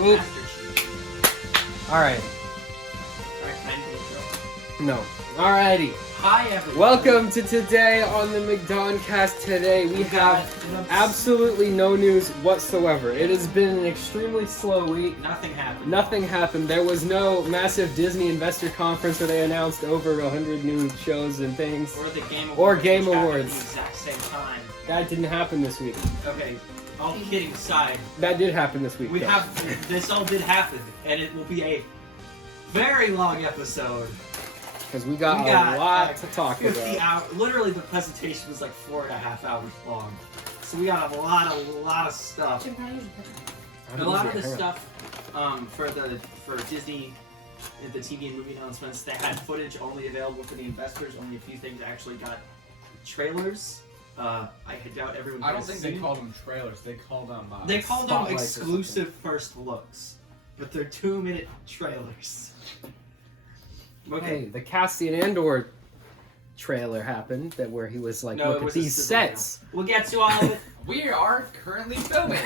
Oop. Master Chief. Alright. Alright, can I do the intro? No. Alrighty. Hi, everyone. Welcome to today on the McDonCast. Today we have absolutely no news whatsoever. It has been an extremely slow week. Nothing happened. Nothing happened. There was no massive Disney investor conference where they announced over 100 new shows and things. Or the Game Awards. Or Game which happened Awards. At the exact same time. That didn't happen this week. Okay, all kidding aside, That did happen this week. we though. have this all did happen, and it will be a very long episod. Because we got a lot to talk 50 about. hours. Literally, the presentation was like 4.5 hours long. So we got a lot of stuff. A lot of the stuff for Disney, the TV and movie announcements, they had footage only available for the investors. Only a few things actually got trailers. I doubt everyone. I don't think they called them trailers. They called them. They called them spotlights or exclusive first looks, but they're 2-minute trailers. Okay. Hey, the Cassian Andor trailer happened where he was like, No, it look at was a these sizzle sets. We'll get to all of it. We are currently filming.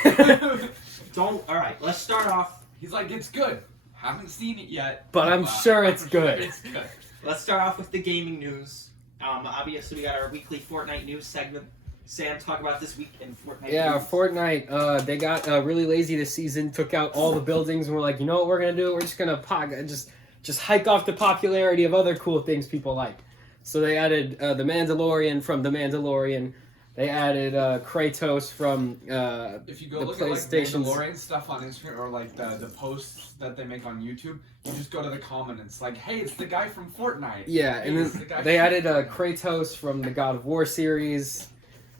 All right, let's start off. He's like, it's good. Haven't seen it yet, But I'm sure it's good. It's good. Let's start off with the gaming news. Obviously, we got our weekly Fortnite news segment. Sam, talk about this week in Fortnite. Yeah, news. Fortnite, they got really lazy this season, took out all the buildings, and we're like, you know what we're going to do? We're just going to just hike off the popularity of other cool things people like. So they added the Mandalorian from The Mandalorian. They added Kratos from If you go the look at like PlayStation's- Mandalorian stuff on Instagram or like the posts that they make on YouTube, you just go to the comment and it's like, hey, it's the guy from Fortnite. Yeah, and Hey, it's the then guy they from added Fortnite. Kratos from the God of War series.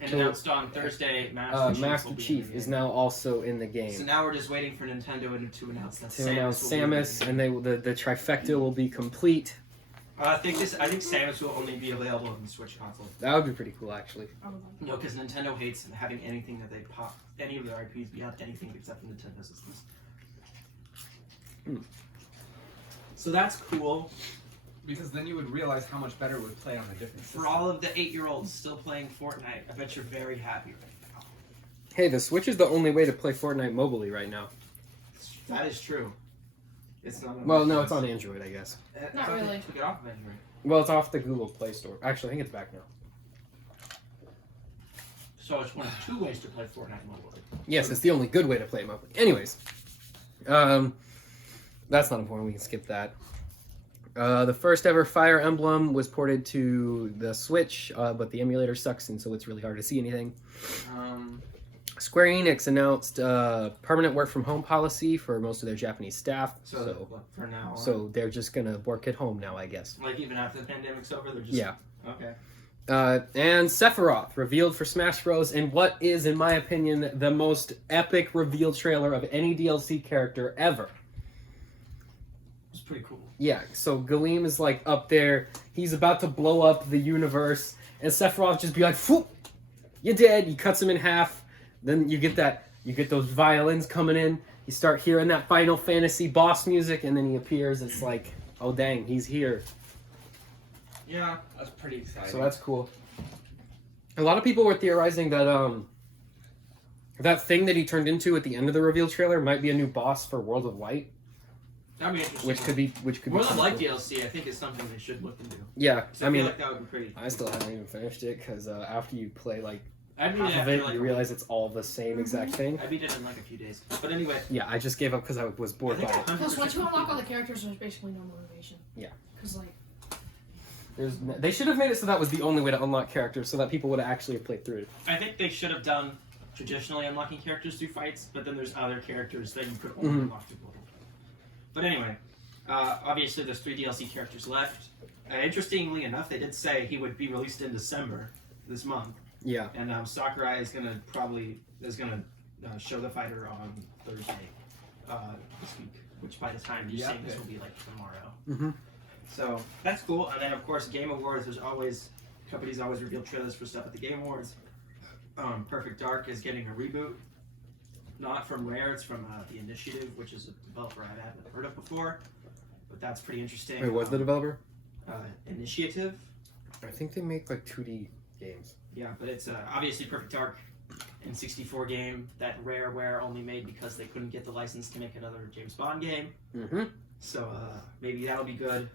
And So, announced on Thursday, Master Master will be in Chief the is game. now also in the game. So now we're just waiting for Nintendo to announce that To announce will be in the Samus, game. and the trifecta will be complete. I think Samus will only be available on the Switch console. That would be pretty cool, actually. No, because Nintendo hates having anything that they pop any of their IPs beyond anything except for Nintendo systems. Hmm. So that's cool. Because then you would realize how much better it would play on a different system. For all of the 8-year-olds still playing Fortnite, I bet you're very happy right now. Hey, the Switch is the only way to play Fortnite mobily right now. That is true. It's not. On Well, no, it's on Android, I guess. I Not thought they really. Took it off of Android. Well, it's off the Google Play Store. Actually, I think it's back now. So it's one of 2 ways to play Fortnite mobile. Yes, it's the only good way to play it mobily. Anyways, that's not important. We can skip that. The first ever Fire Emblem was ported to the Switch, but the emulator sucks, and so it's really hard to see anything. Square Enix announced permanent work from home policy for most of their Japanese staff. So what, for now. So they're just gonna work at home now, I guess. Like even after the pandemic's over, they're just. Yeah. Okay. And Sephiroth revealed for Smash Bros. In what is, in my opinion, the most epic reveal trailer of any DLC character ever. It's pretty cool. Yeah, so Galeem is like up there. He's about to blow up the universe, and Sephiroth just be like, "Phoop, you're dead." He cuts him in half. Then you get those violins coming in. You start hearing that Final Fantasy boss music, and then he appears. It's like, oh dang, he's here. Yeah. That's pretty exciting. So that's cool. A lot of people were theorizing that that thing that he turned into at the end of the reveal trailer might be a new boss for World of Light, That'd be interesting. which could be More than kinda like cool. DLC, I think is something they should look into. Yeah, So I mean, feel like that would be pretty. I still haven't even finished it because after you play like I beat it half of after it, like you realize it's all the same exact thing. I beat it in like a few days. But anyway. Yeah, I just gave up because I was bored by it. Plus, once you unlock all the characters, there's basically no motivation. Yeah. Because, like, They should have made it so that was the only way to unlock characters, so that people would actually have played through it. I think they should have done traditionally unlocking characters through fights, but then there's other characters that you could only unlock through portal. But anyway, obviously there's 3 DLC characters left. Interestingly enough, they did say he would be released in December this month, Yeah. and Sakurai is gonna show the fighter on Thursday this week, which by the time you're seeing this will be like tomorrow. Mm-hmm. So that's cool. And then of course Game Awards. Companies always reveal trailers for stuff at the Game Awards. Perfect Dark is getting a reboot, not from Rare. It's from the Initiative, which is a developer I haven't heard of before. But that's pretty interesting. Wait, what's the developer? Initiative. I think they make like 2D games. Yeah, but it's obviously Perfect Dark N64 game that Rareware only made because they couldn't get the license to make another James Bond game. Mm-hmm. So maybe that'll be good.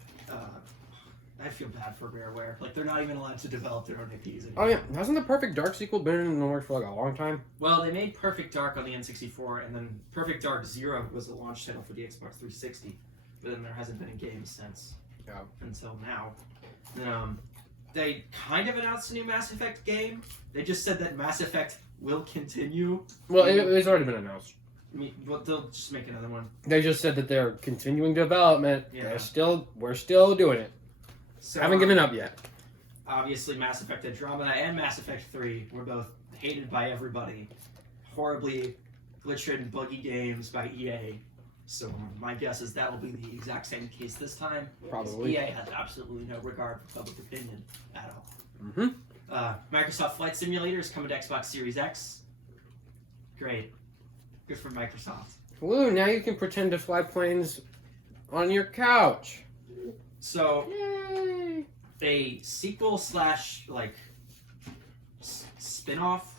I feel bad for Rareware. Like, they're not even allowed to develop their own IPs anymore. Oh yeah, hasn't the Perfect Dark sequel been in the works for like a long time? Well, they made Perfect Dark on the N64, and then Perfect Dark Zero was the launch title for the Xbox 360. But then there hasn't been a game since. Yeah. Until now. They kind of announced a new Mass Effect game. They just said that Mass Effect will continue. Well, it's already been announced. I mean, well, they'll just make another one. They just said that they're continuing development. Yeah. We're still doing it. So, Haven't given up yet. Obviously, Mass Effect Andromeda and Mass Effect 3 were both hated by everybody. Horribly glitch-ridden, buggy games by EA. So my guess is that will be the exact same case this time. Probably. EA has absolutely no regard for public opinion at all. Mm-hmm. Microsoft Flight Simulator is coming to Xbox Series X. Great. Good for Microsoft. Woo, now you can pretend to fly planes on your couch. So, Yay! a sequel slash, like, spin-off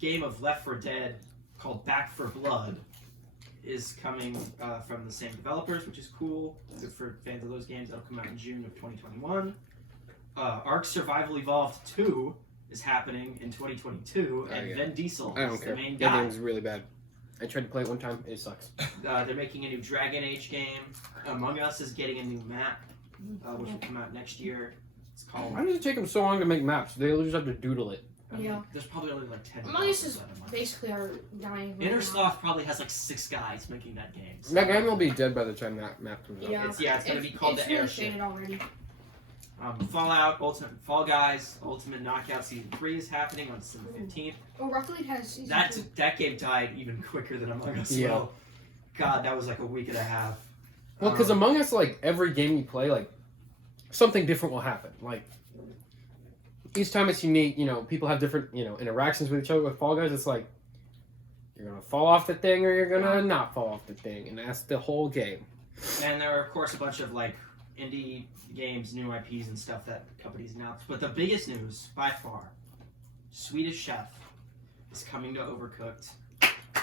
game of Left 4 Dead called Back 4 Blood is coming from the same developers, which is cool. Good for fans of those games. That'll come out in June of 2021. Ark Survival Evolved 2 is happening in 2022, and Vin Diesel is the main That guy. game's really bad. I tried to play it one time. It sucks. They're making a new Dragon Age game. Among Us is getting a new map, which will come out next year. It's called... Why does it take them so long to make maps? They just have to doodle it. Yeah. There's probably only like 10. Among Us is basically our dying. Right Innersloth probably has like 6 guys making that game. So. That game will be dead by the time that map comes out. Yeah. It's going to be called the Airship. Shaded already. Fallout, Fall Guys, Ultimate Knockout Season 3 is happening on December 15th. Oh, Rocket League has season 2. That game died even quicker than Among Us. Yeah. So, God, that was like a week and a half. Well, because Among Us, like, every game you play, like, something different will happen. Like, each time it's unique, people have different, interactions with each other. With Fall Guys, it's like, you're going to fall off the thing or you're going to not fall off the thing. And that's the whole game. And there are, of course, a bunch of, like, indie games, new IPs and stuff that companies announced. But the biggest news, by far, Swedish Chef is coming to Overcooked.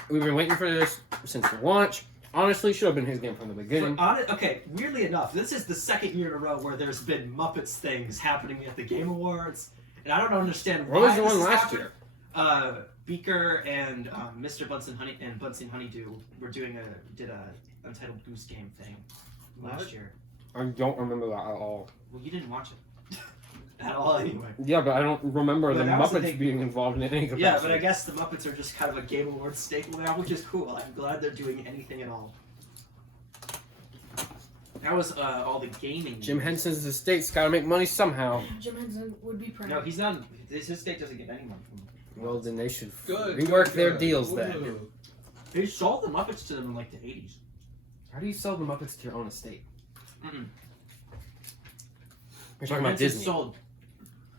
We've been waiting for this since the launch. Honestly, should have been his game from the beginning. Okay, weirdly enough, this is the second year in a row where there's been Muppets things happening at the Game Awards, and I don't understand why. What was the this one is last happening. year? Beaker and Mr. Bunsen Honeydew did a Untitled Goose Game thing last year. I don't remember that at all. Well, you didn't watch it at all, anyway. Yeah, but I don't remember But the that was the Muppets thing. being involved in any capacity. Yeah, but I guess the Muppets are just kind of a Game Awards staple now, which is cool. I'm glad they're doing anything at all. That was all the gaming. Jim Henson's estate's got to make money somehow. Jim Henson would be proud. No, he's not. His estate doesn't get any money from him. Well, then they should Good. rework their good. deals Ooh. then. They sold the Muppets to them in like the 80s. How do you sell the Muppets to your own estate? Mm-mm. You're talking about Henson Disney. sold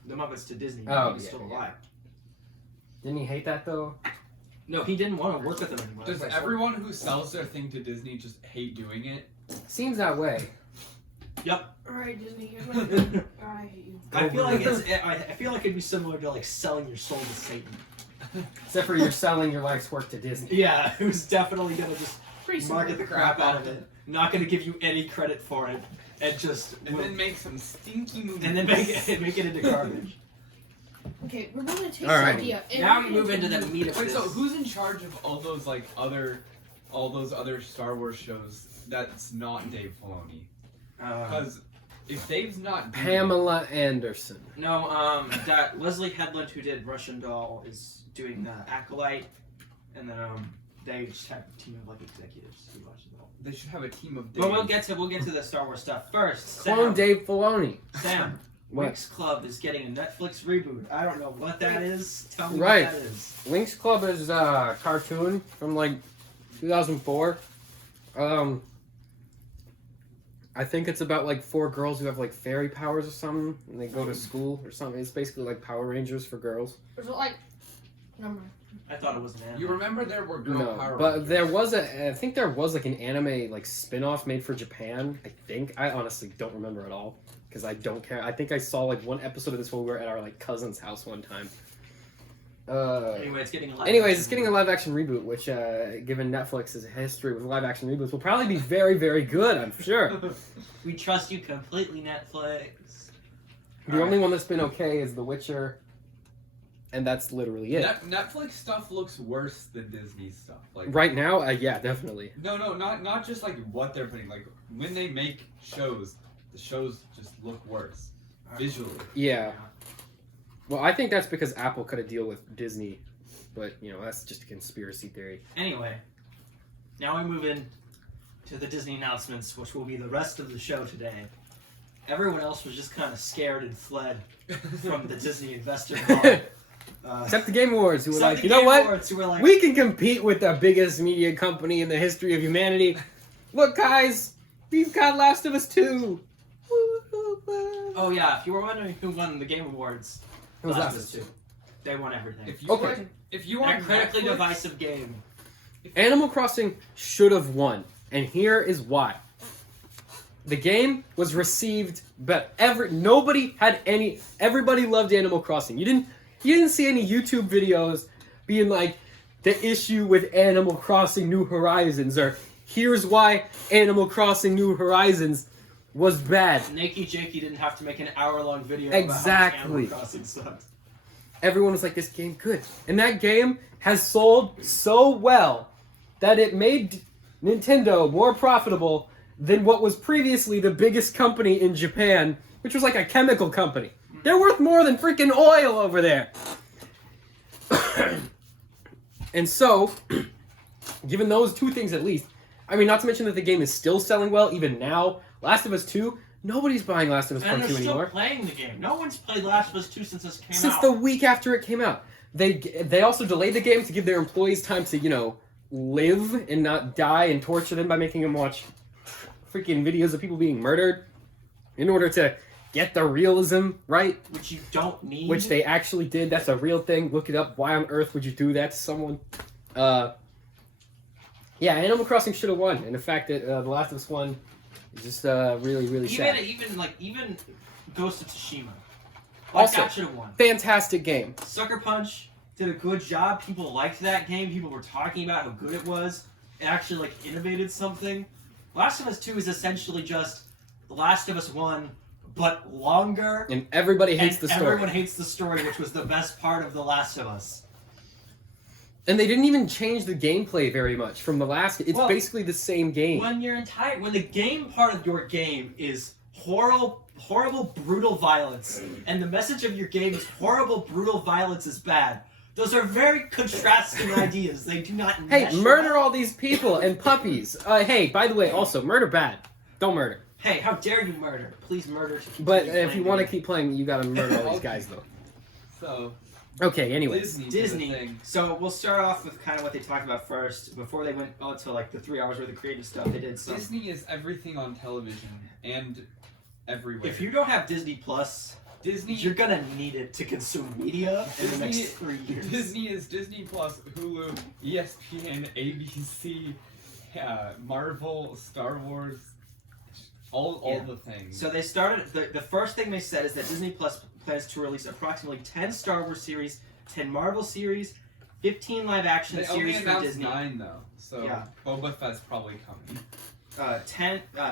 the Muppets to Disney. Oh, He was yeah, still yeah. alive. Didn't he hate that though? No, he didn't want to work with them anymore. Does That's why he sold everyone who sells their thing to Disney just hate doing it? Seems that way. Alright, Disney, here's what I do. I hate you. I feel like I feel like it'd be similar to like selling your soul to Satan. Except for you're selling your life's work to Disney. Yeah, who's definitely gonna just Pretty similar. market the crap out of it. Not gonna give you any credit for it, and just And then make some stinky movies. and then make it into garbage. Okay, we're going to take Alright. this idea. and Now we're we move gonna into the do- meat of Wait, this. so who's in charge of all those other Star Wars shows that's not Dave Filoni? Because if Dave's not doing Pamela Anderson. No, that Leslie Headland, who did Russian Doll, is doing the Acolyte, and then they just have a team of like executives who watch it all. they should have a team of. But Daves. we'll get to the Star Wars stuff first. Clone Sam, Dave Filoni. Sam, What? Winx Club is getting a Netflix reboot. I don't know what that is. Tell me Right. what that is. Winx Club is a cartoon from like 2004. I think it's about like 4 girls who have like fairy powers or something, and they go to school or something. It's basically like Power Rangers for girls. Is it like... Never mind. I thought it was an anime. You remember there were girl No, Power but Rangers. I think there was like an anime like spin-off made for Japan. I think I honestly don't remember at all because I don't care. I think I saw like one episode of this when we were at our like cousin's house one time. Anyway, it's getting a live Anyways, action it's getting a live action reboot, which, given Netflix's history with live action reboots, will probably be very, very good, I'm sure. We trust you completely, Netflix. The only one that's been okay is The Witcher, and that's literally it. Netflix stuff looks worse than Disney stuff. Like Right now, yeah, definitely. No, not just like what they're putting. Like when they make shows, the shows just look worse visually. Yeah. Well, I think that's because Apple cut a deal with Disney, but, you know, that's just a conspiracy theory. Anyway, now we move in to the Disney announcements, which will be the rest of the show today. Everyone else was just kind of scared and fled from the Disney investor call. Except the Game Awards, who were Except like, the you know Game what? Awards, who were like, We can compete with the biggest media company in the history of humanity. Look, guys, we've got Last of Us 2. oh yeah, if you were wondering who won the Game Awards, It was Last Last of Us 2. They won everything. If you Okay. want, if you And want a critically Netflix- divisive game. Animal Crossing should have won, and here is why. The game was received, but everybody loved Animal Crossing. You didn't see any YouTube videos being like, the issue with Animal Crossing New Horizons, or here's why Animal Crossing New Horizons was bad. Nakey Jakey didn't have to make an hour-long video Exactly. about how Animal Crossing sucked. Everyone was like, this game good. And that game has sold so well that it made Nintendo more profitable than what was previously the biggest company in Japan, which was like a chemical company. They're worth more than freaking oil over there. And so, given those two things at least, I mean, not to mention that the game is still selling well, even now. Last of Us 2, nobody's buying Last of Us Part And 2 they're still anymore. playing the game. No one's played Last of Us 2 since this came out. Since the week after it came out. They also delayed the game to give their employees time to, you know, live and not die and torture them by making them watch freaking videos of people being murdered in order to get the realism right. Which you don't need. Which they actually did. That's a real thing. Look it up. Why on earth would you do that to someone? Yeah, Animal Crossing should have won. And the fact that The Last of Us won is just really, really sad. Even Ghost of Tsushima. Like, Also, that should have won. fantastic game. Sucker Punch did a good job. People liked that game. People were talking about how good it was. It actually like innovated something. Last of Us 2 is essentially just The Last of Us 1, but longer. And everybody hates the story. Everyone hates the story, which was the best part of The Last of Us. And they didn't even change the gameplay very much from the last. It's Well, basically the same game. When the game part of your game is horrible, brutal violence, and the message of your game is horrible, brutal violence is bad. Those are very contrasting ideas. They do not Hey, mesh murder well. all these people and puppies. Hey, by the way, also, murder bad. Don't murder. Hey, how dare you murder? Please murder. to But continue if you playing want to the keep playing, you gotta murder all these guys, though. So Okay, anyways. game. did a Disney. thing. So we'll start off with kind of what they talked about first. Before they went on to like the 3 hours worth of creative stuff, they did some. Disney is everything on television and everywhere. If you don't have Disney Plus, Disney, you're gonna need it to consume media in the next Disney- 3 years. Disney is Disney Plus, Hulu, ESPN, ABC, Marvel, Star Wars, all Yeah. the things. So they started. The first thing they said is that Disney Plus plans to release approximately 10 Star Wars series, 10 Marvel series, 15 live action they only series from announced Disney. 9 though, so Yeah. Boba Fett's probably coming.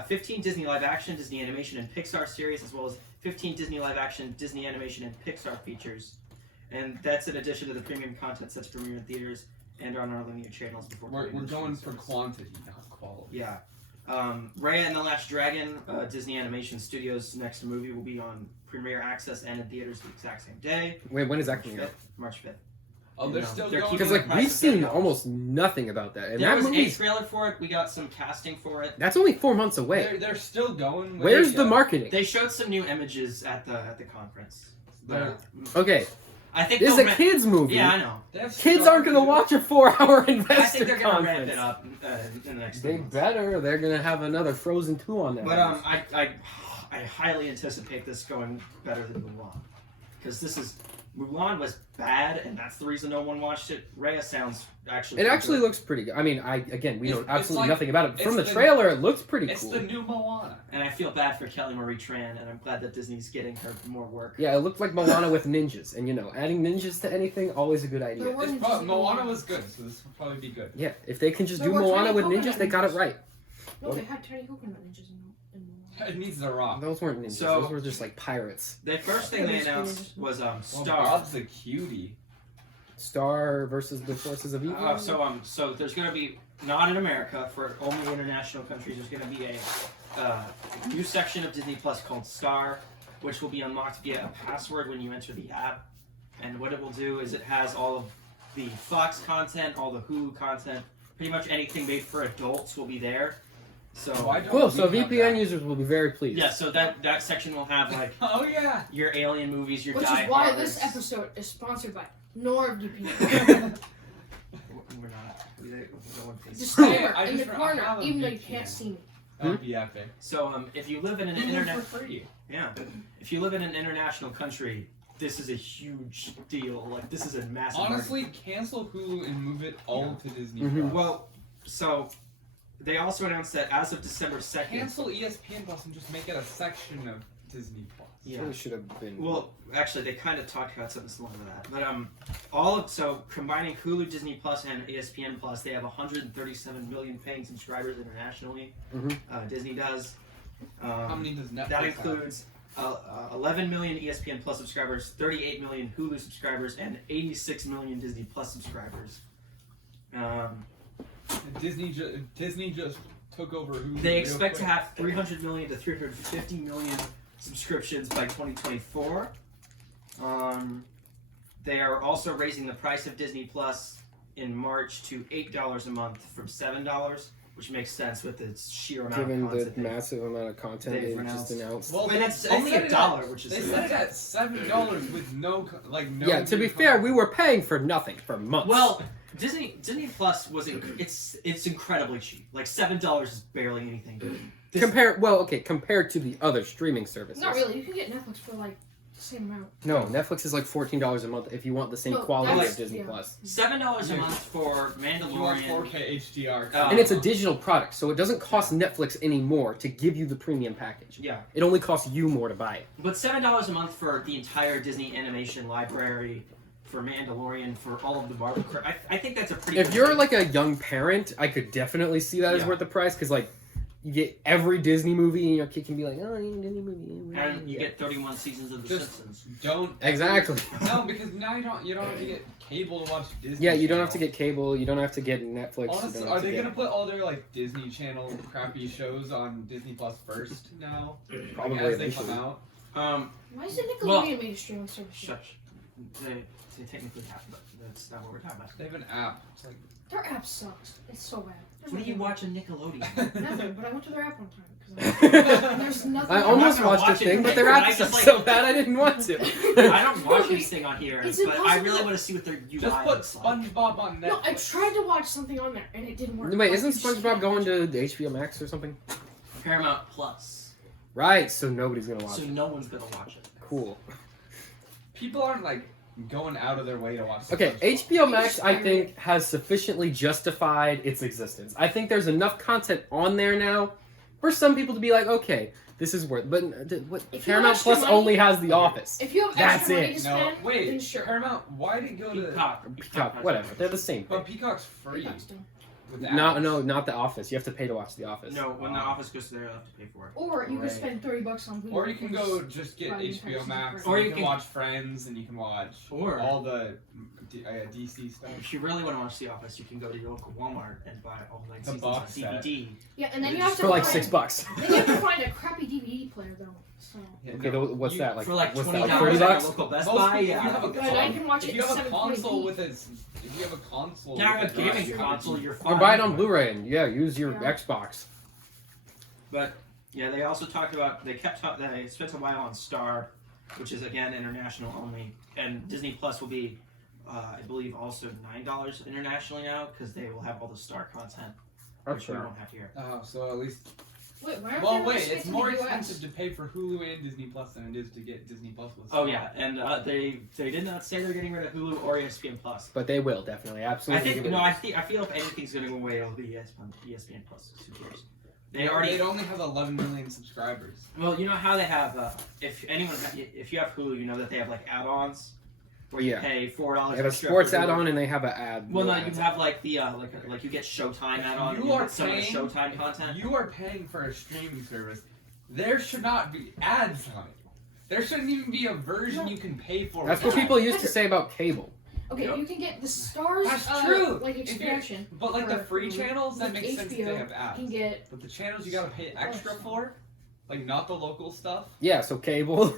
15 Disney live action, Disney animation, and Pixar series, as well as 15 Disney live action, Disney animation, and Pixar features. And that's in addition to the premium content sets premiere in theaters and on our linear channels before. We're premiering going in for stores. quantity, not quality. Yeah. Raya and the Last Dragon, Disney Animation Studios' next movie will be on Premiere Access and in theaters the exact same day. Wait, when is that coming out? March 5th. Oh, they're No, still they're going. Because, keeping like, we've prices getting seen up. almost nothing about that. And There that was a movie's... trailer for it. We got some casting for it. That's only 4 months away. They're still going. with Where's it, the yeah. marketing? They showed some new images at the conference. They're- Okay, I think this is they'll a kids movie. Yeah, I know. they're Kids aren't going to starting watch a 4-hour I investor think they're gonna ramp conference. it up in the next. They 3 months. better. They're going to have another Frozen 2 on there. But I highly anticipate this going better than Mulan, because this is Mulan was bad, and that's the reason no one watched it. Raya sounds actually. It pretty actually good. looks pretty good. I mean, we know It's absolutely like- nothing about it. it's From the the- trailer, it looks pretty It's cool. the new Moana. And I feel bad for Kelly Marie Tran, and I'm glad that Disney's getting her more work. Yeah, it looked like Moana with ninjas, and adding ninjas to anything always a good idea. There were It's ninjas probably, in Moana Moana. was good, so this will probably be good. Yeah, if they can just There do were Moana tiny with coconut ninjas, they got it ninjas. right. No, they had tiny coconut ninjas in Moana. It needs the rock. Those weren't ninjas; So- those were just like pirates. The first thing they announced was Well, Star. Bob's a cutie. Star versus the forces of evil. So there's going to be, not in America, for only international countries, there's going to be a new section of Disney Plus called Star, which will be unlocked via a password when you enter the app. And what it will do is it has all of the Fox content, all the Hulu content, pretty much anything made for adults will be there. So Why don't Cool. we So have VPN that? users will be very pleased. yeah, so that section will have like Oh yeah. your alien movies, your Which Die is why Hards. this episode is sponsored by NordVPN. We're not. No one pays. Disclaimer I in the just- I corner, have a even though you VPN. can't see me. That'd be epic. So if you live in an Even internet, for free. yeah, if you live in an international country, this is a huge deal. Like this is a massive. Honestly, cancel Hulu and move it all to Disney. Mhm. Plus. Well, so they also announced that as of December 2nd. Cancel ESPN Plus and just make it a section of Disney Plus. Yeah. Really should have been. Well, actually, they kind of talked about something similar to that. But combining Hulu, Disney Plus, and ESPN Plus, they have 137 million paying subscribers internationally. Mhm. Disney does. How many does Netflix That have? includes 11 million ESPN Plus subscribers, 38 million Hulu subscribers, and 86 million Disney Plus subscribers. Disney just took over Hulu. They real expect to quick. have 300 million to 350 million subscriptions by 2024. They are also raising the price of Disney Plus in March to $8 a month from $7, which makes sense with its sheer amount given of the content. massive amount of content they've they just announced. Well, I mean, that's they only set it $1, at- which is They set it at $7 with no Yeah, to be fair, we were paying for nothing for months. Well, Disney Plus it's incredibly cheap. Like $7 is barely anything. This- compared to the other streaming services. Not really. You can get Netflix for like the same amount. No, Netflix is like $14 a month if you want the same No, quality that's- as Disney yeah. Plus. $7 a Yeah. month for You want Mandalorian. 4K HDR. And it's a digital product, so it doesn't cost Netflix any more to give you the premium package. Yeah, It only costs you more to buy it. but $7 a month for the entire Disney animation library, for Mandalorian, for all of the Marvel. I think that's a pretty. If good you're deal. like a young parent, I could definitely see that as Yeah. worth the price, because like you get every Disney movie and your kid can be like, oh, I need a Disney movie. and you Yeah. get 31 seasons of The Just- Simpsons. Don't Exactly. No, because now you don't have to get cable to watch Disney. Yeah, you don't have to Channel. get cable, you don't have to get Netflix. you Honestly, don't are have to they get- gonna put all their like Disney Channel crappy shows on Disney Plus first now? Probably as they eventually. come out. Why is it Nickelodeon Well- made a streaming service? Shush. They technically have, but that's not what we're talking about. They have an app. It's like Their app sucks. It's so bad. There's What do you nothing- watch on Nickelodeon? Nothing, but I went to their app one time. 'cause I there's nothing. almost gonna watched a watch it, thing, but their but app I sucks just, like- so bad I didn't want to. I don't watch anything on here, It's but I impossible. really want to see what their UI just put looks like. SpongeBob on Netflix. No, I tried to watch something on there and it didn't work. Wait, Like, isn't you just SpongeBob can't going watch to the HBO Max or something? Paramount Plus, Right, so nobody's gonna watch so it. no one's gonna watch it. Cool. People aren't like going out of their way to watch. Okay, SpongeBob. HBO Max, I think, has sufficiently justified its existence. I think there's enough content on there now for some people to be like, okay, this is worth. But what, If you Paramount have extra Plus money- only has The Office. If you have That's extra money it. to No, spend, then wait. sure. Paramount. Why did it go to? Peacock. Whatever, they're the same thing. But Peacock's free. Peacock's done. With the No, apps. no, not The Office. You have to pay to watch The Office. No, when the Office goes to there, you'll have to pay for it. Or you Right. could spend $30 on Hulu. Or you can go just get Right, HBO you Max, can- Or and you you can can- watch Friends, and you can watch Or- all the DC stuff. If you really want to watch The Office, you can go to your local Walmart and buy all 9 The seasons on box set. DVD. Yeah, and then you It's have to For like find, $6. Then you have to find a crappy DVD player though. So. Yeah, Okay, no, what's you- that like? For like what's $20 that, like at $30? your local Best Most Buy, people- yeah. if you have a But I can watch If it you in have a 720p. console with its, if you have a console, You have a with it, gaming you- console, you're fine. Or buy it on Blu-ray and use your Yeah. Xbox. But yeah, they also talked about they spent a while on Star, which is again international only, and Disney Plus will be, I believe, also $9 internationally now because they will have all the Star content, which we Okay. won't have here. Oh, so at least Wait, why aren't Well, they wait, releasing it's it to more the US? expensive to pay for Hulu and Disney Plus than it is to get Disney Plus. Oh yeah, and they did not say they're getting rid of Hulu or ESPN Plus. But they will definitely, I absolutely. think I feel if anything's going to go away, it'll be ESPN Plus. Who cares? They only have 11 million subscribers. Well, you know how they have if you have Hulu, you know that they have like add-ons where you pay $4. They have a sports add-on and they have an ad. Well, no, you have like the like you get Showtime add-on. You and are get some of the paying Showtime content. You are paying for a streaming service. There should not be ads on it. There shouldn't even be a version you can pay for. That's what people used to say about cable. Okay, Yep. you can get the Stars. That's true. Like expansion. But like the for free Hulu. channels, that Like makes sense if they HBO, have ads. You can get. But the channels you gotta pay extra for, like not the local stuff, Yeah, so cable.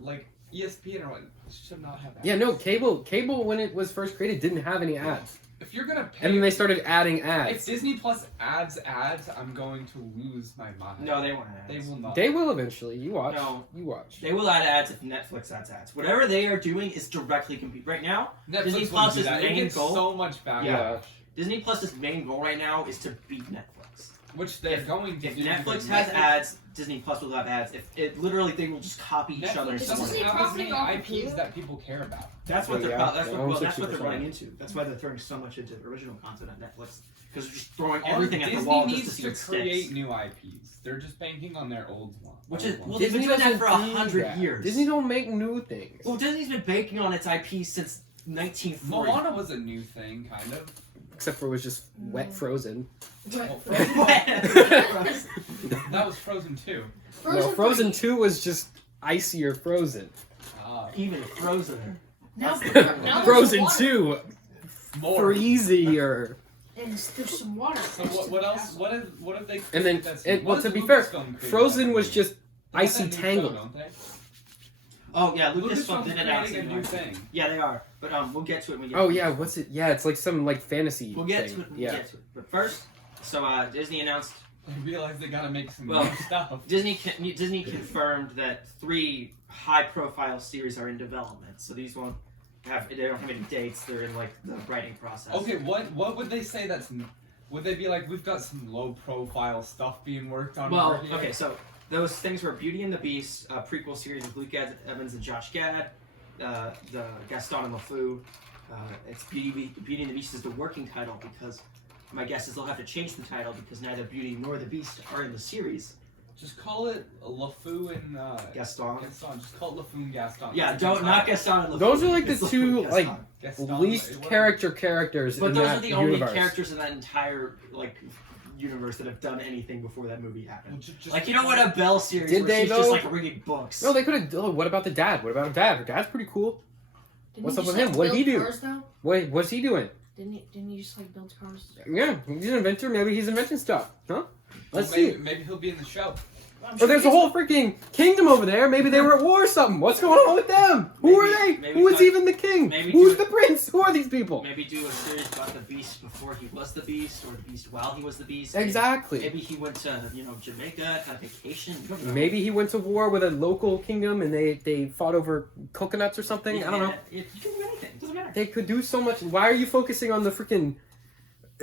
like ESPN or what, should not have ads. Yeah, no, cable when it was first created didn't have any ads. If you're gonna pay, And then they started adding if ads. Disney Plus adds ads, I'm going to lose my mind. No, they won't add They ads. will not. They will eventually. You watch. No. You watch. They will add ads if Netflix adds ads. Whatever they are doing is directly compete. Right now, Netflix Disney wouldn't Plus do is that. main It gets goal. so much backlash. Yeah. Disney Plus's main goal right now is to beat Netflix. Which they're going to If do. Netflix has ads, Disney Plus will have ads. If it literally, they will just copy each other. Netflix Is doesn't Disney have as profiting many off of IPs Hulu? that people care about. That's what they're Yeah, about. That's they what, own well, that's what they're 60%. running into. That's why they're throwing so much into original content on Netflix. Because they're just throwing All everything at Disney the wall just to needs see to what create sticks. new IPs. They're just banking on their old one. Which is, old well, ones. they've been doing that for doesn't do 100 that. years. Disney don't make new things. Well, Disney's been banking on its IP since 1940. Moana was a new thing, kind of. Except for it was just wet frozen. Well, Frozen. That was Frozen 2. No, Frozen 2 was just icier frozen. Even Frozen. Now there's Frozen water. 2, More. freezier. And there's some water. So what else? What have they? And then, created that's- and, what well, has to be fair, Lucasfilm created Frozen that's was new? just They got icy that new show, tangled. don't they? Oh yeah, Lucasfilm Lucasfilm's did announce creating a new thing. Yeah, they are. But we'll get to it when we get Oh to it. yeah, what's it? Yeah, it's like some like fantasy We'll get thing. to it when Yeah. we get to it. But first, Disney announced. I realize they gotta make some Well, new stuff. Disney confirmed that 3 high-profile series are in development. So these won't have. They don't have any dates. They're in like the writing process. Okay, what would they say that's? Would they be like, we've got some low-profile stuff being worked on? Well, over here? okay, so those things were Beauty and the Beast, a prequel series with Luke Evans and Josh Gad, the Gaston and LeFou. It's Beauty and the Beast is the working title because my guess is they'll have to change the title because neither Beauty nor the Beast are in the series. Just call it LeFou and Gaston. Gaston. Just call it LeFou and Gaston. Yeah, not Gaston and LeFou. Those are like the It's LeFou two and like Gaston. Gaston, least whatever. characters But in those that are the only universe. characters in that entire like universe that have done anything before that movie happened. Well, just Like, you know what, a Belle series Did where they, she's just though? like reading books. No, they could have. Oh, what about the dad? What about her dad? Her dad's pretty cool. Didn't What's he up just, with him? like, What did he build do? Cars, though? What's he doing? Didn't he just like build cars? Yeah, he's an inventor. Maybe he's inventing stuff. Huh? Let's maybe, see. Maybe he'll be in the show. I'm Or sure there's a he's- whole freaking kingdom over there. Maybe they were at war or something. What's going on with them? Who are they? maybe Who is talk- even the king? maybe Who's do the prince? Who are these people? Maybe do a series about the Beast before he was the Beast, or the Beast while he was the Beast. Exactly. Maybe he went to Jamaica, had a vacation. You don't know. Maybe he went to war with a local kingdom and they fought over coconuts or something. I don't know. You can do anything. It doesn't matter. They could do so much. Why are you focusing on the freaking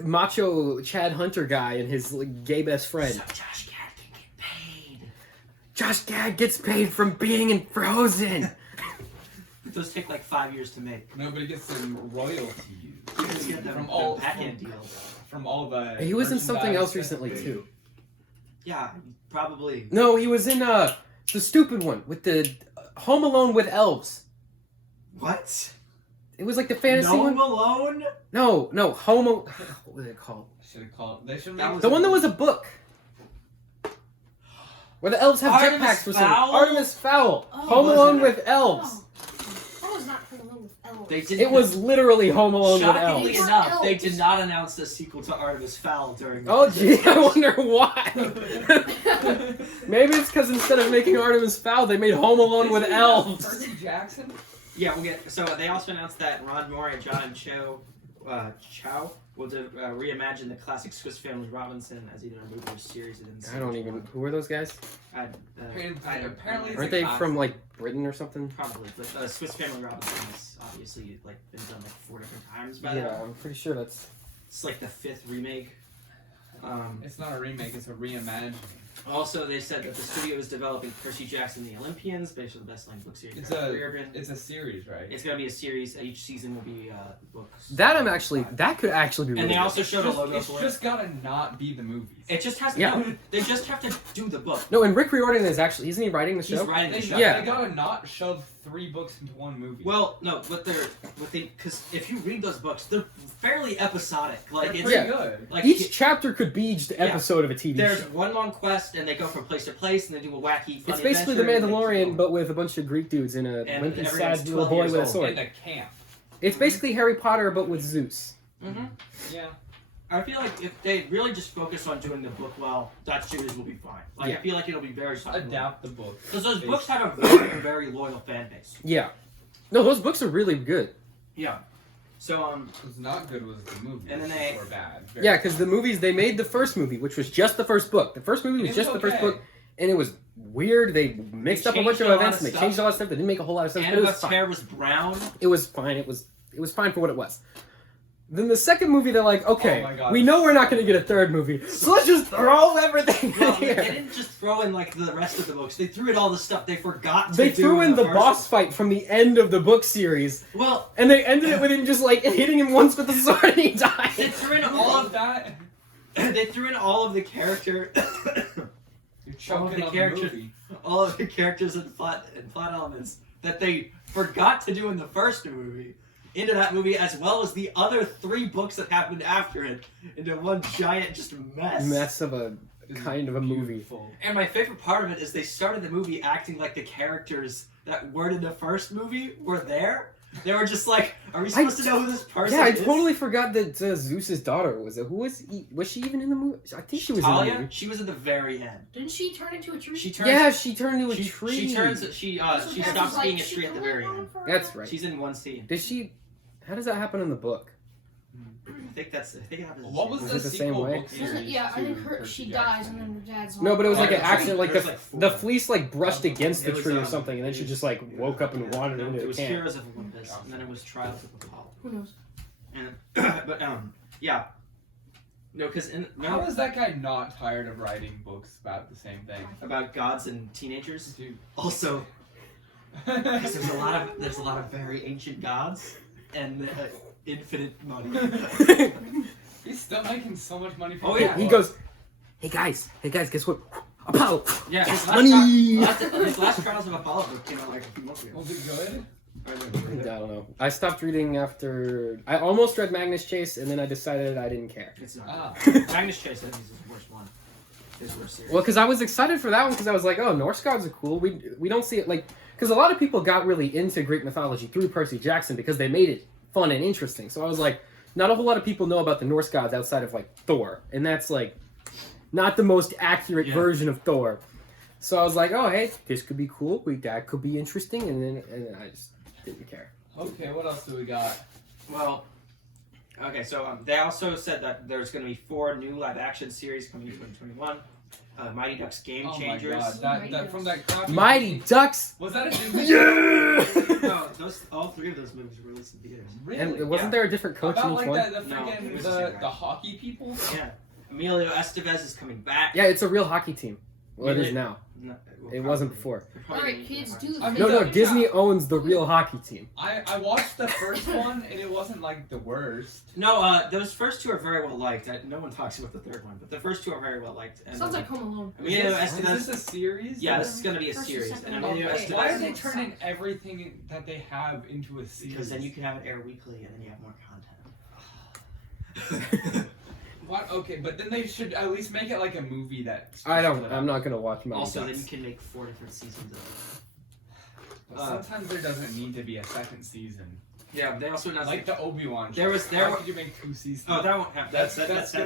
macho Chad Hunter guy and his like, gay best friend? So Josh Gad can get paid. Josh Gad gets paid from being in Frozen. Those take like 5 years to make. Nobody gets some royalties You can get them from all back-end deals. from all the. He was in something else merchandise recently that- too. Yeah, probably. No, he was in the stupid one with the Home Alone with elves. What? It was like the fantasy No one. Malone? No, Home. What was it called? Should have called. They should That make was The one that was a book. Where the elves have Artemis jetpacks for some Fowl? Artemis Fowl. Oh, Home wasn't Alone it? with elves. That was not Home Alone with elves. They didn't. It was literally Home Alone with Shockingly elves. enough, they Elves. did not announce the sequel to Artemis Fowl during. Oh gee, I wonder why. Maybe it's because instead of making Artemis Fowl, they made Home Alone with Isn't it elves. Percy Jackson. Yeah, we'll get. So they also announced that Ron Moore and John Chow will reimagine the classic Swiss Family Robinson as either a movie or series. I don't even. Who are those guys? Apparently it's Aren't they from like Britain or something? Probably, but Swiss Family Robinson has obviously like been done like 4 different times by Yeah, now. I'm pretty sure that's. It's like the 5th remake. It's not a remake. It's a reimagining. Also, they said that the studio is developing Percy Jackson and the Olympians, based on the best-selling book series. It's a series, right? It's gonna be a series. Each season will be books. That could actually be. And really they good. also showed a logo It's for just gotta not be the movies. it. It just has to. Yeah. No, they just have to do the book. No, and Rick Riordan is actually isn't he writing the show? He's writing the show. Yeah. They gotta not shove 3 books into one movie. Well, no, because if you read those books, they're fairly episodic. Like they're it's pretty good. like Each chapter could be just an episode of a TV there's show. one long quest, and they go from place to place, and they do a wacky. Funny It's basically The adventure, and Mandalorian, but with a bunch of Greek dudes and a And limp and everyone's sad little 12 boy years with a old. sword. And a camp. It's basically Harry Potter, but with Zeus. Mm-hmm. Yeah. I feel like if they really just focus on doing the book well, that series will be fine. Like Yeah. I feel like it'll be very solid. Adapt the book. Because those books have a very, very loyal fan base. Yeah. No, those books are really good. Yeah. So What's not good was the movies. And then they- were bad. Yeah, because the movies, they made the first movie, which was just the first book. The first movie was It was just the first okay. book, and it was weird. They mixed up a bunch changed of a lot events, of and they changed a lot of stuff. They didn't make a whole lot of sense, but it was Annabeth's fine. hair was brown. It was fine. It was fine for what it was. Then the second movie, they're like, okay, Oh my God. we know we're not going to get a third movie, so let's just throw everything No, in they here. didn't just throw in like the rest of the books. They threw in all the stuff they forgot to They do threw in the first boss fight from the end of the book series, Well, and they ended it with him just like hitting him once with the sword and he they died. threw in all all of of that. they threw in all of the character, You're choking the on characters- the movie. all of the characters and plot elements that they forgot to do in the first movie into that movie, as well as the other 3 books that happened after it, into one giant just mess. Mess of a kind of a movie. Beautiful. And my favorite part of it is they started the movie acting like the characters that weren't in the first movie were there. They were just like, are we supposed to know who this person Yeah, I is? totally forgot that Zeus's daughter was it. Who was she even in the movie? I think she was in the Talia, movie. she was at the very end. Didn't she turn into a tree? She turns. Yeah, she turned into a she, tree. She turns. She So that's stops like being a she tree at the could very live on end. forever? That's right. She's in one scene. Did she? How does that happen in the book? I think it happens. What was Was the it the sequel same way? book Wasn't- series yeah, I think to her Percy she Jackson? dies and then her dad's. No, but it was like Yeah, an there's accident. Like there's the like 4. the fleece like brushed against the It was, tree or something, and then she just like woke up and wandered No, into it the was camp. Heroes of Olympus, and then it was Trials of Apollo. Who knows? And but yeah. No, because How is that guy not tired of writing books about the same thing? about gods and teenagers. Dude. Also, because there's a lot of very ancient gods and infinite money. He's still making so much money from Oh, yeah. He goes, hey guys, guess what? Apollo. Yeah, Yes, his money. his last Trials of Apollo book came out like a few months ago. Was it good? I don't know. I stopped reading after I almost read Magnus Chase, and then I decided I didn't care. It's not. Ah. Magnus Chase, I think, is his worst one. His worst series. Well, because I was excited for that one, because I was like, oh, Norse gods are cool. We don't see it like because a lot of people got really into Greek mythology through Percy Jackson because they made it fun and interesting. So I was like, not a whole lot of people know about the Norse gods outside of like Thor, and that's like not the most accurate version of Thor. So I was like, oh, hey, this could be cool. That could be interesting, and then I just didn't care. Okay, what else do we got? Well, okay, so they also said that there's going to be 4 new live-action series coming in 2021. Mighty Ducks Game Oh Changers. my god, that from that crappy Mighty Ducks. Was that a Disney? Yeah. No, all 3 of those movies were released in theaters. Really? And wasn't there a different coach About in each like one? the No, freaking it was the same guy. the hockey people? Yeah. Emilio Estevez is coming back. Yeah, it's a real hockey team. Well, it Really? is now. No, It wasn't before. Alright, kids, do I mean, No, Yeah. Disney owns the real hockey team. I watched the first one and it wasn't like the worst. No, those first 2 are very well liked. No one talks about the third one, but the first 2 are very well liked. And Sounds like Home Alone. Emilio Is Estevez. this a series? Yeah, this is going to be a First or series. second And one. Emilio Okay. Why are Estevez. they turning everything that they have into a series? Because then you can have it air weekly, and then you have more content. What? Okay, but then they should at least make it like a movie that. I'm not gonna watch Mighty Also, then Ducks. you can make 4 different seasons of But sometimes there doesn't need to be a second season. it. Yeah, they also announced Like the Obi-Wan. There was- show. there Why were- could you make 2 seasons? Oh, that won't happen. that's that, gonna that's be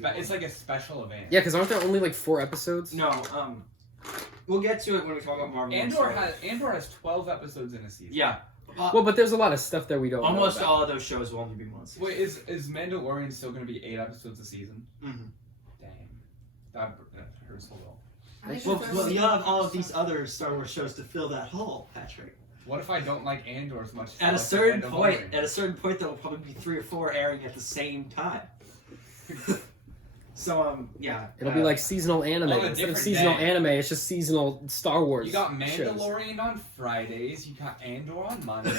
gonna it's like a special event. Yeah, because aren't there only like 4 episodes? No, we'll get to it when we talk about Marvel. and Star Wars. Andor has 12 episodes in a season. Yeah. Well, but there's a lot of stuff that we don't. Almost know about. all of those shows will only be one season. Wait, is Mandalorian still going to be 8 episodes a season? Mm-hmm. Dang, that hurts a little. I think Well, the first you'll season have all was of these something. other Star Wars shows to fill that hole, Patrick. What if I don't like Andor as much? As I At a like certain The point, Mandalorian? there will probably be 3 or 4 airing at the same time. So yeah. It'll be like seasonal anime. On a Instead of different seasonal day. anime, it's just seasonal Star Wars. You got shows. Mandalorian on Fridays. You got Andor on Monday.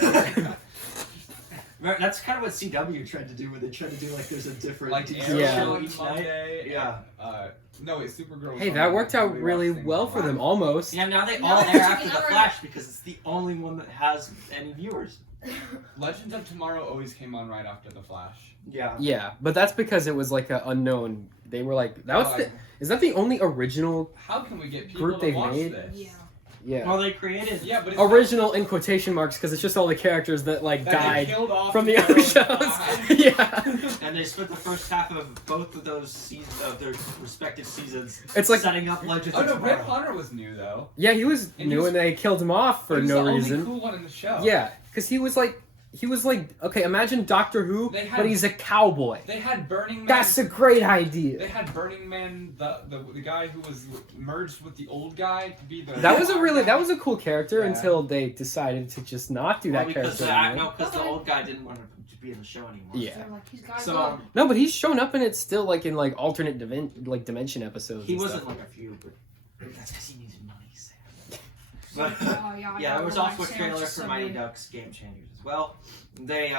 That's kind of what CW tried to do, where they tried to do like there's a different like TV Arrow show on each night. Monday. Yeah. No, it's Supergirl. Hey, that worked out really well for them, almost. Yeah, now they No, all they're air after taking the over. Flash because it's the only one that has any viewers. Legends of Tomorrow always came on right after the Flash. Yeah. Yeah, but that's because it was like an unknown. They were like, that was the, is that the only original? How can we get people Group to they've watch made? this? Yeah. Yeah, Well, they created. Yeah, but it's original in quotation marks because it's just all the characters that like that they died killed off from the to other go shows. die. Yeah, And they spent the first half of both of those seasons of their respective seasons. It's like- setting up Legends Oh of no, Red Tomorrow. Hunter was new though. yeah, he was And he new was- and they killed him off for He was no the reason. only cool one in the show. Yeah, because he was like, okay, imagine Doctor Who, They had- but he's a cowboy. They had Burning Man. That's a great idea. They had Burning Man, the guy who was merged with the old guy to be the. That was a cool character Yeah. until they decided to just not do that because character. anymore. the old guy didn't want to be in the show anymore. Yeah. They're like, he's got So gone. No, but he's shown up in it still, like in like alternate dimension episodes. he and wasn't stuff. like a few, but that's because he needed money. Sam. But Oh, yeah, yeah, there was also a Sam trailer just for said Mighty we- Ducks Game Changers as well. They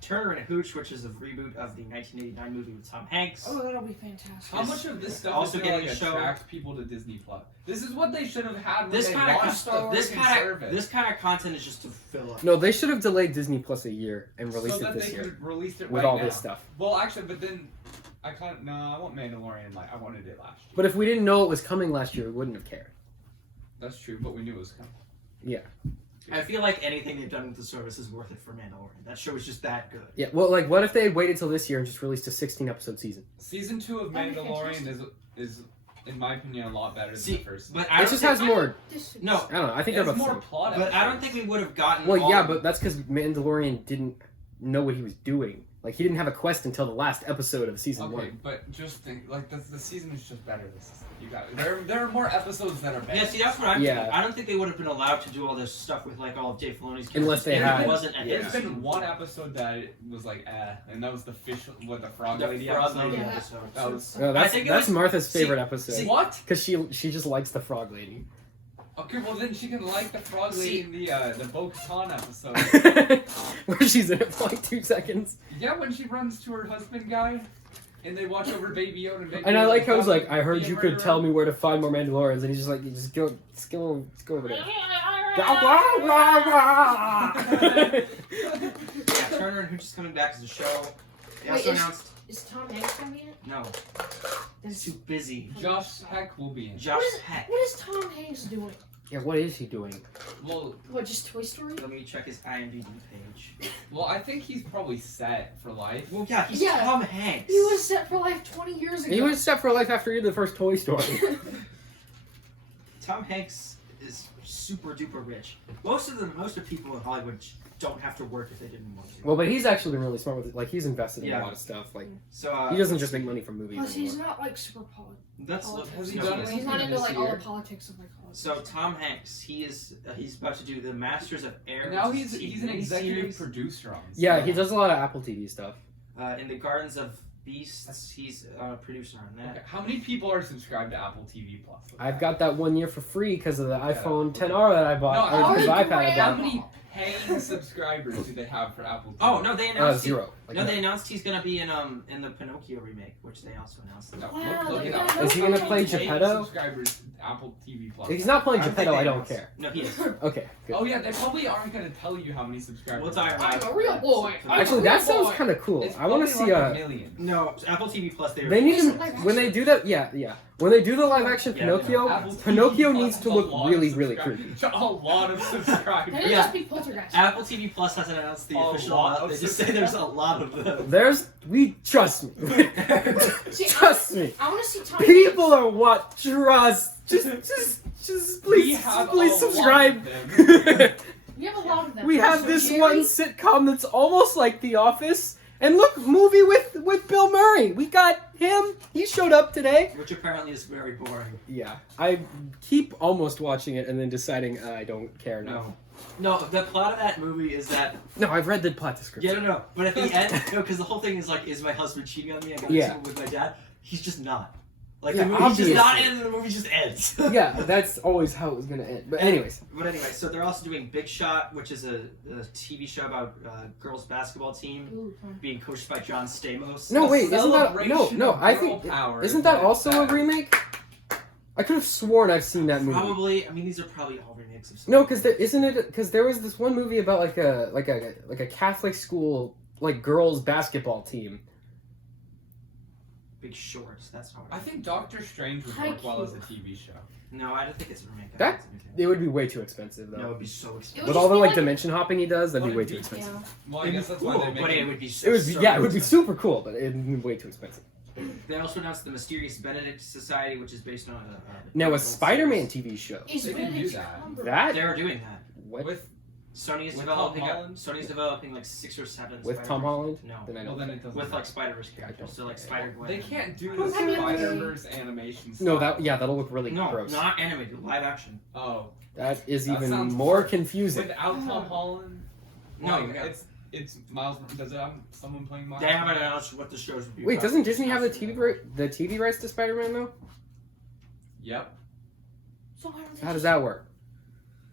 Turner and Hooch, which is a reboot of the 1989 movie with Tom Hanks. Oh, that'll be fantastic. How much of this stuff Also is gonna getting like a show- attract people to Disney Plus? This is what they should have had when This they kind launched the of this freaking kind service. of this kind of content is just to fill up. No, they should have delayed Disney Plus a year and so released that it this they year could release it with right all now. this stuff. Well, actually, but then I want Mandalorian. Like I wanted it last year. But if we didn't know it was coming last year, we wouldn't have cared. That's true, but we knew it was coming. I feel like anything they've done with the service is worth it for Mandalorian. That show is just that good. Yeah, well, like, what if they had waited till this year and just released a 16-episode season? Season 2 of That'd be Mandalorian is, in my opinion, a lot better than See, the first. But It I don't just think, has more. no, I don't know. I think It they're has about more the same. plot. but I don't episodes. think we would have gotten. Well, all yeah, of- but that's because Mandalorian didn't know what he was doing. Like, he didn't have a quest until the last episode of season Okay, one. but just think, like the season is just better. This season. You got it. There are more episodes that are better. Yeah, see, that's what I'm Yeah. thinking. I don't think they would have been allowed to do all this stuff with like all of Dave Filoni's characters. Unless they if had- It wasn't at There's his been one episode that was like and that was the the frog the lady Frog episode. Lady Yeah. episode. That was No, I think it that's was- Martha's favorite see- episode. what? Because she just likes the frog lady. Okay, well then she can like the frog lady in the Bo-Katan episode. Where she's in it for like 2 seconds. Yeah, when she runs to her husband guy, and they watch over Baby Yoda. And Baby And I Yoda like how he's becomes like, I heard be a you could murderer. tell me where to find more Mandalorians, and he's just like, you just go over there. Yeah, Turner and Hooch is coming back as a show. They Wait, also is- announced Is Tom Hanks gonna be in it? no, he's too busy. Josh Heck will be in. Josh Heck. What is Tom Hanks doing? Yeah, what is he doing? Well, What, just Toy Story? Let me check his IMDb page. I think he's probably set for life. Well, yeah, he's Yeah. Tom Hanks. He was set for life 20 years ago. He was set for life after he did the first Toy Story. Tom Hanks is super duper rich. Most of people in Hollywood don't have to work if they didn't want to. Well, but he's actually been really smart with it. Like, he's invested in Yeah. a lot of stuff. Like, So he doesn't just make money from movies Plus, he's anymore. not like super Let's look. politics. Has he no, done he anything He's not into this like all year? the politics of like Hollywood. So Tom Hanks, he's about to do the Masters of Air. And now which is he's a an executive miniseries. producer on. Yeah, stuff. he does a lot of Apple TV stuff. In the Gardens of Beasts, he's a producer on that. Okay, how many people are subscribed to Apple TV Plus? I've got that 1 year for free because of the Yeah. iPhone 10R that I bought, No, or how because many iPad I How bought. many paying subscribers do they have for Apple TV? Oh no, they announced. 0. Like, No, they announced he's gonna be in the Pinocchio remake, which they also announced. No, Wow, look it they up. got Is he gonna How play many paying Geppetto? Subscribers Apple TV Plus. If he's not playing I think Geppetto, they I don't announced- care. No, he is. Okay, good. Oh yeah, they probably aren't gonna tell you how many subscribers. We'll talk about I'm a real boy. Actually, that sounds kind of cool. It's I want to probably see like a. a million. No, Apple TV Plus. They need to when they do that. Yeah. When they do the live action Yeah, Pinocchio, Apple TV Pinocchio Plus needs has to a look lot of really, really subscribers. creepy. A lot of subscribers. They didn't Yeah. just be poltergeist. Apple TV Plus hasn't announced the A official. lot of They just say there's a lot of them. Trust me. See, Trust me. I want to see Tom People are what trust. Just We please have please a subscribe. lot of them. We have a lot of them. We have So this Jerry- one sitcom that's almost like The Office. And look, movie with Bill Murray. We got him. He showed up today. Which apparently is very boring. Yeah, I keep almost watching it and then deciding I don't care now. No, the plot of that movie is that No, I've read the plot description. no. But at the end, no, because the whole thing is like, is my husband cheating on me? I got Yeah. into it with my dad. he's just not. Like Yeah, the movie's just obviously. not, and the movie just ends. Yeah, that's always how it was gonna end. But anyways, So they're also doing Big Shot, which is a TV show about girls basketball team Ooh, fun. being coached by John Stamos. no, A wait, isn't that celebration no? of I girl think power isn't is that what also a it's remake? I could have sworn I've seen that movie. Probably. I mean, these are probably all remakes of something. No, because there was this one movie about like a Catholic school like girls basketball team. Big Shorts. That's hard. I think Doctor Strange would work well as a TV show. No, I don't think it's a remake. That- It would be way too expensive No, it though. would be so expensive. It With would all the just be like like- dimension hopping he does, that'd be Would way it too be- expensive. Yeah. Well, I guess that's why Cool, they make but it it. would be. It would be so yeah, it would be expensive. super cool, but it'd be way too expensive. They also announced the Mysterious Benedict Society, which is based on a Now a adult Spider-Man series. TV show. Is They can do Benedict that. Cumberbatch. That They're doing that. what With Sony is With developing. Tom Holland? Sony's developing like 6 or 7. with Spider-Verse. Tom Holland? No. Then I well, don't. then it doesn't. With like matter. Spider-Verse I characters, don't so like care. Spider-Gwen. They can't do Oh, the that'd be Spider-Verse animation. No, style. that'll look really No, gross. not animated, live action. Oh, That is That even sounds more horrible. confusing. without Tom Holland. No, Like, yeah. it's Miles. Does it have someone playing Miles? They haven't announced what the shows would be. Wait, about. doesn't Disney have the TV rights to Spider-Man though? Yep. So why don't they How does just- that work?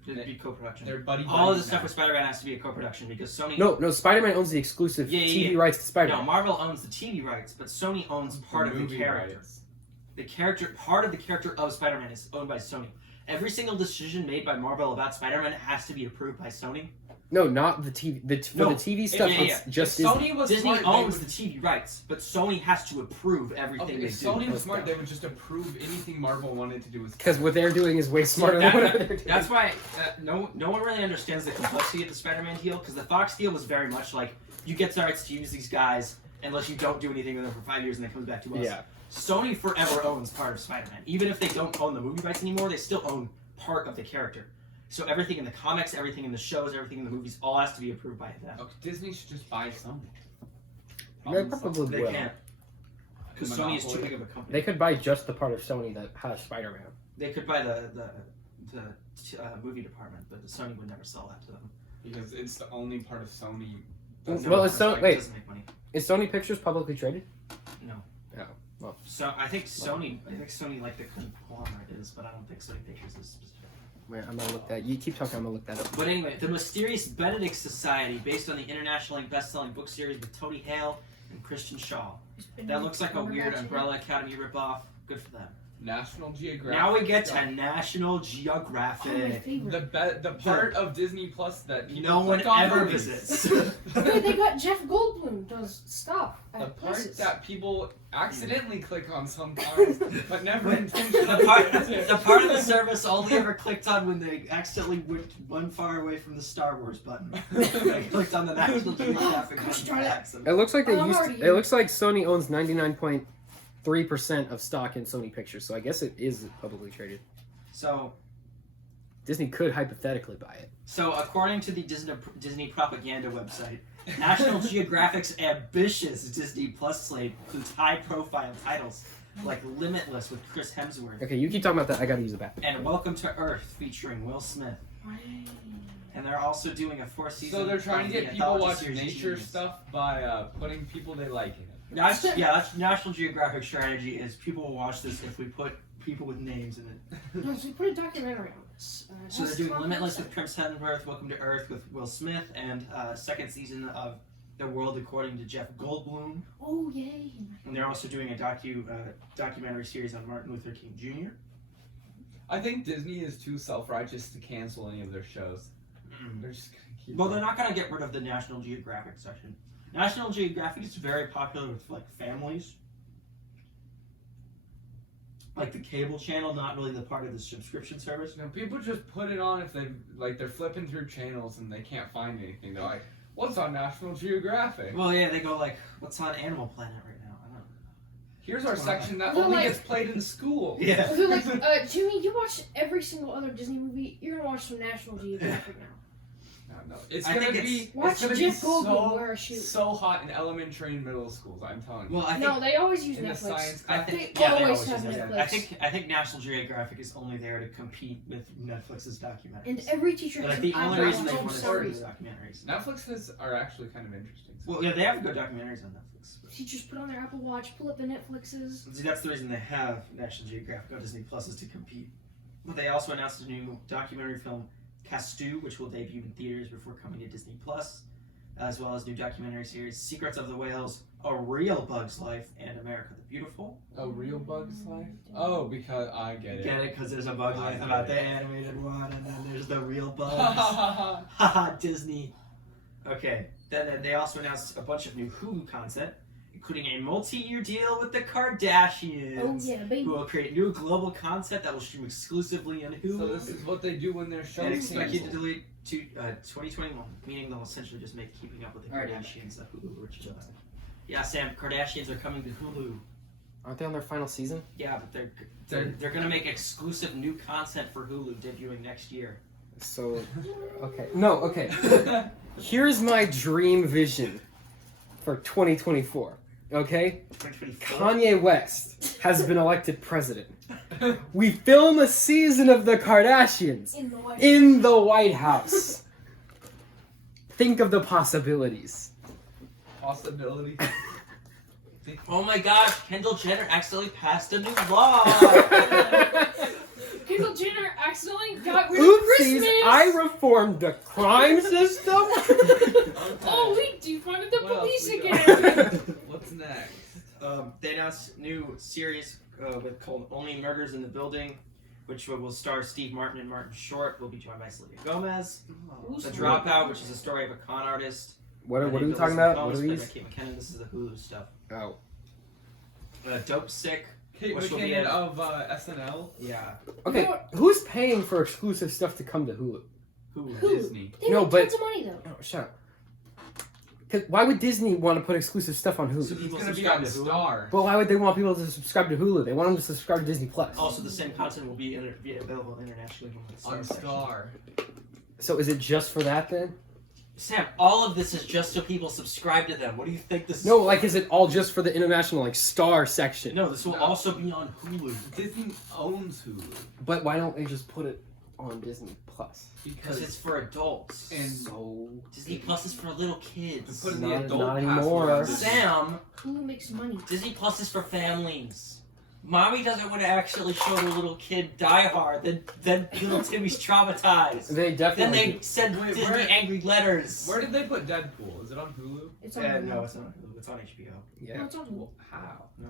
It'd be co-production. They're buddy. All of buddies the stuff now. with Spider-Man has to be a co-production because Sony. No, Spider-Man owns the exclusive Yeah, yeah, TV yeah. rights to No, Spider-Man. Marvel owns the TV rights, but Sony owns part of the movie character. rights. The character, part of the character of Spider-Man is owned by Sony. Every single decision made by Marvel about Spider-Man has to be approved by Sony. No, not the TV. For No. the TV stuff, Yeah, yeah, it's just If Disney. Sony was Disney smart, owns they the TV rights, but Sony has to approve would, everything okay, they if do. Sony was smart, they would just approve anything Marvel wanted to do with. Because what they're doing is way smarter That- than whatever they're doing. That's why no one really understands the complexity of the Spider-Man deal, because the Fox deal was very much like, you get the rights to use these guys unless you don't do anything with them for 5 years and then it comes back to us. Yeah. Sony forever owns part of Spider-Man. Even if they don't own the movie rights anymore, they still own part of the character. So everything in the comics, everything in the shows, everything in the movies, all has to be approved by them. Okay, Disney should just buy Sony. They probably They will. can't, because Sony is too big of a company. They could buy just the part of Sony that has Spider-Man. They could buy the movie department, but the Sony would never sell that to them. Because it's the only part of Sony. Well, it's so- It wait. doesn't make money. Is Sony Pictures publicly traded? So I think Sony like the conglomerate is, but I don't think Sony Pictures is specific. Wait, I'm gonna look that. You keep talking. I'm gonna look that up. But anyway, the Mysterious Benedict Society, based on the internationally best-selling book series with Tony Hale and Christian Shaw. Is That Benedict looks like a weird Cumberbatch in it? Umbrella Academy ripoff. Good for them. National Geographic. Now we get stuff. to National Oh, my Geographic. favorite. The part of Disney Plus that people No one click on ever movies. visits. Wait, they got Jeff Goldblum does stuff The at part places. that people accidentally click on sometimes, but never intentionally. the part of the service only ever clicked on when they accidentally went one far away from the Star Wars button. They clicked on the National Geographic Gosh, button darn by it. accident. It looks like they Oh, I'm used. already It looks like Sony owns 99.3% of stock in Sony Pictures. So I guess it is publicly traded. So Disney could hypothetically buy it. So, according to the Disney propaganda website, National Geographic's ambitious Disney Plus slate includes high-profile titles like Limitless with Chris Hemsworth Okay, you keep talking about that. I gotta use the bathroom. and Welcome to Earth featuring Will Smith. And they're also doing a 4th season. So they're trying of to the get people to anthology watch series nature Genius. stuff by putting people they like in it. That's National Geographic strategy is people will watch this if we put people with names in it. No, so we put a documentary on this. So they're doing Limitless with Chris Hemsworth, Welcome to Earth with Will Smith, and 2nd season of The World According to Jeff Goldblum. Oh, yay. And they're also doing a documentary series on Martin Luther King Jr. I think Disney is too self-righteous to cancel any of their shows. They're just gonna keep. Well, they're not going to get rid of the National Geographic section. National Geographic is very popular with like families. Like the cable channel, not really the part of the subscription service. You know, people just put it on if they're flipping through channels and they can't find anything. They're like, "What's on National Geographic?" Well, yeah, they go like, "What's on Animal Planet right now?" I don't know. Here's our section that Well, only like- gets played in school. Yeah. So, like, Jimmy, you watch every single other Disney movie. You're gonna watch some National Geographic now. No. It's I gonna think be Watch gonna Jeff be Goldblum wear a suit. so hot in elementary and middle schools. I'm telling you. Well, I think No, they always use in the Netflix. science I class. think They yeah, they always always have use that. Netflix. I think National Geographic is only there to compete with Netflix's documentaries. And every teacher But has the an only Apple reason they Watch. want to Sorry. do documentaries. Netflix's are actually kind of interesting. Well, yeah, they have good documentaries on Netflix. But Teachers put on their Apple Watch, pull up the Netflixes. see, that's the reason they have National Geographic on Disney Plus is to compete. But they also announced a new documentary film, Castu, which will debut in theaters before coming to Disney Plus, as well as new documentary series Secrets of the Whales, A Real Bug's Life, and America the Beautiful. A real Bug's Life? Oh, because I get it. Get it? Because there's a Bug's I Life get about it. the animated one, and then there's the real bugs. Haha, Disney. Okay, then they also announced a bunch of new Hulu content, including a multi-year deal with the Kardashians. Oh yeah, baby. Who will create new global content that will stream exclusively on Hulu. So this is what they do when their and shows expected to cancel. delete to 2021, meaning they'll essentially just make Keeping Up with the Kardashians a Hulu original. Yeah, Sam, Kardashians are coming to Hulu. Aren't they on their final season? Yeah, but they're gonna make exclusive new content for Hulu debuting next year. So, okay. No, okay. Here's my dream vision for 2024. Okay? 2024. Kanye West has been elected president. We film a season of the Kardashians In the White in the White House. Think of the possibilities. Possibility. Oh my gosh, Kendall Jenner accidentally passed a new law. Kendall Jenner accidentally got rid of Oopsies, Christmas. I reformed the crime system. Oh, we defunded the What else police we again. What's next? They announced new series called Only Murders in the Building, which will star Steve Martin and Martin Short. Will be joined by Selena Gomez. The Dropout, which is a story of a con artist. What are we Named talking Elizabeth about? What Holmes, are played these? by Kate McKinnon. This is the Hulu stuff. Oh. Dope Sick. Kate Which will be McKinnon a- of SNL. Yeah. Okay, You know what? who's paying for exclusive stuff to come to Hulu? Hulu. Who? Disney. They No, make but- tons of money though. Oh, shut up. 'Cause why would Disney want to put exclusive stuff on So Hulu? It's people gonna be subscribe on to Hulu. Star. But why would they want people to subscribe to Hulu? They want them to subscribe to Disney Plus. Also, the same content will be available internationally On Star. So is it just for that then? Sam, all of this is just so people subscribe to them. What do you think this No, like is it all just for the international like Star section? No, this will No. also be on Hulu. Disney owns Hulu. But why don't they just put it on Disney Plus? Because it's for adults. and So Disney Plus is for little to kids. put in the Not- adult not password anymore. on Disney. Sam, Who makes money? Disney Plus is for families. Mommy doesn't want to actually show the little kid Die Hard. Then little Timmy's traumatized. they Then definitely they send Wait, Disney where- angry letters. Where did they put Deadpool? Is it on Hulu? It's on. No, it's not on Hulu. It's on HBO. yeah. No, it's on. Well, how? No.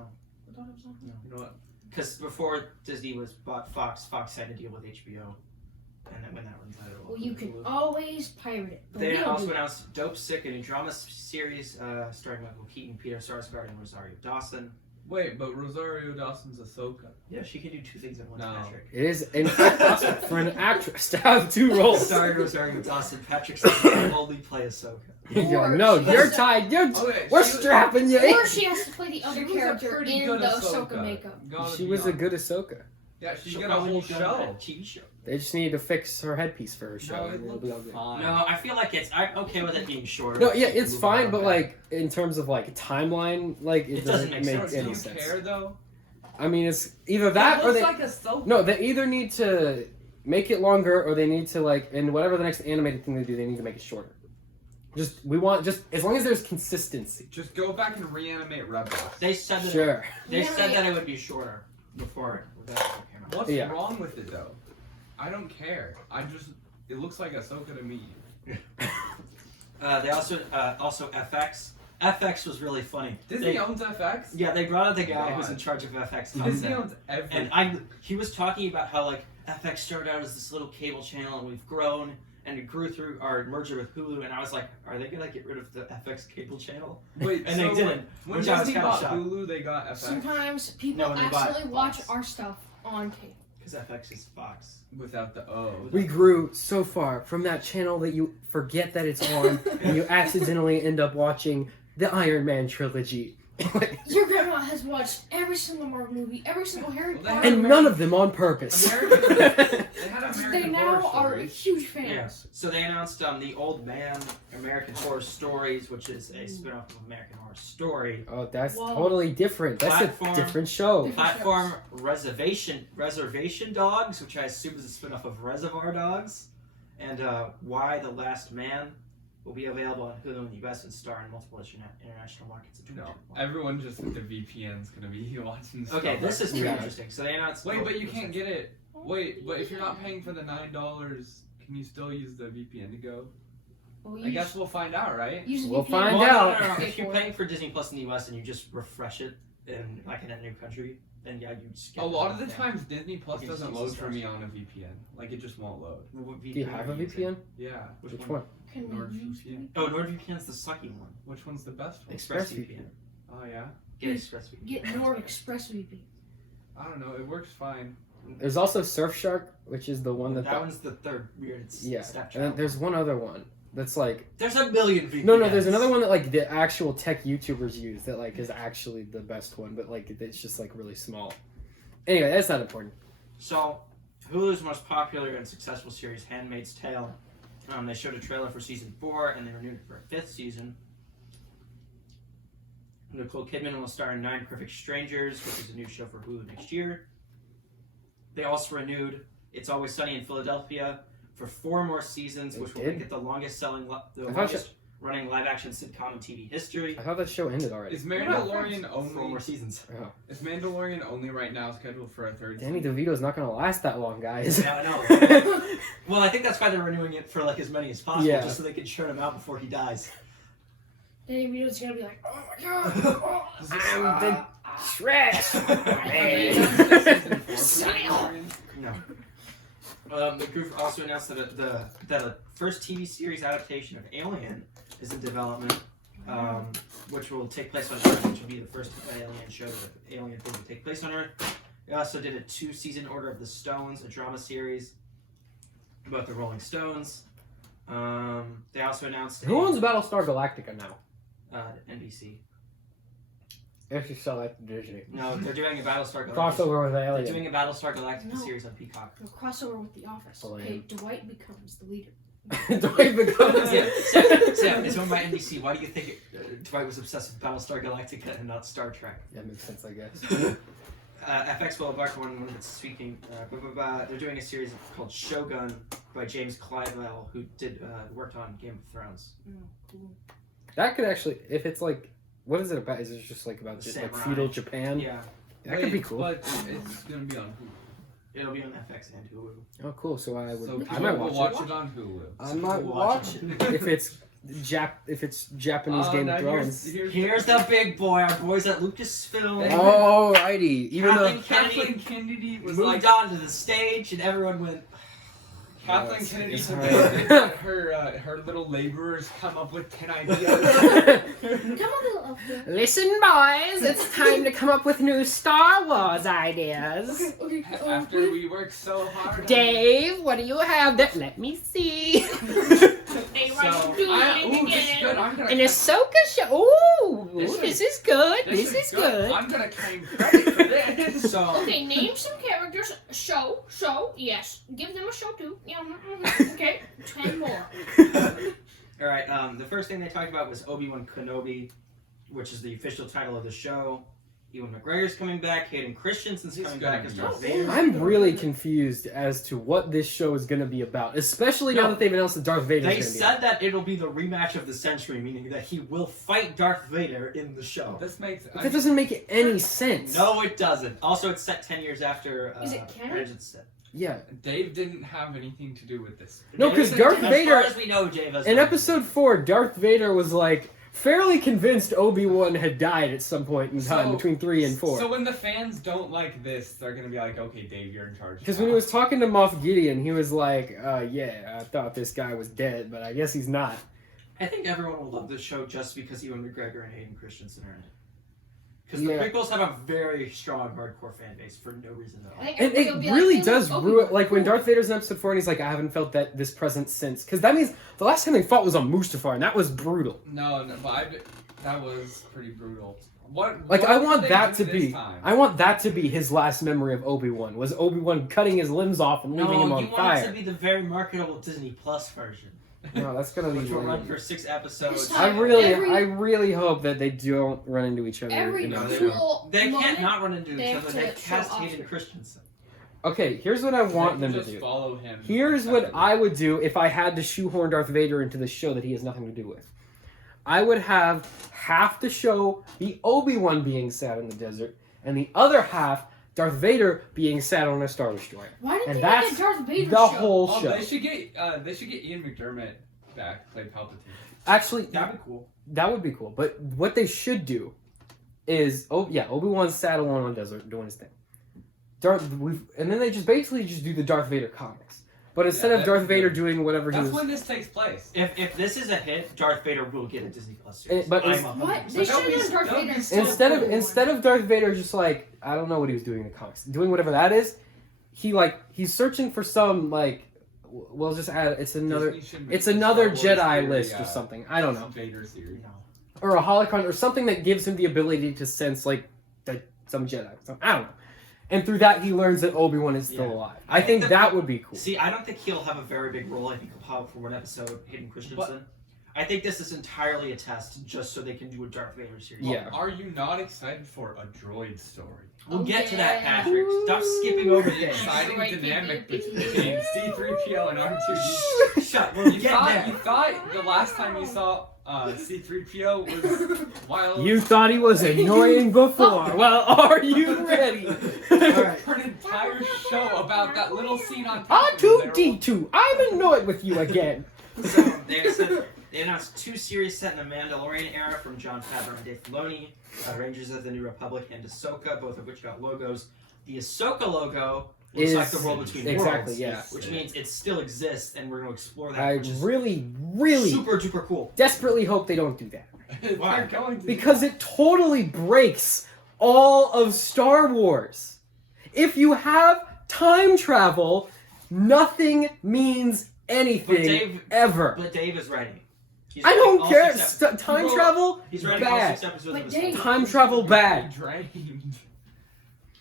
I thought it was on. You know what? Because before Disney was bought Fox, Fox had to deal with HBO. And then when that runs out, it'll Well, you go to can Hulu. always pirate it. But They we don't also do that. announced Dope Sick, a new drama series starring Michael Keaton, Peter Sarsgaard, and Rosario Dawson. Wait, but Rosario Dawson's Ahsoka. Yeah, she can do two things at once, No. Patrick. It is in fact possible for an actress to have two roles. Starring Rosario Dawson, Patrick said he can only play Ahsoka. You're Or like, no, she you're was a- tied. Okay, We're she was- strapping you Or in. she has to play the She other was a character pretty in good the Ahsoka Ahsoka. makeup. Gotta She be was a honest. good Ahsoka. Yeah, she She'll got a probably whole be done on show. a TV show. They just need to fix her headpiece for her show. No, and it it'll be all looked good. fine. No, I feel like I'm okay with it being shorter. No, yeah, it's Moving fine, on but back. like in terms of like timeline, like it, It doesn't make make sense. Do any you sense. care though? I mean, it's either that it or looks they like Ahsoka. no, they either need to make it longer or they need to like in whatever the next animated thing they do, they need to make it shorter. We want as long as there's consistency. Just go back and reanimate Rebels. They said that Sure. they Yeah, said yeah. that it would be shorter before that came out. What's Yeah. wrong with it though? I don't care. It looks like Ahsoka to me. They also FX. FX was really funny. Disney They- owns FX? Yeah, they brought out the guy God. who's in charge of FX Disney content. owns everything. And he was talking about how like FX started out as this little cable channel and we've grown and it grew through our merger with Hulu and I was like, are they gonna get rid of the FX cable channel? Wait, And so they didn't. When which I was Disney kinda bought shocked. Hulu, they got FX Sometimes people No, when they bought accidentally watch Fox. our stuff on tape. Because FX is Fox. without the O. We grew so far from that channel that you forget that it's on and you accidentally end up watching the Iron Man trilogy. Your grandma has watched every single Marvel movie, every single Harry Well, they Potter. And none of them on purpose. American- They had They American now Horror are We're huge fans. Yes. So they announced The Old Man, American Horror Stories, which is a spin-off of American Horror Story. Oh, that's Whoa. totally different. That's Platform. a different show. Different Platform Reservation Dogs, which I assume is a spin-off of Reservoir Dogs, and Why the Last Man will be available on Hulu in the US and star in multiple international markets in No, 2021. everyone just with the VPN's gonna be watching stuff. Okay, this is pretty Yeah. interesting. So they announced. Wait, but you can't get it. Wait, but if you're not paying for the $9, can you still use the VPN to go? Well, I guess we'll find out, right? We'll find Well, out. no. If you're paying for Disney Plus in the US and you just refresh it in like in a new country, then yeah, you just get A lot of the thing. times Disney Plus You can doesn't just load use for the me on a VPN. Like it just won't load. What Do you have a are using? VPN? Yeah. Which one? Can we use NordVPN. Oh, NordVPN's the sucky one. Which one's the best one? ExpressVPN. Oh yeah. Get ExpressVPN. Get Nord Express VP. I don't know. It works fine. There's also Surfshark, which is the one that. That one's the third weird Yeah, Snapchat. and then there's one other one that's like. There's a million VPNs. No, there's another one that like the actual tech YouTubers use that like is actually the best one, but like it's just like really small. Anyway, that's not important. So, Hulu's most popular and successful series, Handmaid's Tale. They showed a trailer for season 4, and they renewed it for a 5th season. Nicole Kidman will star in 9 Perfect Strangers, which is a new show for Hulu next year. They also renewed It's Always Sunny in Philadelphia for 4 more seasons, They which will did? make it the longest thought longest running live action sitcom in TV history. I thought that show ended already. Is Mandalorian 4 more only? seasons. Is Mandalorian only right now scheduled for a 3rd Danny season? DeVito's not gonna last that long, guys. Yeah, I know. Well, I think that's why they're renewing it for like as many as possible, Yeah. just so they can churn him out before he dies. Danny DeVito's gonna be like, oh my god. I'm the trash. Season 4 for Mandalorian? No. The group also announced that a first TV series adaptation of Alien is in development, which will take place on Earth, which will be the first Alien show that Alien thing will take place on Earth. They also did a 2-season Order of the Stones, a drama series about the Rolling Stones. They also announced Who owns Battlestar Galactica now? NBC. If you sell that to Disney. No, they're doing a Battlestar Galactica. Crossover with They're Alien. doing a Battlestar Galactica No. series on Peacock. No crossover with The Office. Oh, Okay, Dwight becomes the leader. Dwight becomes Sam, it's owned by NBC. Why do you think Dwight was obsessed with Battlestar Galactica and not Star Trek? That makes sense, I guess. FX will embark on one of its speaking. They're doing a series called Shogun by James Clyvell, who worked on Game of Thrones. Oh, cool. That could actually, if it's like, what is it about? Is it just like about just like Samurai. feudal Japan? Yeah, That could be cool. But it's gonna be on Hulu. it'll be on FX and Hulu. Oh, cool. So I would. So I people might will watch watch it on Hulu. I might We'll watch watch it if it's Japanese Game now of Thrones. Here's the big boy, our boys at Lucasfilm. Alrighty, even though Kathleen Kennedy was moved like on to the stage, and everyone went. Kathleen Yes, Kennedy it's said her. they let her little laborers come up with 10 ideas. Come on, little listen, boys, it's time to come up with new Star Wars ideas. Okay. After we worked so hard. Dave, what do you have there? Let me see. Hey, So, why you do it ooh, this is again? good. I'm gonna An claim- Ahsoka show. Ooh, This this is good. This is good. I'm gonna claim credit for this. So Okay, name some characters. Show, yes. Give them a show too. Yeah, okay. 10 more. all right. The first thing they talked about was Obi-Wan Kenobi, which is the official title of the show. Ewan McGregor's coming back. Hayden Christensen's He's coming gonna back as be Darth awesome. Vader. I'm really confused as to what this show is going to be about, especially now No. that they've announced that Darth Vader's They going to be. said that it'll be the rematch of the century, meaning that he will fight Darth Vader in the show. This makes. But that doesn't make any sense. No, it doesn't. Also, it's set 10 years after. Is it canon? Revenge of the Sith. Yeah. Dave didn't have anything to do with this. No, 'cause Darth Vader- As far as we know, Dave has In episode 4, Darth Vader was like fairly convinced Obi-Wan had died at some point in time So- between 3 and 4. So when the fans don't like this, they're gonna be like, "Okay, Dave, you're in charge." Because when he was talking to Moff Gideon, he was like, yeah, I thought this guy was dead, but I guess he's not. I think everyone will love this show just because Ewan McGregor and Hayden Christensen are in it. Because Yeah. the prequels have a very strong hardcore fan base for no reason at all. I think And everybody it will be really like, does "Hey, ruin, look, like when Obi-Wan." Darth Vader's in episode 4 and he's like, I haven't felt this presence since. Because that means the last time they fought was on Mustafar, and that was brutal. No, but that was pretty brutal. Like, what I did want they that do to this be. time? I want that to be his last memory of Obi-Wan. Was Obi-Wan cutting his limbs off and leaving him No, on you want it fire? to be the very marketable Disney Plus version, No, that's gonna be which will run lame. for 6 episodes. This I time, really hope that they don't run into each other. Every enough. cool They can't moment, not run into they each have other. to They show cast off Hayden it. Christensen. Okay, here's what I want them to just do. follow him. Here's what I would do if I had to shoehorn Darth Vader into the show that he has nothing to do with. I would have half the show be Obi-Wan being sad in the desert, and the other half Darth Vader being sad on a Star Destroyer. Why didn't And they that's make a Darth Vader the show? whole Oh, show. they should get Ian McDermott back to play Palpatine. Actually, That'd be cool. that would be cool. But what they should do is, Obi-Wan's sad alone on the desert doing his thing. And then they just basically do the Darth Vader comics. But instead of Darth Vader doing whatever he That's was... when this takes place. If this is a hit, Darth Vader will get a Disney Plus series. But I'm it's- 100%. What? They should have done Darth that would be Vader so Instead of Darth Vader just like, I don't know what he was doing in the comics, doing whatever that is, he's searching for some we'll just add it's another Jedi list or something. I don't know. Vader series. No. Or a holocron or something that gives him the ability to sense some Jedi. I don't know. And through that he learns that Obi-Wan is still alive. I think that would be cool. See, I don't think he'll have a very big role. I think he'll pop up for one episode, Hayden Christensen. I think this is entirely a test just so they can do a Darth Vader series. Yeah. Are you not excited for a droid story? We'll get to Yeah. that, Patrick. Stop skipping over The things. exciting Right, dynamic baby. between C-3PO and R2-D2. Shut. We'll You get thought there. the last time you saw C-3PO was while You thought he was annoying before. Well, are you ready? Alright. for an entire show about that little scene on top of him, R2-D2, I'm annoyed with you again. So they announced 2 series set in the Mandalorian era from Jon Favreau and Dave Filoni, Rangers of the New Republic and Ahsoka, both of which got logos. The Ahsoka logo looks like the world between exactly, worlds, yeah. which means it still exists, and we're going to explore that. I which is really super duper cool. desperately hope they don't do that. Why? They're going to Because it totally breaks all of Star Wars. If you have time travel, nothing means anything Dave- ever. But Dave is ready. He's I writing don't all care. 6 ep- Time travel, He's writing all bad. 6 episodes But of Dave- this. Time travel, bad. Drained.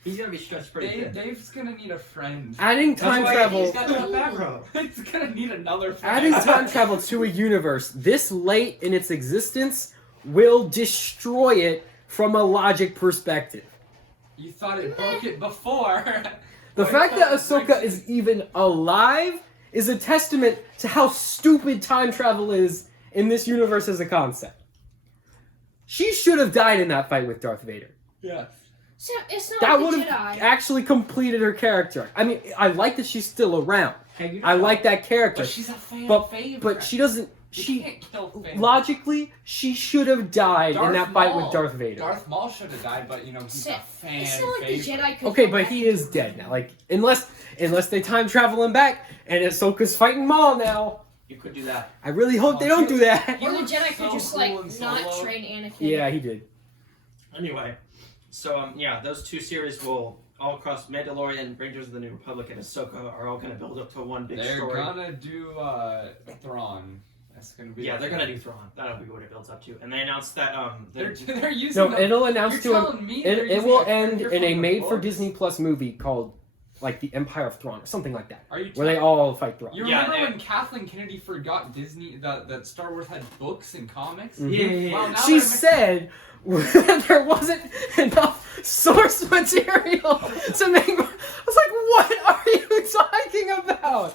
He's going to be stretched pretty thin. Dave's gonna need a friend. Adding That's time why travel, he's got Jon Favreau. It's gonna need another friend. adding time travel to a universe this late in its existence will destroy it from a logic perspective. You thought it broke it before. The Wait, fact that so- Ahsoka is even alive is a testament to how stupid time travel is in this universe as a concept. She should have died in that fight with Darth Vader. Yeah. So, it's not That like would the have Jedi. actually completed her character. I mean, I like that she's still around. Hey, you know I like that character. But she's a fan But- favorite. But she doesn't. You She can't kill fans. logically, she should have died in Darth that fight Maul. with Darth Vader. Darth Maul should have died, but he's So, a fan it's not like the favorite. Jedi could Okay, go but back he and is forth. dead now. Like, unless they time travel him back, and Ahsoka's fighting Maul now. You could do that. I really hope they don't do that. Or the looks Jedi so could just cool like in not Solo. train Anakin. Yeah, he did. Anyway, so those 2 series will all across Mandalorian, Rangers of the New Republic, and Ahsoka are all going to build up to one big They're story. gonna do Thrawn. That's gonna be. Yeah, they're going to do Thrawn. That'll be what it builds up to. And they announced that They're using. No, it'll announce You're to him. telling me they're It using will a end character in a from the made-for books? Disney Plus movie called, like, The Empire of Thrawn or something like that, Are you? where they all fight Thrawn. You Yeah, remember and- when Kathleen Kennedy forgot Disney that Star Wars had books and comics? Mhm. Yeah. Well, now She they're said there wasn't enough source material to make. I was like, "What are you talking about?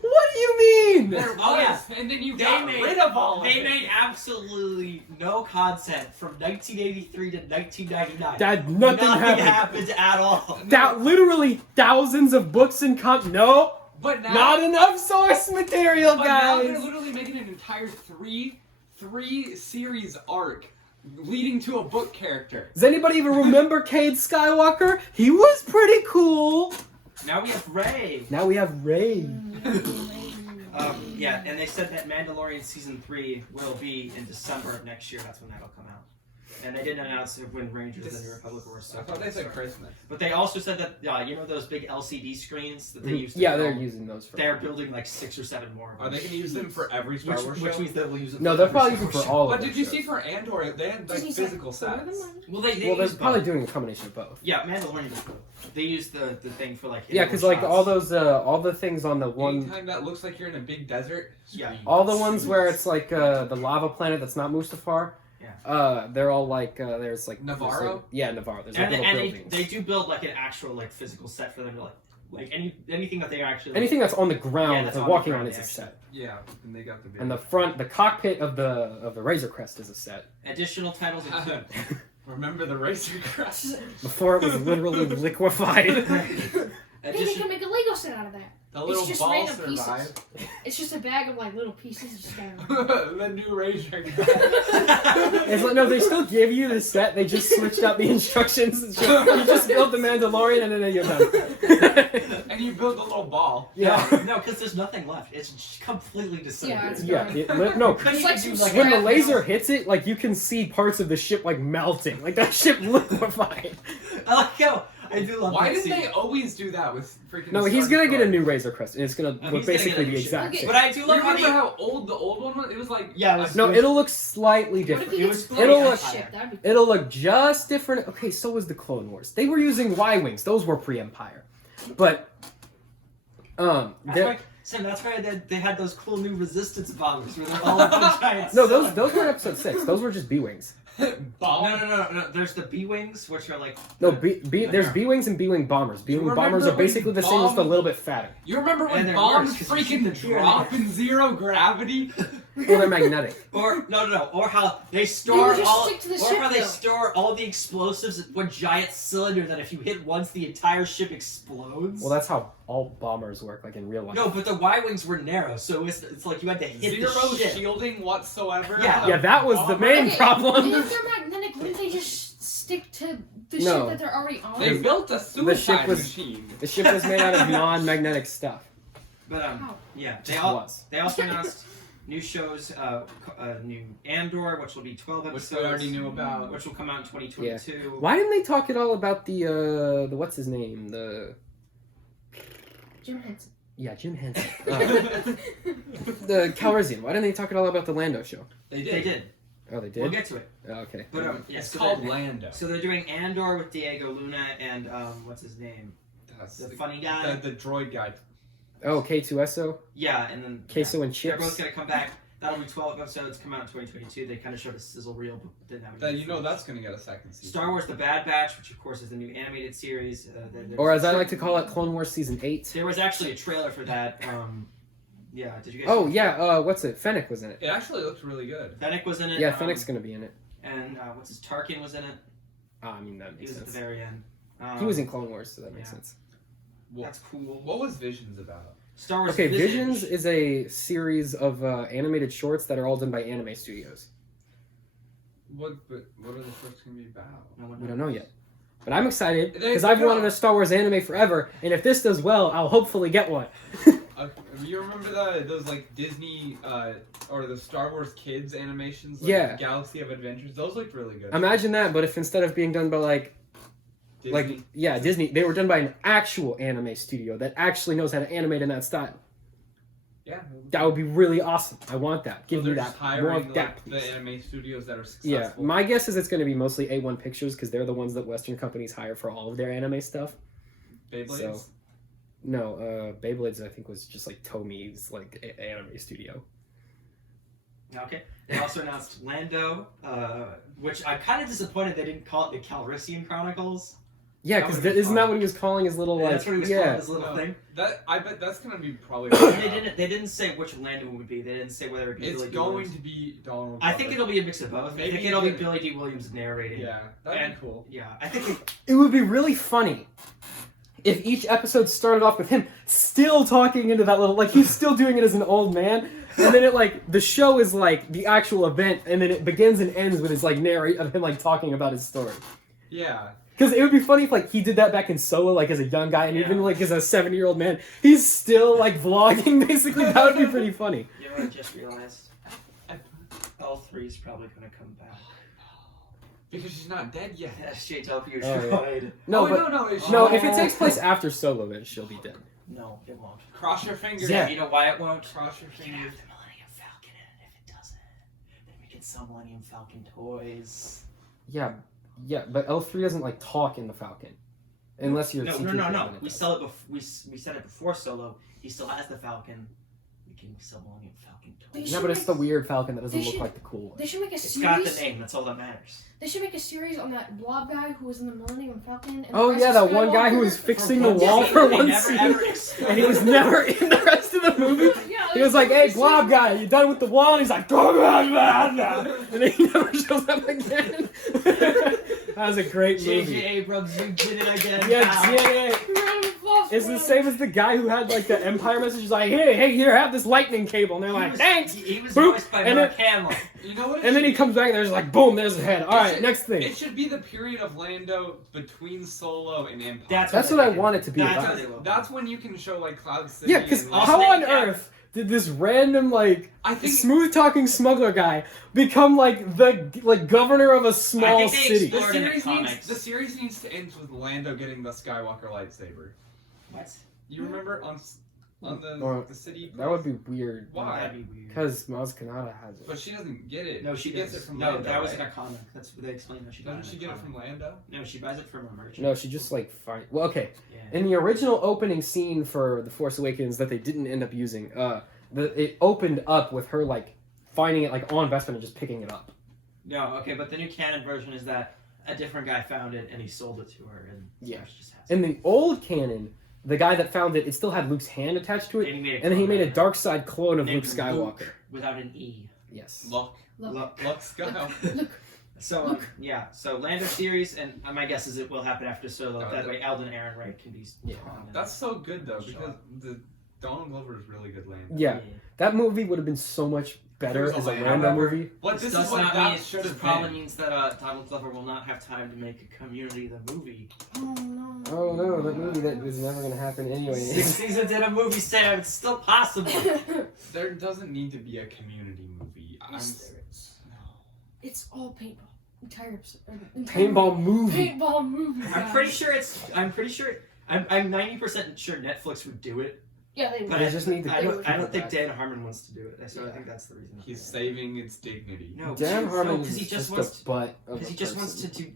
What do you mean?" There was, Oh, yeah. and then you They got made- rid of all of They it. made absolutely no content from 1983 to 1999. That nothing happened. happened at all. That literally thousands of books and no, But now, not enough source material, but now they're guys. literally making an entire three series arc leading to a book character. Does anybody even remember Cade Skywalker? He was pretty cool. Now we have Rey. Now we have Rey. And they said that Mandalorian season 3 will be in December of next year. That's when that'll come out. And they didn't announce when Rangers of the New Republic were. I thought they said Christmas. But they also said that you know those big LCD screens that they used to Yeah, they're film? using those for. They're building like 6 or 7 more. Of them. Are they going to use them for every Star Wars show? Which means they'll use it. No, for they're every probably Star using for Wars show. all of But them. did you see for Andor, they had like Disney's like, physical "For the sets. money." Well, they Well, they're use probably both. doing a combination of both. Yeah, Mandalorian. They use the thing for like. Yeah, because like all those all the things on the one, Anytime that looks like you're in a big desert, Yeah. scream. all the ones where it's like the lava planet that's not Mustafar. Yeah. They're all like there's like Navarro? there's, like, yeah, Navarro. There's like And, little and buildings. they do build like an actual like physical set for them to like anything that they actually Anything that's on the ground Yeah, that that's they're on the walking ground, on is a actually. set. Yeah, and they got the big. And the cockpit of the Razor Crest is a set. additional titles include Remember the Razor Crest? Before it was literally liquefied. Hey, they addition, can make a Lego set out of that. The little just ball random survived. It's just a bag of like little pieces. Just kind of... The new Razor Crest. It's like, no, they still give you the set. They just switched up the instructions. It's just- you just build the Mandalorian and then you're done. And you build a little ball. Yeah. no, because there's nothing left. It's just completely Yeah, disintegrated. it's Yeah. No. Couldn't It's even like do some like When the scrap laser metal. hits it, like you can see parts of the ship like melting. Like that ship liquefied. I like how I do love. Why that did scene. they always do that with freaking? No, he's Star gonna get a Destroyers? new Razor Crest, and it's gonna Oh, look he's gonna basically get a the new ship. exact Okay. same. But I do love how Remember they. how old the old one was? It was like Yeah, it was- No, it'll look slightly What if different. he It gets was blown it'll up look- ship? That'd be It'll look just different. Okay, so was the Clone Wars. They were using Y-wings. Those were pre-Empire. But That's they're- why, Sam, that's why they had those cool new resistance bombers where they're all up giant. no, those were in Episode 6. Those were just B-wings. bomb. No. There's the B wings, which are like. No, there's B-wings and B-wing bombers. B-wing You bombers remember are basically the when same, just a bomb- little bit fatter. You remember when And they're bombs worse 'cause you shoot freaking the tree drop in in zero gravity? Well, they're magnetic. Or no, or how they They store would just all, stick to the or ship, how they though. store all the explosives in one giant cylinder that if you hit once, the entire ship explodes. Well, that's how all bombers work, like in real life. No, but the Y wings were narrow, so it's like you had to hit Zero the ship. shielding whatsoever. Yeah. Yeah, that was the main Okay, problem. And if they're magnetic, wouldn't they just stick to the No. ship that they're already on? They built a suicide was- machine. The ship was made out of non-magnetic stuff. But Wow. yeah, Just was. they also announced new shows, new Andor, which will be 12 Which episodes, we already knew about. which will come out in 2022. Why didn't they talk at all about the what's his name? Jim Henson. Yeah, Jim Henson. The Calrissian. Why didn't they talk at all about the Lando show? They did. They did. Oh, they did? We'll get to it. Oh, okay. But yeah, It's so called they're- Lando. So they're doing Andor with Diego Luna and what's his name? That's The funny guy. The droid guy. Oh, K2SO? Yeah, and then Queso and they're both chips. gonna come back. That'll be 12 episodes. Come out in 2022. They kind of showed a sizzle reel, but didn't have. That any you know footage. that's gonna get a second season. Star Wars: The Bad Batch, which of course is the new animated series. Or as I like to call it, Clone Wars Season 8. There was actually a trailer for that. Yeah, did you guys? Oh, yeah, what's it? Fennec was in it. It actually looks really good. Fennec was in it. Yeah, Fennec's gonna be in it. And what's his Tarkin was in it. I mean, that He makes was at the sense. very end. He was in Clone Wars, so that makes yeah. sense. That's cool. What was Visions about? Star Wars. Okay, Visions is a series of animated shorts that are all done by anime studios. What are the shorts gonna be about? No one We knows. don't know yet. But I'm excited, They- because I've they're wanted gonna- a Star Wars anime forever, and if this does well, I'll hopefully get one. You remember those like Disney or the Star Wars Kids animations? Like Yeah. Galaxy of Adventures. Those looked really good. Imagine that, but if instead of being done by Disney. Disney, they were done by an actual anime studio that actually knows how to animate in that style. Yeah. That would be really awesome. I want that. Give They're me just that. More hiring of that, like, the please. anime studios that are Yeah, successful. my guess is it's going to be mostly A1 Pictures because they're the ones that Western companies hire for all of their anime stuff. Beyblades. So- No, Beyblades I think was just like Tomi's like anime studio. Okay. They also announced Lando, which I'm kind of disappointed they didn't call it the Calrissian Chronicles. Yeah, That because would've been isn't that fun. what he was calling his little Yeah, like? that's what he was yeah. calling his little No, thing. I bet that's gonna be probably. They didn't say which Lando it would be. They didn't say whether it would be It's Billy D. going Williams. to be Donald. I think it'll be a mix of both. I Maybe think it'll be the- Billy D. Williams narrating. Yeah, that'd And- be cool. Yeah, I think It would be really funny if each episode started off with him still talking into that little, like he's still doing it as an old man, and then it like the show is like the actual event, and then it begins and ends with his like narrate of him like talking about his story. Yeah. Because it would be funny if like he did that back in Solo, like as a young guy, and Yeah. even like as a 70-year-old man, he's still like vlogging. Basically, that would be pretty funny. you know what I just realized? L3 is probably going to come back. Because she's not dead yet. She told you Oh, she yeah. died. No, Oh, but no, if it takes place after Solo, then she'll be dead. No, it won't. Cross your fingers. Yeah. You know why it won't? Cross your We can fingers. have the Millennium Falcon in it. If it doesn't, then we can sell Millennium Falcon toys. Yeah, but L3 doesn't like talk in the Falcon, unless you're No. C-3PO, then it We does. sell it. We said it before Solo. He still has the Falcon. We can sell Millennium Falcon toys. No, but it's the weird Falcon that doesn't They look should- like the cool one. They should make a It's series. got the name. That's all that matters. They should make a series on that blob guy who was in the Millennium Falcon. And Oh the yeah, rest of that one guy who Skywalker. was fixing the one wall scene, for they one never, scene, ever explained and he was never in the rest of the movie. Yeah, He was like, "Hey, blob guy, you done with the wall?" And he's like, "Go blah, blah, blah." And then he never shows up again. That was a great J.J. movie. Abrams, you did it again. Yeah, pal. yeah. It's the same as the guy who had like the Empire message. He's like, "Hey, here, have this lightning cable," and they're like, "Thanks." He was Boop, voiced by and Mark Hamill. You know what? And then he comes back and there's like, boom, there's his head. All right, should- next thing. It should be the period of Lando between Solo and Empire. That's what I want it to be That's about. what they will. That's when you can show like Cloud City. Yeah, because and, Also, how they on have- earth did this random like I think smooth talking smuggler guy become like the governor of a small I think they city? explored- the in the series needs comics. the series needs to end with Lando getting the Skywalker lightsaber. What? You remember on Or- the city? That would be weird. Why? That'd be weird. Because Maz Kanata has it. But she doesn't get it. No, she gets does. it from No, Lando. that was right? in a comic. That's what they explained. That she got Doesn't she in a get it comic. from Lando? No, she buys it from a merchant. No, she just like find. Well, okay. Yeah. In the original opening scene for The Force Awakens that they didn't end up using, it opened up with her like finding it like on Bespin and just picking it up. No, okay, but the new canon version is that a different guy found it and he sold it to her, and so Yeah. she just has it. In the old canon, the guy that found it, it still had Luke's hand attached to it, And he made and then he clone made a of her. dark side clone of Named Luke Skywalker. Luke without an E. Yes. Luck. Luke. Luck Skywalker. So so Lando series, and my guess is it will happen after Solo. No, that the- way, Eldon Ehrenreich can be. Yeah. That's so good though Sure. because the Donald Glover is really good Lando. Yeah, that movie would have been so much better If it as was a a Lando Lando. movie. What This this does is what not that mean. should This have probably been. means that Donald Glover will not have time to make a Community the movie. Oh no. Oh no, that movie that was never gonna happen 6 anyway. seasons in a movie, Sam. It's still possible. There doesn't need to be a Community movie. Yes, there is. It's all paintball. Entire Paintball movie. Paintball movie. I'm guys. pretty sure I'm 90% sure Netflix would do it. Yeah, they But They I just need to I get don't, I don't people think back. Dan Harmon wants to do it. So I think that's the reason. He's saving its dignity. No, Dan Harmon because is he just just wants a butt of because a he just wants person. to do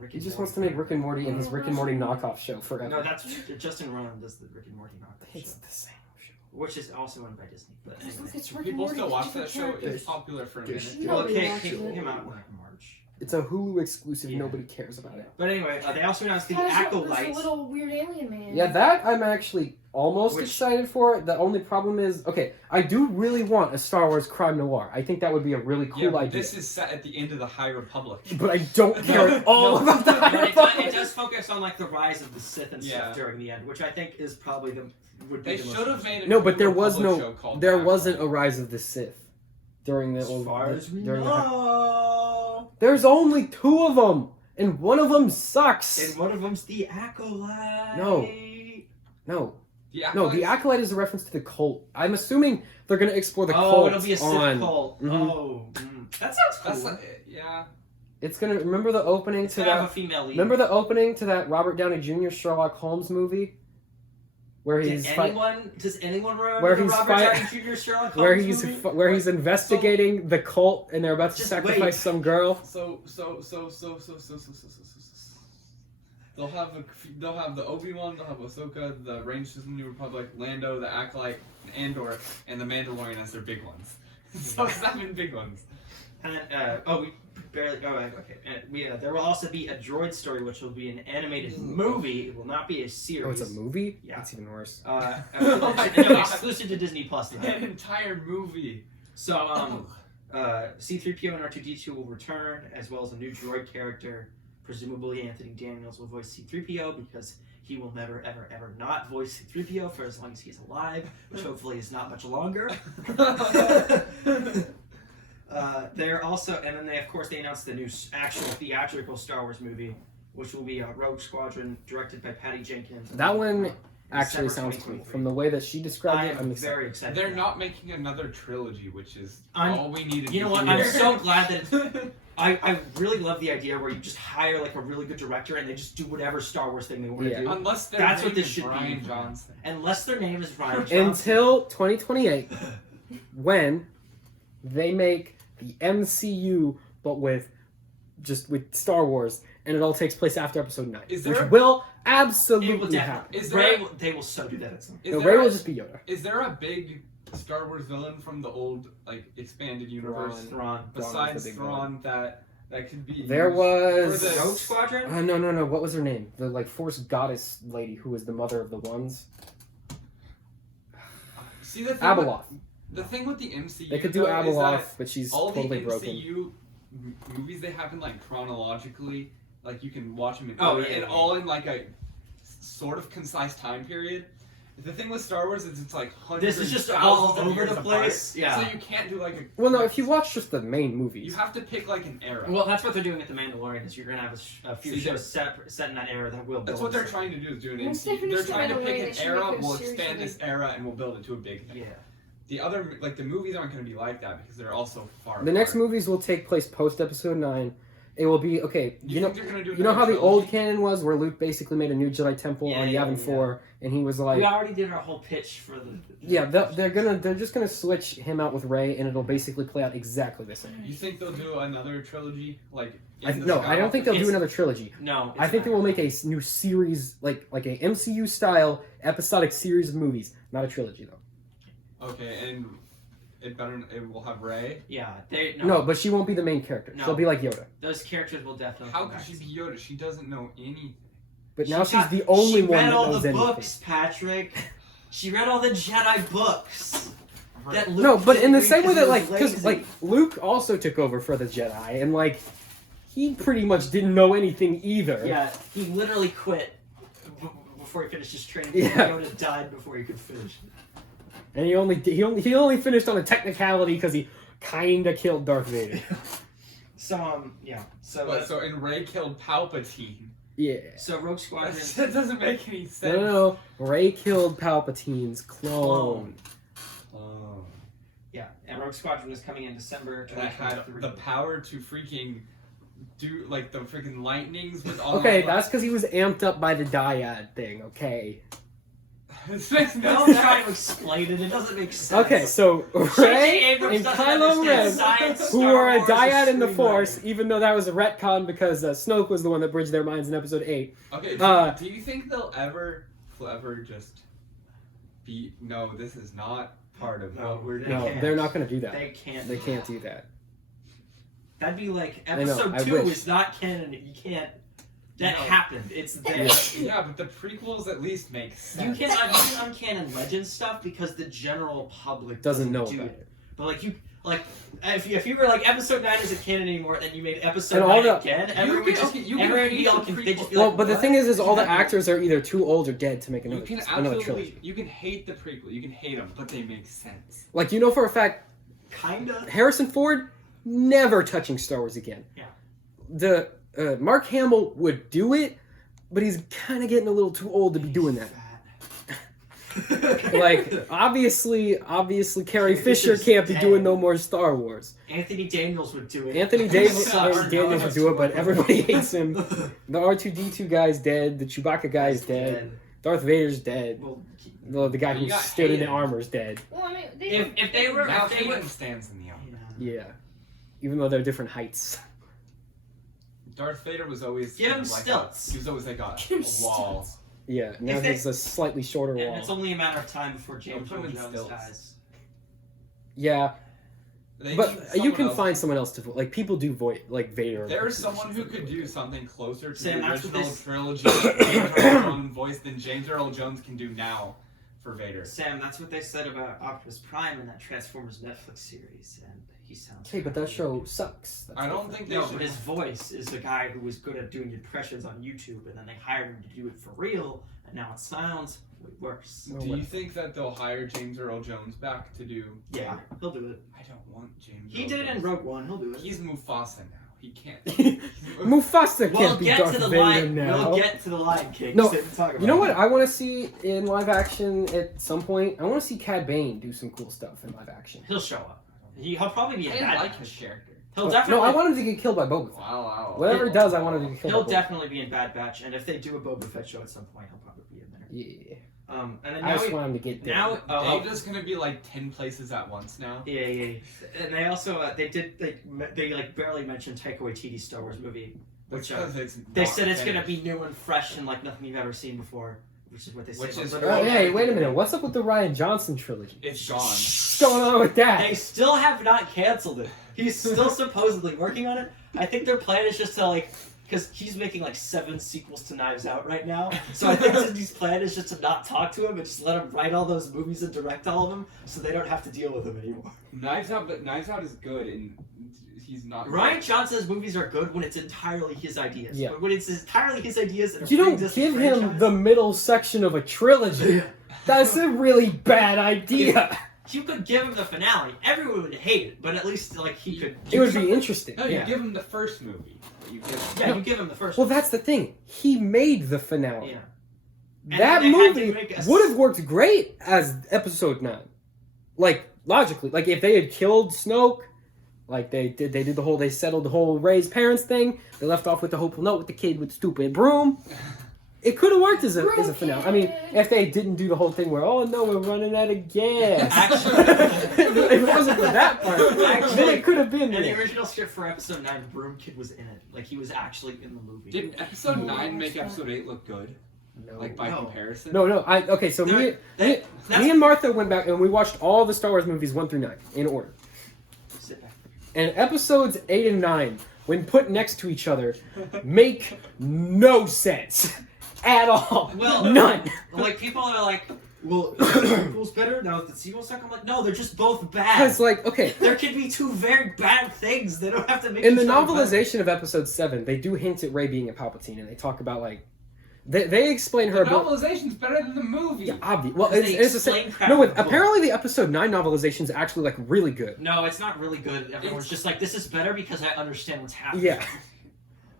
Rick. He and just Morty. wants to make Rick and Morty and his Rick and Morty knockoff show forever. No, that's Justin Roiland does the Rick and Morty knockoff It's show, the same show. which is also owned by Disney. But Look, anyway. it's Rick and People Morty, still it's watch that different show. characters. It's popular for a There's- minute. Well, Nobody it watches came it. out in like March. It's a Hulu exclusive. Yeah. Nobody cares about it. But anyway, they also announced the There's a Acolyte. little weird alien man. Yeah, that I'm actually almost Which- excited for. The only problem is, okay, I do really want a Star Wars crime noir. I think that would be a really cool Yeah, but idea. this is set at the end of the High Republic. But I don't care at all No, about the but High it Republic. does focus on like the rise of the Sith and Yeah. stuff during the end, which I think is probably would be They the most should have made a No, but there was Republic no, show called there Back. wasn't a Rise of the Sith during the As old. far as we during the- know. There's only 2 of them, and one of them sucks. And one of them's the Acolyte. No. No, The no, the Acolytes- Acolyte is a reference to the cult. I'm assuming they're gonna explore the Oh, cult it'll be a Sith on. cult. Mhm. Oh, that sounds cool. That's like, yeah. It's gonna remember the opening It's to gonna have a that. female lead. Remember the opening to that Robert Downey Jr. Sherlock Holmes movie, where Does he's anyone remember where the he's Robert fight- Downey Jr. Sherlock Holmes where he's movie? where he's investigating the cult and they're about to Just sacrifice wait. some girl. So. They'll have the Obi-Wan, they'll have Ahsoka, the Rangers of the New Republic, Lando, the Acolyte, Andor, and the Mandalorian as their big ones. So 7 big ones. And then, we barely. Oh, okay. And there will also be a droid story, which will be an animated movie. It will not be a series. Oh, it's a movie. Yeah. That's even worse. Oh my no, God. exclusive to Disney Plus. though. An entire movie. So, C-3PO and R2-D2 will return, as well as a new droid character. Presumably, Anthony Daniels will voice C-3PO because he will never, ever, ever not voice C-3PO for as long as he's alive, which hopefully is not much longer. They're also, and then they announced the new actual theatrical Star Wars movie, which will be Rogue Squadron, directed by Patty Jenkins. That one actually December sounds cool. 2023. From the way that she described it, I'm I'm excited. very excited. They're for not making another trilogy, which is I'm- all we needed. You know to what? hear. I'm so glad that it's. I really love the idea where you just hire like a really good director and they just do whatever Star Wars thing they want to Yeah. do. Unless their That's name what this is should be. Ryan Johnson. Unless their name is Ryan Johnson. Until 2028, when they make the MCU, but with Star Wars, and it all takes place after Episode 9, Is which there- will It will absolutely happen. definitely. Is there Ray, a- they will so do that at some point. Is No, there Ray a- will just be Yoda. Is there a big Star Wars villain from the old like expanded universe Thrawn. besides the big Thrawn that could be? There used was- for the- Rogue Squadron? No. What was her name? The like Force goddess lady who was the mother of the ones. See the thing Abeloth. The thing with the MCU, They could do though, is Abeloth, that but she's all totally the broken. MCU movies they happen like chronologically, like you can watch them in Oh, order, yeah, and yeah. all in like a sort of concise time period. The thing with Star Wars is it's like hundreds. This is and just all thousands of over years the apart. place. Yeah. So you can't do like a. Well, no, if you watch just the main You movies. have to pick like an era. Well, that's what they're doing with The Mandalorian. Is you're gonna have a few See, shows set in that era that will. That's build what they're this. trying to do is do an Once they MCU. finish They're the trying to Mandalorian, they pick should an era. make a We'll series expand of this era and we'll build it to a big thing. Yeah. The other like the movies aren't going to be like that because they're also far. The next apart. movies will take place post Episode 9. It will be okay. You know, think they're gonna do you know how another the old trilogy? canon was, where Luke basically made a new Jedi temple Yeah, on yeah, Yavin yeah. 4, and he was like, We already did our whole pitch for the. yeah, they're just gonna switch him out with Rey, and it'll basically play out exactly the same. You think they'll do another trilogy like? I don't think they'll do It's- another trilogy. No. I think they will make a new series, like a MCU style episodic series of movies, not a trilogy though. Okay, and it will have Rey. Yeah. They No, but she won't be the main character. No. She'll be like Yoda. Those characters will definitely. How come could back. she be Yoda? She doesn't know anything. But She now she's got- the only she one read that all knows the anything. books, Patrick. She read all the Jedi books. That Luke No, but in the didn't same read way that 'cause like, he was because lazy. like Luke also took over for the Jedi, and like he pretty much didn't know anything either. Yeah, he literally quit before he finished his training. Yeah. Yoda died before he could finish. And he only finished on a technicality because he kind of killed Darth Vader. So yeah. So and Rey killed Palpatine. Yeah. So Rogue Squadron. That doesn't make any sense. No. Rey killed Palpatine's clone. Oh. Yeah, and Rogue Squadron is coming in December That had 2023. the power to freaking do like the freaking lightnings with all. Okay, of that's because he was amped up by the dyad thing. Okay. This makes no Don't sense. try to explain it. It doesn't make sense. Okay, so J.J. Rey Abrams and doesn't Kylo understand Ren, science, who Star are a Wars, or dyad in the screenwriting. Force, even though that was a retcon because Snoke was the one that bridged their minds in Episode 8. Okay, do you think they'll ever just be? No, this is not part of No, what we're they doing. No, can't. they're not going to do that. They can't. They can't do that. That'd be like know, episode I 2 wish. is not canon. You can't. That No. happened. It's there. Yeah, but the prequels at least make sense. You can uncanon legend stuff because the general public Doesn't know do about it. But like if you were like episode 9 isn't canon anymore, and you made episode And 9 all the- again, everyone would just you everyone would hate be all the confused. They'd just be prequels. Well, like, but the what? thing is all the Yeah. actors are either too old or dead to make You another, can another absolutely, trilogy. you can hate the prequel, you can hate them, but they make sense. Like, you know for a fact, Kinda. Harrison Ford never touching Star Wars again. Yeah. The Mark Hamill would do it, but he's kind of getting a little too old to be doing that. Like, obviously, Carrie Fisher can't be doing no more Star Wars. Anthony Daniels would do it. Anthony Sucks. Daniels would do it, but everybody hates him. The R2-D2 guy's dead. The Chewbacca guy's dead. Darth Vader's dead. Well, The guy You who got stood in the hated. armor's dead. Well, I mean, they if they were Now if they Hayden were stands in the armor. Yeah. Even though they're different heights. Darth Vader was always Give him kind of like stilts. he was always like a Give him wall. stilts. Yeah, now If they- there's a slightly shorter and wall. it's only a matter of time before James put him Earl in Jones stilts. dies. Yeah, They need but you someone can else. find someone else to like. People do like Vader. There's someone who could do something closer to Sam, the that's what original this- trilogy James Earl Jones voice than James Earl Jones can do now for Vader. Sam, that's what they said about Optimus Prime in that Transformers Netflix series, and he sounds. Okay, but that show sucks. That's I don't different. think they No, should. but his voice is a guy who was good at doing impressions on YouTube, and then they hired him to do it for real, and now it sounds way worse. No Do you way. think that they'll hire James Earl Jones back to do? Yeah, he'll do it. I don't want James. He Earl did it in Jones. Rogue One. He'll do it. He's Mufasa now. he can't. Mufasa We'll can't be get Darth to the Vader Lion. now. We'll get to the Lion King. No, so talk about You know what it. I want to see in live action at some point? I want to see Cad Bane do some cool stuff in live action. He'll show up. He'll probably be I a didn't bad like Batch. his character. He'll definitely. No, I want him to get killed by Boba Fett. Wow. Whatever he does, I want him to get killed He'll by Boba definitely be in Bad Batch, and if they do a Boba Fett show at some point, he'll probably be in there. Yeah. And then I now just want him to get there. now Dave's just gonna be like 10 places at once now. yeah. And they also they like barely mentioned Taika Waititi's Star Wars movie, which they said it's gonna be new and fresh and like nothing you've ever seen before, which is what they said. Hey, wait a minute. What's up with the Ryan Johnson trilogy? It's gone. What's going on with that? They still have not canceled it. He's still supposedly working on it. I think their plan is just to like, because he's making like 7 sequels to Knives Out right now. So I think Disney's plan is just to not talk to him and just let him write all those movies and direct all of them, so they don't have to deal with him anymore. Knives Out is good, and he's not. Ryan Johnson's movies are good when it's entirely his ideas. Yeah. But when it's entirely his ideas, and You don't give him the middle section of a trilogy. That's a really bad idea. You could give him the finale. Everyone would hate it, but at least like he could. It would be interesting. No, you Yeah. give him the first movie. You give. Yeah, you give him the first. Well, one. that's the thing. He made the finale. Yeah. And That then they had to movie make would have worked great as episode 9. Like, logically. Like, if they had killed Snoke, like they settled the whole Rey's parents thing, they left off with the hopeful note with the kid with the stupid broom. It could have worked as a finale. I mean, if they didn't do the whole thing where, oh no, we're running out of gas. Actually, if it wasn't for that part, then it could have been in the there. original script for episode 9, Broom Kid was in it. Like he was actually in the movie. Did episode 9 make episode 8 look good? No. Like by No. comparison? No. Okay, so me and Martha went back and we watched all the Star Wars movies 1 through 9 in order. Sit back. And episodes 8 and 9, when put next to each other, make no sense at all. Well, none. Like people are like, well, is the sequel's better now that the sequel's stuck. I'm like, no, they're just both bad. Because, like, okay, There could be 2 very bad things. They don't have to make. in the each other better. novelization of episode 7, they do hint at Rey being a Palpatine, and they talk about, like, they explain her The novelization's better than the movie. Yeah, obvious. Well, Because they it's the same. explain crap No, in the book. apparently the episode 9 novelization is actually, like, really good. No, it's not really good. Everyone's just like, this is better because I understand what's happening. Yeah.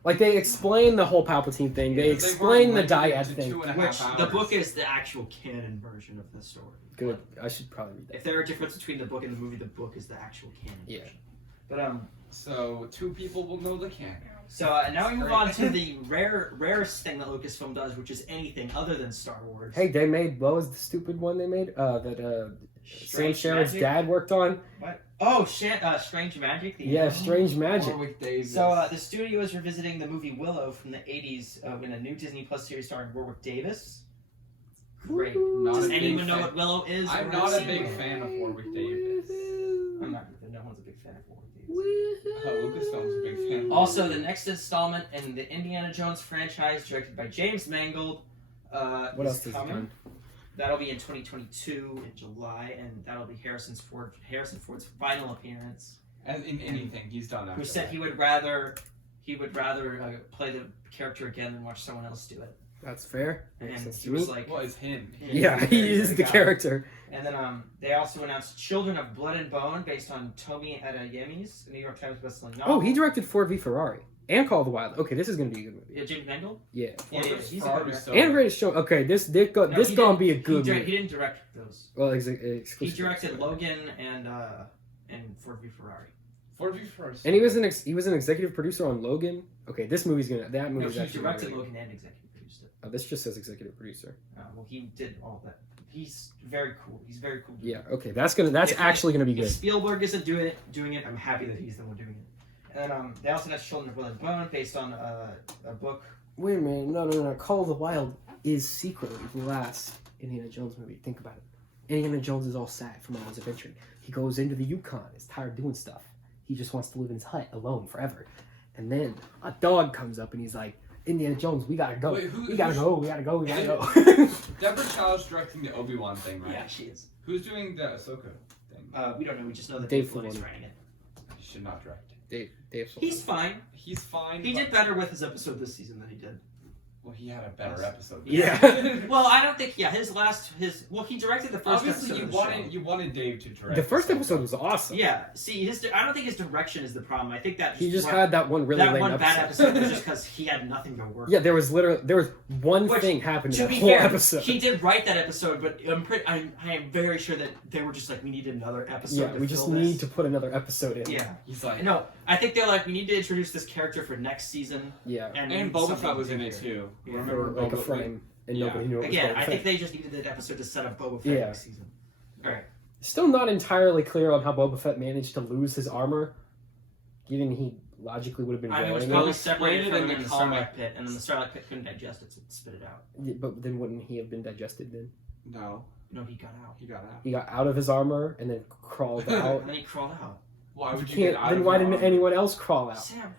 Like, they explain the whole Palpatine thing. They explain the dyad thing. Which the book is the actual canon version of the story. Good. I should probably read that. If there are a difference between the book and the movie, the book is the actual canon Yeah. version. But So 2 people will know the canon. so now we move on to the rarest thing that Lucasfilm does, which is anything other than Star Wars. Hey, they made, what was the stupid one they made? That Sam Strange Sherrod's Magic? dad worked on? What? Oh, Strange Magic. Yeah, Strange Magic. Warwick Davis. So the studio is revisiting the movie Willow from the 80s in a new Disney Plus series starring Warwick Davis. Great. Not Does a big anyone know fan. what Willow is? I'm or not a seen big it? fan of Warwick Davis. I'm not. No one's a big fan of Warwick Davis. Lucasfilm's a big fan. Also, the next installment in the Indiana Jones franchise, directed by James Mangold, What else is has coming. done? That'll be in 2022 in July, and that'll be Harrison Ford's final appearance. As in anything he's done after Who said that. he would rather play the character again than watch someone else do it. That's fair. Makes And sense he to was me. like, Well, it's him. Yeah, he is the character. And then they also announced Children of Blood and Bone, based on Tomi Adeyemi's New York Times bestselling novel. Oh, he directed Ford v Ferrari and Call of the Wild. Okay, this is gonna be a good movie. Yeah, James Mangold. Yeah. Yeah, he's a good Ferrari's director. so And good. Greatest Show. Okay, this No, gonna he be a didn't- good He movie. didn't direct those. Well, He exclusively. directed Logan and Ford v Ferrari. Ford v Ferrari. And he was an executive producer on Logan. Okay, that movie's No, actually he gonna be directed really good. Logan and executive produced it. Oh, this just says executive producer. Well, he did all that. He's very cool. He's very cool. Yeah. Okay, that's actually gonna be If good. Spielberg isn't doing it, I'm happy that he's the one doing it. And then they also announced Children of Blood and Bone, based on a book. Wait a minute. No. Call of the Wild is secretly the last Indiana Jones movie. Think about it. Indiana Jones is all sad from all his adventuring. He goes into the Yukon. Is tired doing stuff. He just wants to live in his hut alone forever. And then a dog comes up and he's like, Indiana Jones, we gotta go. Wait, We gotta go. Deborah Chow's directing the Obi-Wan thing, right? Yeah, she is. Who's doing the Ahsoka thing? We don't know. We just know that Dave Dave Filoni's Filoni. writing it. He should not direct. Dave. He's fine. He's fine. He but- did better with his episode this season than he did. Well, he had a better episode. Yeah. Well, I don't think. Yeah, he directed the first Obviously, episode. you wanted Dave to direct. The first episode was awesome. Yeah. See, I don't think his direction is the problem. I think that He just had that one really lame bad episode. episode was just because he had nothing to work. Yeah, there was one thing happened in To that be whole fair, episode. he did write that episode, but I am very sure that they were just like, we need another episode. Yeah, to we just fill need this. to put another episode in. Yeah. He's like, No, I think they're like, we need to introduce this character for next season. Yeah. And Boba something Fett was in bigger. it too. Yeah. Remember Like a Boba frame, and Yeah. nobody knew it was Again, Boba I Fett. think they just needed that episode to set up Boba Fett Yeah. next season. Alright. Still not entirely clear on how Boba Fett managed to lose his armor, given he logically would have been I mean, it was wearing probably it. separated explained it from in in the the Starlight comic. Pit, and then the Starlight Pit couldn't digest it, so it spit it out. Yeah, but then wouldn't he have been digested then? No, No, he got out. he got out. He got out of his armor and then crawled out. And then he crawled out. Why would you Can't, get out then of why your didn't armor? anyone else crawl out? Sam.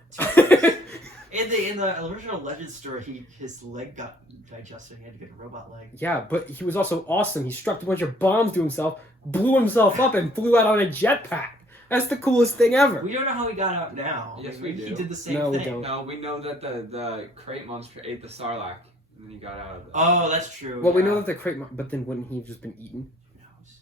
In the original Legend story, his leg got digested. He had to get a robot leg. Yeah, but he was also awesome. He strapped a bunch of bombs to himself, blew himself up, and flew out on a jetpack. That's the coolest thing ever. We don't know how he got out now. Yes, Maybe we He do. did the same No, we thing. don't. No, we know that the crate monster ate the Sarlacc, and then he got out of it. Oh, that's true. Well, we yeah. know that the crate, but then wouldn't he have just been eaten? Who knows?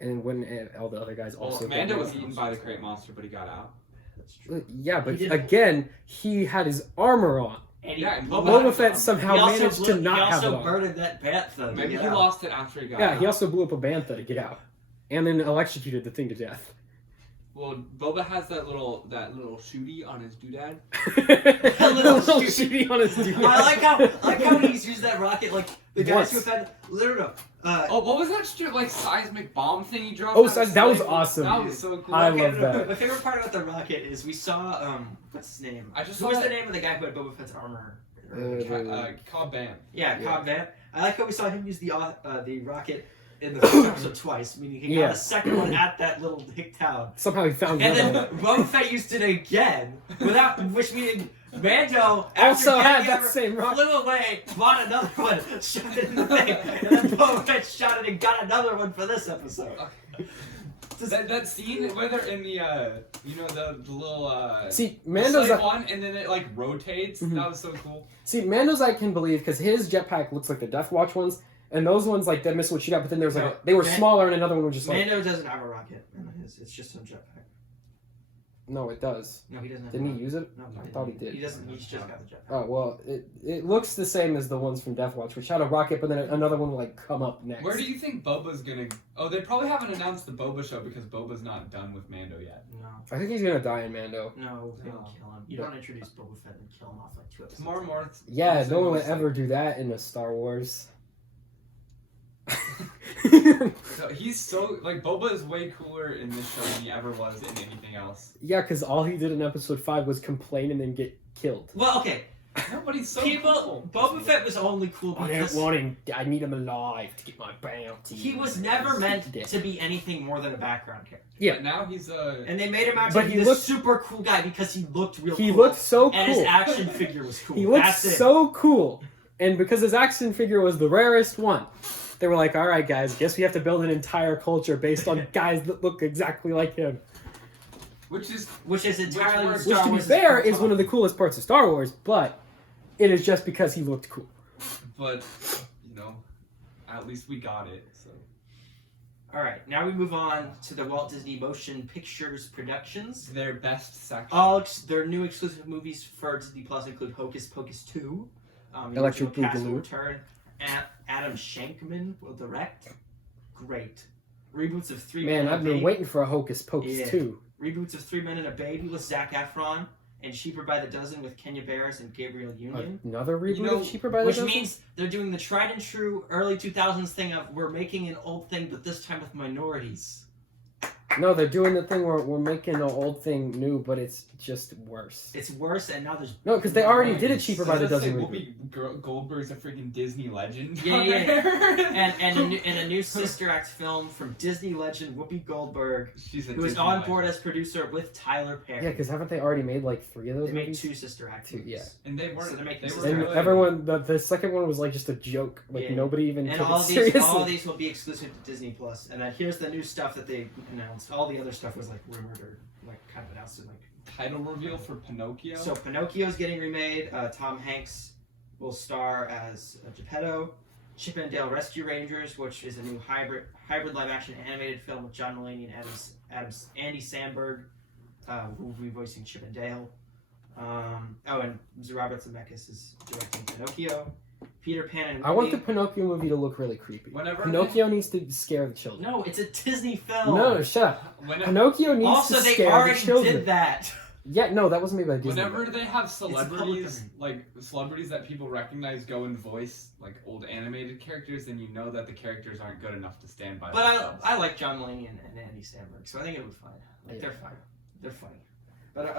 And then wouldn't all the other guys Well, also? Mando get was eaten? eaten by the crate monster, but he got out. That's true. Yeah, but He did- again, he had his armor on. And he, Yeah, and Boba Fett somehow he also managed blew- to not he have also it on. birded that bantha. Maybe he Yeah. lost it after he got Yeah, out. he also blew up a bantha to get out, and then electrocuted the thing to death. Well, Boba has that little shooty on his doodad. a little little shooty. shooty on his dude. I like how he's used that rocket like the guys Once. who have had literally. Oh, what was that shit, like seismic bomb thing he dropped? Oh, that was like- awesome. That was so cool. I Okay, love that. My favorite part about the rocket is we saw what's his name? I just Who saw was that- the name of the guy who had Boba Fett's armor? Cobb Band. Yeah, Yeah. Cobb Vanth. I like how we saw him use the rocket in the first episode twice, meaning he Yeah. got a second one at that little hick town. Somehow he found And another then one. Boba Fett used it again, which meaning Mando after Also had getting that over, same rocket. flew away, bought another one, shoved it in the thing, and then Boba Fett shot it and got another one for this episode. That scene where they're in the the little See, Mando's slave one, and then it like rotates. Mhm. That was so cool. Mando's I can believe because his jetpack looks like the Death Watch ones, and those ones like that missile would shoot out. But then there was No, they were Man- smaller, and another one was just like Mando doesn't have a rocket in his. It's just a jetpack. no, it does. No, he doesn't have Didn't a he rocket. use it? No, I thought he did. He doesn't. He's just got the jetpack. Oh well, it looks the same as the ones from Death Watch, which had a rocket, but then another one will like come up next. Where do you think Boba's gonna? Oh, they probably haven't announced the Boba show because Boba's not done with Mando yet. No, I think he's gonna die in Mando. no, they don't No. kill him. You don't introduce Boba Fett and kill him off like 2 episodes. Tomorrow morning. Yeah, no one would ever do that in a Star Wars. So he's so like Boba is way cooler in this show than he ever was in anything else. Yeah, because all he did in Episode 5 was complain and then get killed. Well, okay. Nobody's so People, cool. Boba Fett was only cool I don't because want him. I need him alive to get my bounty. he was never meant Yeah. to be anything more than a background character. Yeah. But now he's And they made him out to But be he this looked- super cool guy because he looked real He cool. looked so and his cool. action figure was cool. He looked That's it. so cool. And because his action figure was the rarest one, they were like, alright guys, guess we have to build an entire culture based on guys that look exactly like him. which is entirely what Which, Star Which, to be Wars fair, built is one of the on. coolest parts of Star Wars, but it is just because he looked cool. but at least we got it. So All right, now we move on to the Walt Disney Motion Pictures productions. their best section. Their new exclusive movies for Disney Plus include Hocus Pocus 2, the Electric original cast will Boogaloo. return, Adam Shankman will direct. Great. Reboots of Three Men Man, and a I've been Baby. waiting for a Hocus Pocus Yeah. too. Reboots of Three Men and a Baby with Zac Efron, and Cheaper by the Dozen with Kenya Barris and Gabriel Union. Another reboot You know, of Cheaper by the Which Dozen? means they're doing the tried and true early 2000s thing of we're making an old thing, but this time with minorities. No, they're doing the thing where we're making an old thing new, but it's just worse. It's worse, and now there's No, because they already did it Cheaper by the Does that Dozen say reboot. Whoopi Goldberg's a freaking Disney legend. Yeah, on yeah. there? and a new sister act film from Disney legend Whoopi Goldberg, She's a who is Disney on legend. board as producer with Tyler Perry. Yeah, because haven't they already made like 3 of those they made movies? 2 sister act Two, movies. yeah. And they weren't. So they're making they sister were And Really? everyone, the second one was like just a joke. Like Yeah. nobody even And took all it of seriously. these will be exclusive to Disney Plus. And then here's the new stuff that they announced. All the other stuff was like rumored or like kind of announced. Like Title reveal for Pinocchio. so, Pinocchio's getting remade. Tom Hanks will star as Geppetto. Chip and Dale Rescue Rangers, which is a new hybrid live-action animated film with John Mulaney and Andy Samberg, who will be voicing Chip and Dale. And Robert Zemeckis is directing Pinocchio. Peter Pan and Wendy. I want the Pinocchio movie to look really creepy. Pinocchio needs to scare the children. No, it's a Disney film. No, shut up. Pinocchio needs also, to they scare the already children. did that. Yeah, no, that wasn't made by Disney. Whenever they have celebrities, public celebrities that people recognize go and voice like old animated characters, then you know that the characters aren't good enough to stand by But themselves. I like John Mulaney and Andy Samberg, so I think it'll be fine. Like, Yeah. they're fine. They're funny. But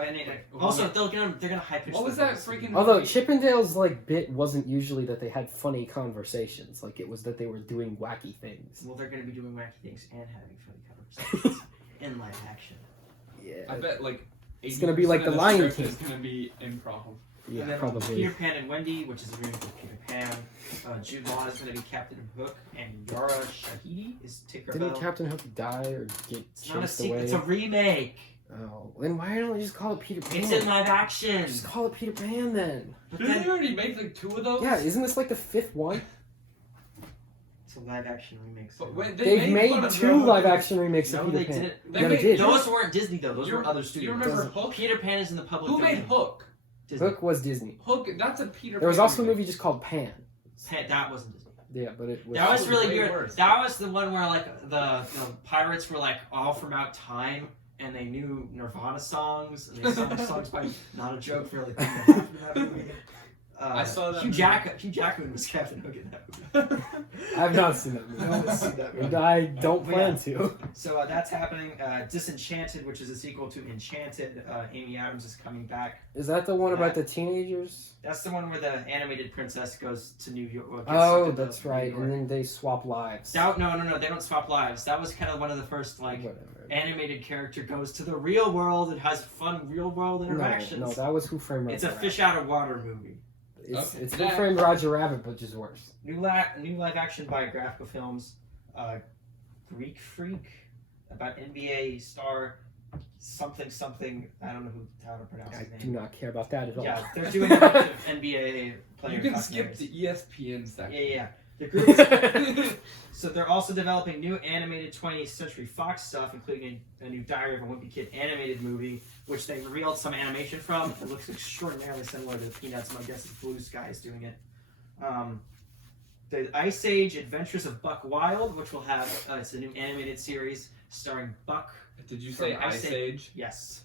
also, they're gonna high pitch. What was that freaking? Although movie? Chip and Dale's like bit wasn't usually that they had funny conversations, like it was that they were doing wacky things. Well, they're gonna be doing wacky things and having funny conversations in live action. Yeah, I bet like It's gonna be like 80% the of Lion script King. is gonna be improv. yeah, And then probably. Peter Pan and Wendy, which is a remake of Peter Pan. Jude Law is gonna be Captain Hook, and Yara Shahidi is Tinkerbell. Didn't Captain Hook die or get It's not a chased sequel. away? It's a remake. Oh, then why don't we just call it Peter Pan? It's in live action. Just call it Peter Pan then. But Didn't then they already make like 2 of those? Yeah, isn't this like the 5th one? it's a live action remake. But when They've fun made of 2 the- live action remakes No, of Peter they Pan. didn't. Yeah, they did. Those weren't Disney though. Those You- were other Do studios. you remember Hook? Peter Pan is in the public Who made domain. Hook? Disney. Hook was Disney. Hook. That's a Peter. There was Pan also a remake. movie just called Pan. That wasn't Disney. Yeah, but it was. That was really way weird. worse. That was the one where like the pirates were like all from out time and they knew Nirvana songs and they sung songs by Not a Joke for like that movie. I saw that Hugh movie. Hugh Jackman was Captain Hook in that movie. I've not seen that movie. I haven't seen that movie. And I don't But plan yeah. to. So that's happening. Disenchanted, which is a sequel to Enchanted. Amy Adams is coming back. Is that the one about the teenagers? That's the one where the animated princess goes to New York. gets Oh, stuck in that's New right. York. And then they swap lives. No, they don't swap lives. That was kind of one of the first like Whatever. animated character goes to the real world and has fun real world No, interactions. no, that was Who Framed Roger It's a Rabbit. fish out of water movie. It's Okay. Who Framed Roger Rabbit, but just worse. New live action biographical films. Greek Freak about NBA star something. I don't know how to pronounce I his do name. not care about that at all. Yeah, they're doing a bunch of NBA players. You can skip the ESPN section. Yeah. The group. So they're also developing new animated 20th Century Fox stuff, including a new Diary of a Wimpy Kid animated movie, which they revealed some animation from. It looks extraordinarily similar to Peanuts. My guess is Blue Sky is doing it. The Ice Age Adventures of Buck Wild, which will have it's a new animated series starring Buck. Did you say From Ice Age? Yes.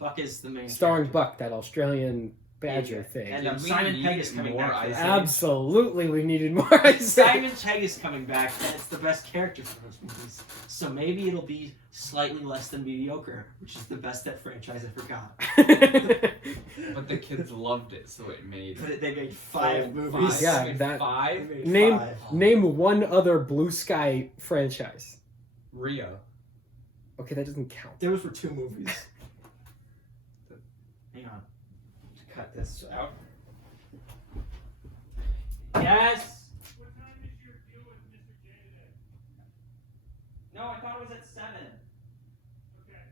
Buck is the main Starring character. Buck, that Australian badger Yeah. thing. And Did we Simon Pegg need is coming more back. for Ice that. Age? Absolutely, we needed more Ice Age. Simon Pegg is coming back, and it's the best character from those movies. So maybe it'll be slightly less than mediocre, which is the best that franchise ever got. But the kids loved it, so it made. But they made 5 Oh, movies. five? Yeah, They made that- They 5. made Name 5. name one other Blue Sky franchise. Rio. Okay, that doesn't count. Those were 2 movies. Hang on. Cut this out. Yes. What time is your deal with Mr. J today? No, I thought it was at 7. Okay.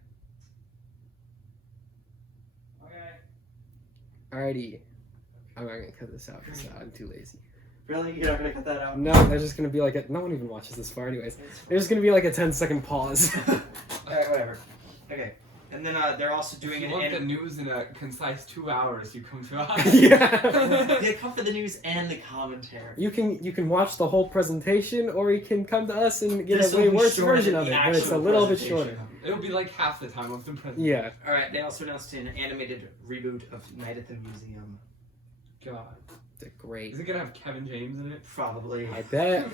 Okay. Alrighty. I'm not gonna cut this out because I'm too lazy. Really? You're not gonna cut that out? No, there's just gonna be like a. No one even watches this far, anyways. There's gonna be like a 10-second pause. Alright, whatever. Okay. And then they're also doing If an you want the anim- news in a concise 2 hours, you come to us. Yeah. They come for the news and the commentary. You can watch the whole presentation, or you can come to us and get This a will way be worse shorter version than of the it, but it's a actual little bit presentation. shorter. It'll be like half the time of the presentation. Yeah. Alright, they also announced an animated reboot of Night at the Museum. God. It's great. Is it gonna have Kevin James in it? Probably. I bet.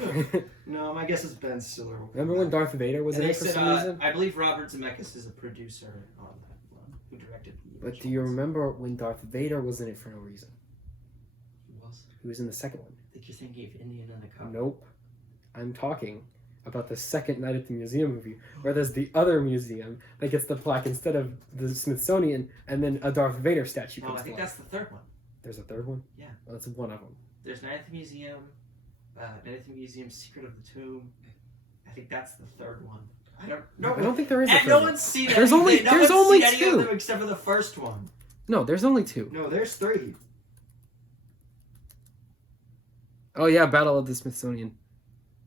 No, my guess is Ben Stiller. Remember when Darth Vader was And in they it for said, some reason? I believe Robert Zemeckis is a producer on that one, who directed the But do original you ones. remember when Darth Vader was in it for no reason? Who was? He was in the second one. I think you're thinking of Indian Undercover. Nope. I'm talking about the second Night at the Museum movie, where there's the other museum that gets the plaque instead of the Smithsonian, and then a Darth Vader statue No, comes I to think life. that's the third one. There's a third one? Yeah. Well, that's one of them. There's Night at the Museum, Night at the Museum, Secret of the Tomb. I think that's the third one. I don't know. I don't think there is a And third no one. one's seen There's any, only- no there's one's only seen any two. of them except for the first one. No, there's only 2. No, there's 3. Oh yeah, Battle of the Smithsonian.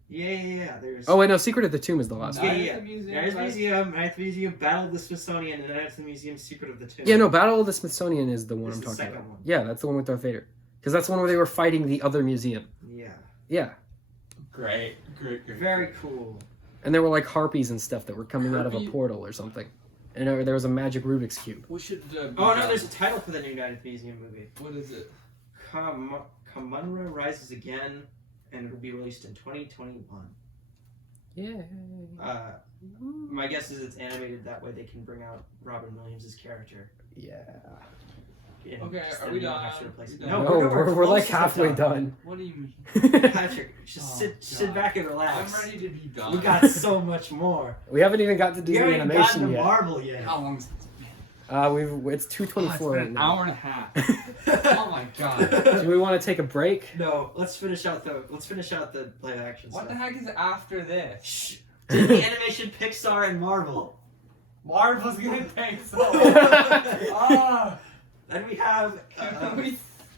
Yeah. There's. Oh wait, no, Secret of the Tomb is the last one. Yeah. Night at the Museum, Night at the right? Museum, Night at the Museum, Battle of the Smithsonian, and Night at the Museum, Secret of the Tomb. Yeah, no, Battle of the Smithsonian is the one This I'm is the talking second about. one. Yeah, that's the one with Darth Vader. Because that's the one where they were fighting the other museum. Yeah. Yeah. Great. Very cool. And there were like harpies and stuff that were coming out of a Harpy? portal or something. And there was a magic Rubik's Cube. We should. Oh no, there's a title for the new Night at the Museum movie. What is it? Kamunra Rises Again, and it'll be released in 2021. Yeah. My guess is it's animated that way they can bring out Robin Williams' character. Yeah. And Okay, just are then we you don't done? have to replace it. No, No, nowhere we're like close to halfway done. What do you mean? Patrick, just Oh, sit God. back and I'm relax. ready to be done. We got so much more. We haven't even got to We Disney haven't even gotten animation to yet. Marvel yet. How long? It's 2:24 right an now. hour and a half. Oh my god. Do we want to take a break? No, let's finish out the live action What stuff. the heck is after this? Shh. Disney Animation, Pixar, and Marvel. Marvel's gonna take so. Then we have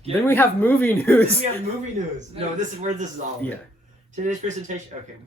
Then we have movie news. we have movie news. No, this is where this is all. Yeah. Today's presentation. Okay.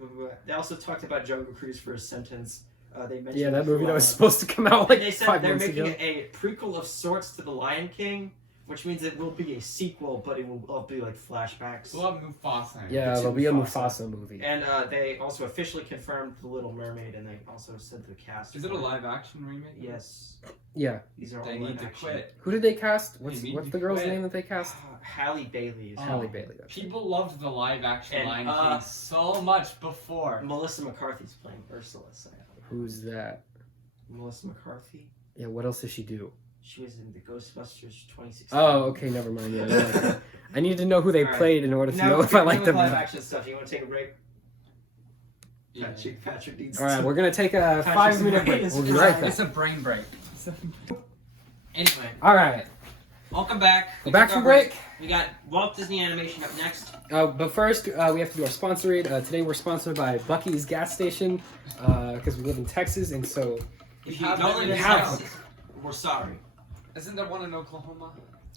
They also talked about Jungle Cruise for a sentence. They mentioned. Yeah, that movie that was Cruella. supposed to come out like And they said 5 they're months making ago. a prequel of sorts to The Lion King, which means it will be a sequel, but it will all be like flashbacks. We'll have Mufasa. Yeah, It's there'll be a Mufasa. Mufasa movie. And they also officially confirmed The Little Mermaid, and they also said the cast. Is it a live action remake? Yes. Yeah. These are They all need live to action. quit. Who did they cast? What's need what's to the girl's quit. name that they cast? Halle Bailey is Oh. Halle Bailey. That's it. People loved the live action And, Lion uh, King so much before. Melissa McCarthy's playing Ursula. So Who's that? Melissa McCarthy. Yeah, what else does she do? She was in the Ghostbusters 2016. Oh, okay, never mind. Yeah, no, I need to know who they All right. played in order to Now, know if I we're like done them. with or live not. action stuff. You want to take a break? Yeah. Patrick needs All right, to- we're gonna take a Patrick's 5-minute brain break. is We'll be fried. right back. It's a brain break. Anyway, All right, welcome back. we're back from break. We got Walt Disney Animation up next. But first, we have to do our sponsor read. Today we're sponsored by Bucky's gas station because we live in Texas, and so If you have don't it live in in Texas. Texas, we're sorry. Isn't there one in Oklahoma?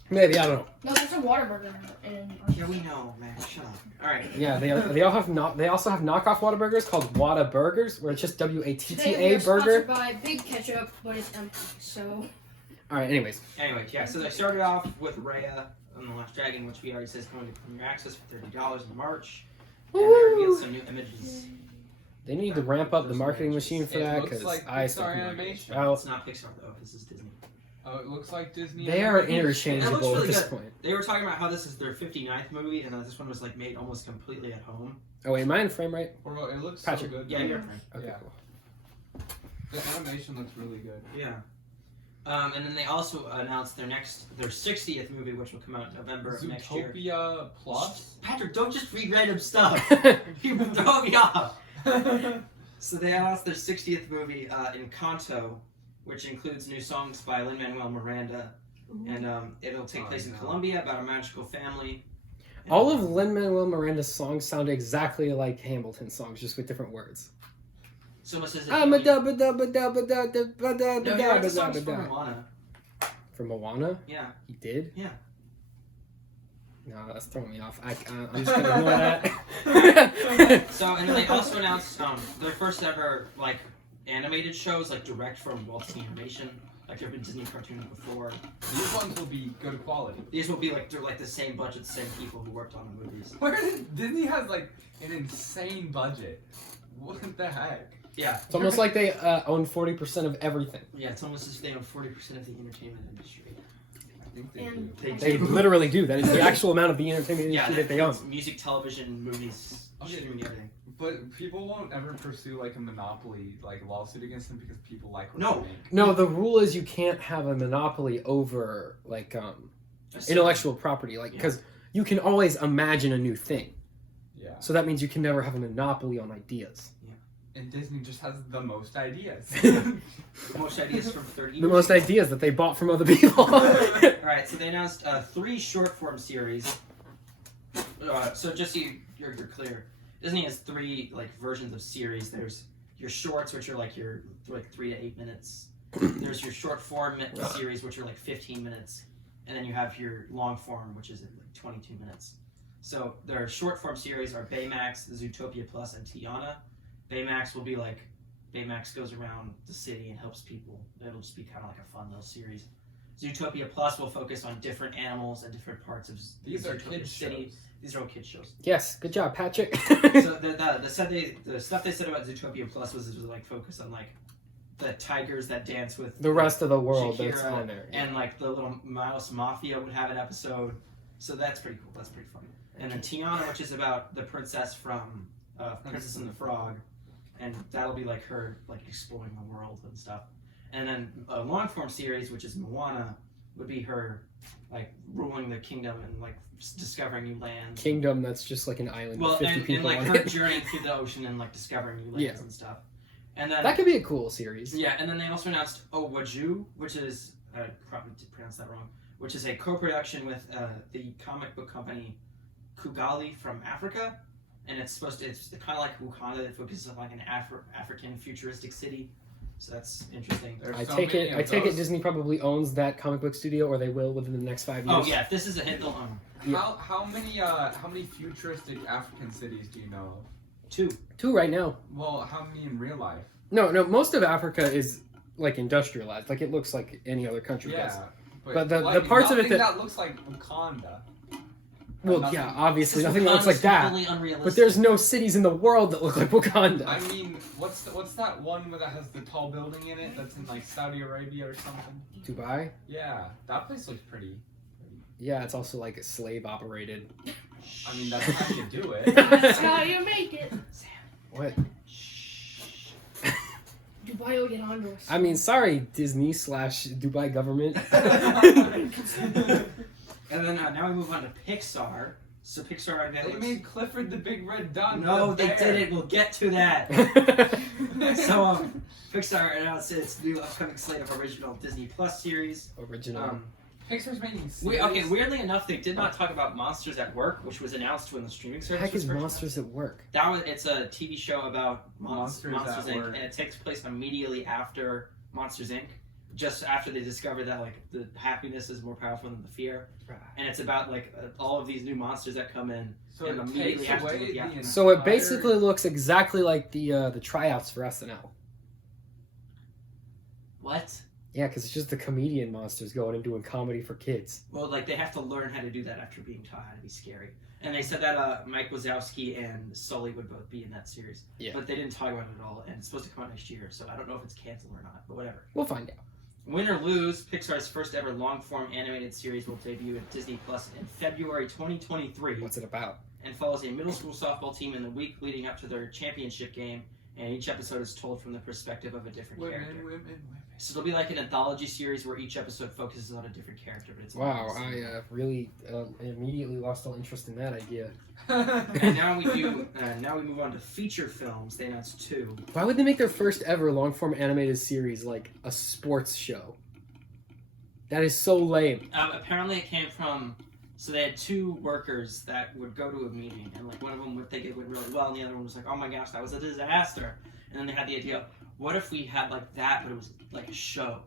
maybe I don't know. No, there's a Whataburger in Yeah, we know, man. Shut up. All right. Yeah, they all have they also have knockoff Whataburgers called Whata Burgers, where it's just Today we WATTA are burger. sponsored by Big Ketchup, but it's empty. So All right, anyways, Anyway, yeah. So they started off with Raya and the Last Dragon, which we already said is going to Premier Access for $30 in March. And they revealed some new images. they need to ramp up the marketing machine for It that looks because like I Pixar still think animation. out. It's not Pixar though. This is Disney. Oh, it looks like Disney. They are animation. interchangeable That looks at really this good. point. They were talking about how this is their 59th movie, and that this one was like made almost completely at home. Oh wait, am I in frame right? Or, well, it looks Patrick. so good. Yeah, though. you're fine. Okay, Yeah. cool. The animation looks really good. Yeah. And then they also announced their 60th movie, which will come out in November of next year. Zootopia Plus. Patrick, don't just read random stuff. You throw me off. So they announced their 60th movie, Encanto, which includes new songs by Lin-Manuel Miranda, and it'll take place in Colombia about a magical family. And, All of Lin-Manuel Miranda's songs sound exactly like Hamilton songs, just with different words. So much as I'm a no, dubba dubba dubba dubba he dubba wrote the dubba songs for dubba. Moana. For Moana, Yeah. he did. Yeah. No, that's throwing me off. I'm just gonna ignore that. So, and then they also announced their first ever like animated shows, like direct from Walt Disney Animation. Like there have been Disney cartoons before. These ones will be good quality. These will be like they're like the same budget, same people who worked on the movies. Where Disney has like an insane budget. What the heck? Yeah. It's almost like they own 40% of everything. Yeah, it's almost as if they own 40% of the entertainment industry. I think they And do. They literally do. That is the actual amount of the entertainment Yeah, industry that they own. it's music, television, movies, Okay. streaming, everything. But people won't ever pursue like a monopoly like lawsuit against them because people like what No. they make. No, the rule is you can't have a monopoly over like intellectual property, like because you can always imagine a new thing. Yeah. So that means you can never have a monopoly on ideas. And Disney just has the most ideas. The most ideas from 30 years. The most ideas that they bought from other people. Alright, so they announced 3 short form series. So just so you're clear, Disney has 3 like versions of series. There's your shorts, which are like your 3 to 8 minutes. There's your short form series, which are like 15 minutes, and then you have your long form, which is like 22 minutes. So their short form series are Baymax, Zootopia Plus, and Tiana. Baymax will be like Baymax goes around the city and helps people. It'll just be kind of like a fun little series. Zootopia Plus will focus on different animals and different parts of These are Zootopia kids City. shows. These are all kids shows. Yes, good job, Patrick. So the stuff they said about Zootopia Plus was like focus on like the tigers that dance with the rest of the world that's Shakira, on there. and like the little Mouse Mafia would have an episode. So that's pretty cool. That's pretty fun. And then Tiana, which is about the princess from Princess and the Frog, and that'll be like her like exploring the world and stuff. And then a long form series, which is Moana, would be her like ruling the kingdom and like discovering new lands. Kingdom that's just like an island Well, with 50 and people like on her it. journeying through the ocean and like discovering new lands Yeah. and stuff. And then That could be a cool series. yeah, and then they also announced Owaju, which is I probably did pronounce that wrong, which is a co-production with the comic book company Kugali from Africa, and it's kind of like Wakanda. It focuses on like an African futuristic city, so that's interesting. There's I so take many it. of I take it. those. Disney probably owns that comic book studio, or they will within the next 5 years. Oh yeah, if this is a hit, they'll own Yeah. How many futuristic African cities do you know of? 2. 2 right now. Well, how many in real life? No. Most of Africa is like industrialized. Like it looks like any other country does. Yeah, But the like, parts of it nothing that- looks like Wakanda. Well, Nothing- yeah, obviously Because nothing that looks Wakanda's like that. completely unrealistic. But there's no cities in the world that look like Wakanda. I mean, what's that one that has the tall building in it that's in like Saudi Arabia or something? Dubai. Yeah, that place looks pretty. Yeah, it's also like slave operated. I mean, that's how you do it. That's how you make it. What? Dubai will get onto us. I mean, sorry, Disney / Dubai government. And then now we move on to Pixar. So Pixar They made Clifford the Big Red Dog. No, the they bear. didn't. We'll get to that. So Pixar announced its new upcoming slate of original Disney Plus series. Original. Pixar's making Okay, weirdly enough, they did not talk about Monsters at Work, which was announced when the streaming the service heck was is first Monsters at Work? It's a TV show about Monsters at Inc. Work. And it takes place immediately after Monsters Inc. Just after they discover that like the happiness is more powerful than the fear, and it's about like all of these new monsters that come in. So and it immediately takes have to away look the after them. So it entire- basically looks exactly like the tryouts for SNL. What? Yeah, because it's just the comedian monsters going and doing comedy for kids. Well, like they have to learn how to do that after being taught how to be scary. And they said that Mike Wazowski and Sully would both be in that series. Yeah. But they didn't talk about it at all, and it's supposed to come out next year, so I don't know if it's canceled or not, but whatever. We'll find out. Win or Lose, Pixar's first ever long-form animated series will debut at Disney Plus in February 2023 What's it about? and follows a middle school softball team in the week leading up to their championship game, and each episode is told from the perspective of a different character. Women. So it'll be like an anthology series where each episode focuses on a different character, but it's Wow, I really immediately lost all interest in that idea. And now we move on to feature films. They announced 2. Why would they make their first ever long form animated series like a sports show? That is so lame. Apparently, it came from. So they had 2 workers that would go to a meeting, and like one of them would think it went really well, and the other one was like, "Oh my gosh, that was a disaster." And then they had the idea, what if we had like that, but it was like a show?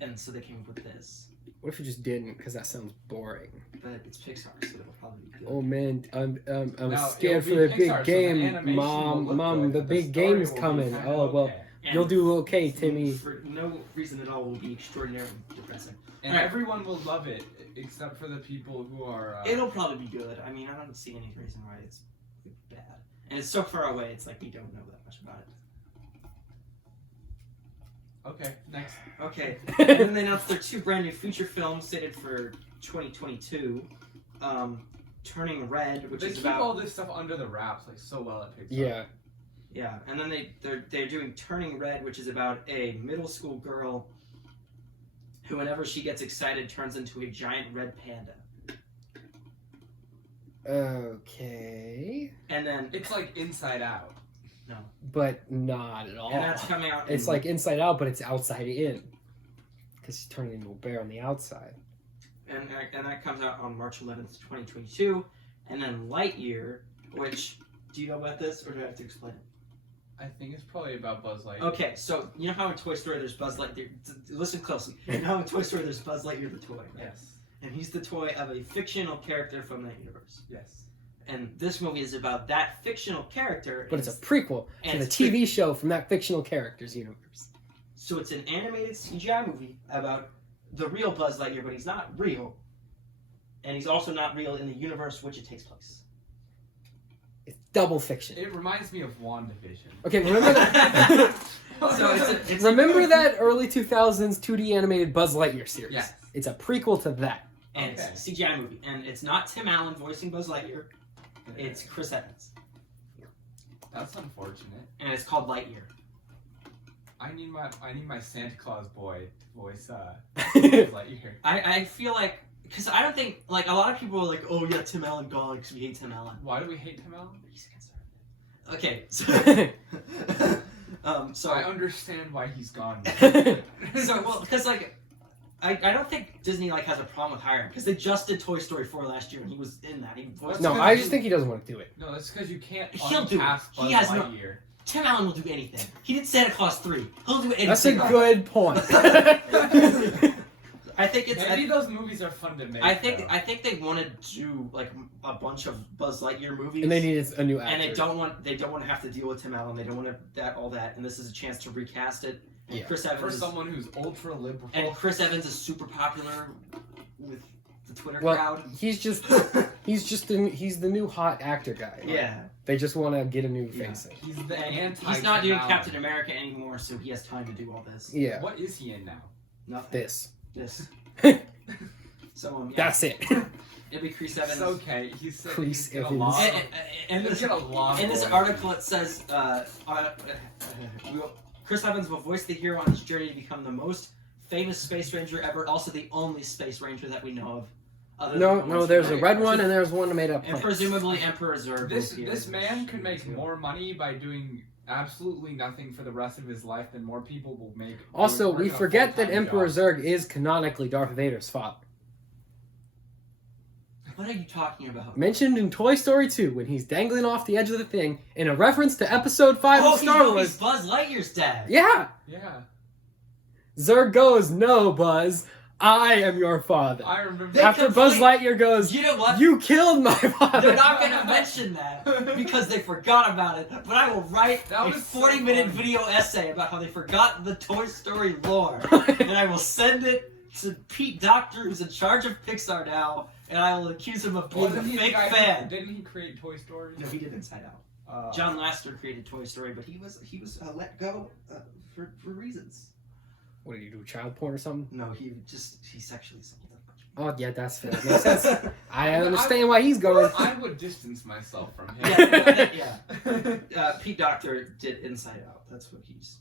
And so they came up with this. What if you just didn't? Because that sounds boring. But it's Pixar, so it'll probably be good. Oh man, I'm Now, scared for it'll the be big Pixar, so the game, animation will look Mom. good, The but big story game's will be coming. kinda Oh well, okay. And you'll do okay, Timmy. For no reason at all, will be extraordinarily depressing. And Alright. everyone will love it, except for the people who are. It'll probably be good. I mean, I don't see any reason why it's bad. And it's so far away, it's like we don't know that much about it. Okay, next. Okay. And then they announced their 2 brand new feature films slated for 2022. Turning Red, which They is keep about all this stuff under the wraps like so well at Pixar. Yeah. yeah, and then they're doing Turning Red, which is about a middle school girl who, whenever she gets excited, turns into a giant red panda. Okay. And then It's like Inside Out. But not at all. and that's coming out. It's like Inside Out, but it's outside in. Because she's turning into a bear on the outside. and that comes out on March 11th, 2022. And then Lightyear, which do you know about this, or do I have to explain it? I think it's probably about Buzz Lightyear. Okay, so you know how in Toy Story there's Buzz Lightyear. Listen closely. You know how in Toy Story there's Buzz Lightyear the toy. Right? Yes. and he's the toy of a fictional character from that universe. Yes. And this movie is about that fictional character. But it's a prequel to the TV show from that fictional character's universe. So it's an animated CGI movie about the real Buzz Lightyear, but he's not real. And he's also not real in the universe which it takes place. It's double fiction. It reminds me of WandaVision. Okay, remember that? So it's Remember that early 2000s 2D animated Buzz Lightyear series? Yes. It's a prequel to that. And it's a CGI movie. And it's not Tim Allen voicing Buzz Lightyear. It's Chris Evans. That's unfortunate. And it's called Lightyear. I need my Santa Claus boy to voice Lightyear. I feel like, because I don't think, like, a lot of people are like, oh yeah, Tim Allen gone because we hate Tim Allen. Why do we hate Tim Allen? He's conservative. Okay, so I understand why he's gone. because like I don't think Disney like has a problem with hiring because they just did Toy Story 4 last year and he was in that. He voiced No, I just think he doesn't want to do it. No, that's because you can't He'll do it. uncast Buzz He has no- Lightyear. Tim Allen will do anything. He did Santa Claus 3. He'll do anything. That's a good point. I think it's. Maybe those movies are fun to make. I think though. they wanted to do like a bunch of Buzz Lightyear movies. And they needed a new actor. And they don't want to have to deal with Tim Allen. They don't want to all that. And this is a chance to recast it. And Yeah. Chris Evans For is- someone who's ultra liberal. and Chris Evans is super popular with the Twitter Well, crowd. he's the new hot actor guy. Like, Yeah. They just want to get a new Yeah. face in. He's the And anti. he's not doing Tim Captain Allen. America anymore, so he has time to do all this. Yeah. What is he in now? Nothing. This. This. So yeah. That's it. It'll be Chris Evans. It's okay. He's saying Chris he's gonna Evans. lost. And He's this, gonna lost. in this article it says Chris Evans will voice the hero on his journey to become the most famous space ranger ever, also the only space ranger that we know of. Other than the No, ones there's from- a red one and there's one made up. And presumably Emperor Zurg. This will appear. this man could make more money by doing absolutely nothing for the rest of his life than more people will make. Also, working we a forget that full-time Emperor job. Zurg is canonically Darth Vader's father. What are you talking about? Mentioned in Toy Story 2 when he's dangling off the edge of the thing in a reference to Episode 5 of Star Wars. He's Buzz Lightyear's dad. Yeah! Yeah, Zurg goes, "No, Buzz, I am your father." I remember. They After Buzz complete- Lightyear goes, You know what? "You killed my father." They're not going to mention that because they forgot about it. But I will write That a was so 40-minute funny. video essay about how they forgot the Toy Story lore. And I will send it to Pete Docter, who's in charge of Pixar now, and I will accuse him of being Wasn't a he the fake guy who- fan. Didn't he create Toy Story? No, he did Inside Out. John Lasseter created Toy Story, but he was let go for reasons. What did you do, child porn or something? No, he sexually assaulted a bunch of Oh, yeah, that's fair. Makes sense. I understand why he's going. I would distance myself from him. Yeah. Pete Docter did Inside Out. That's what he's.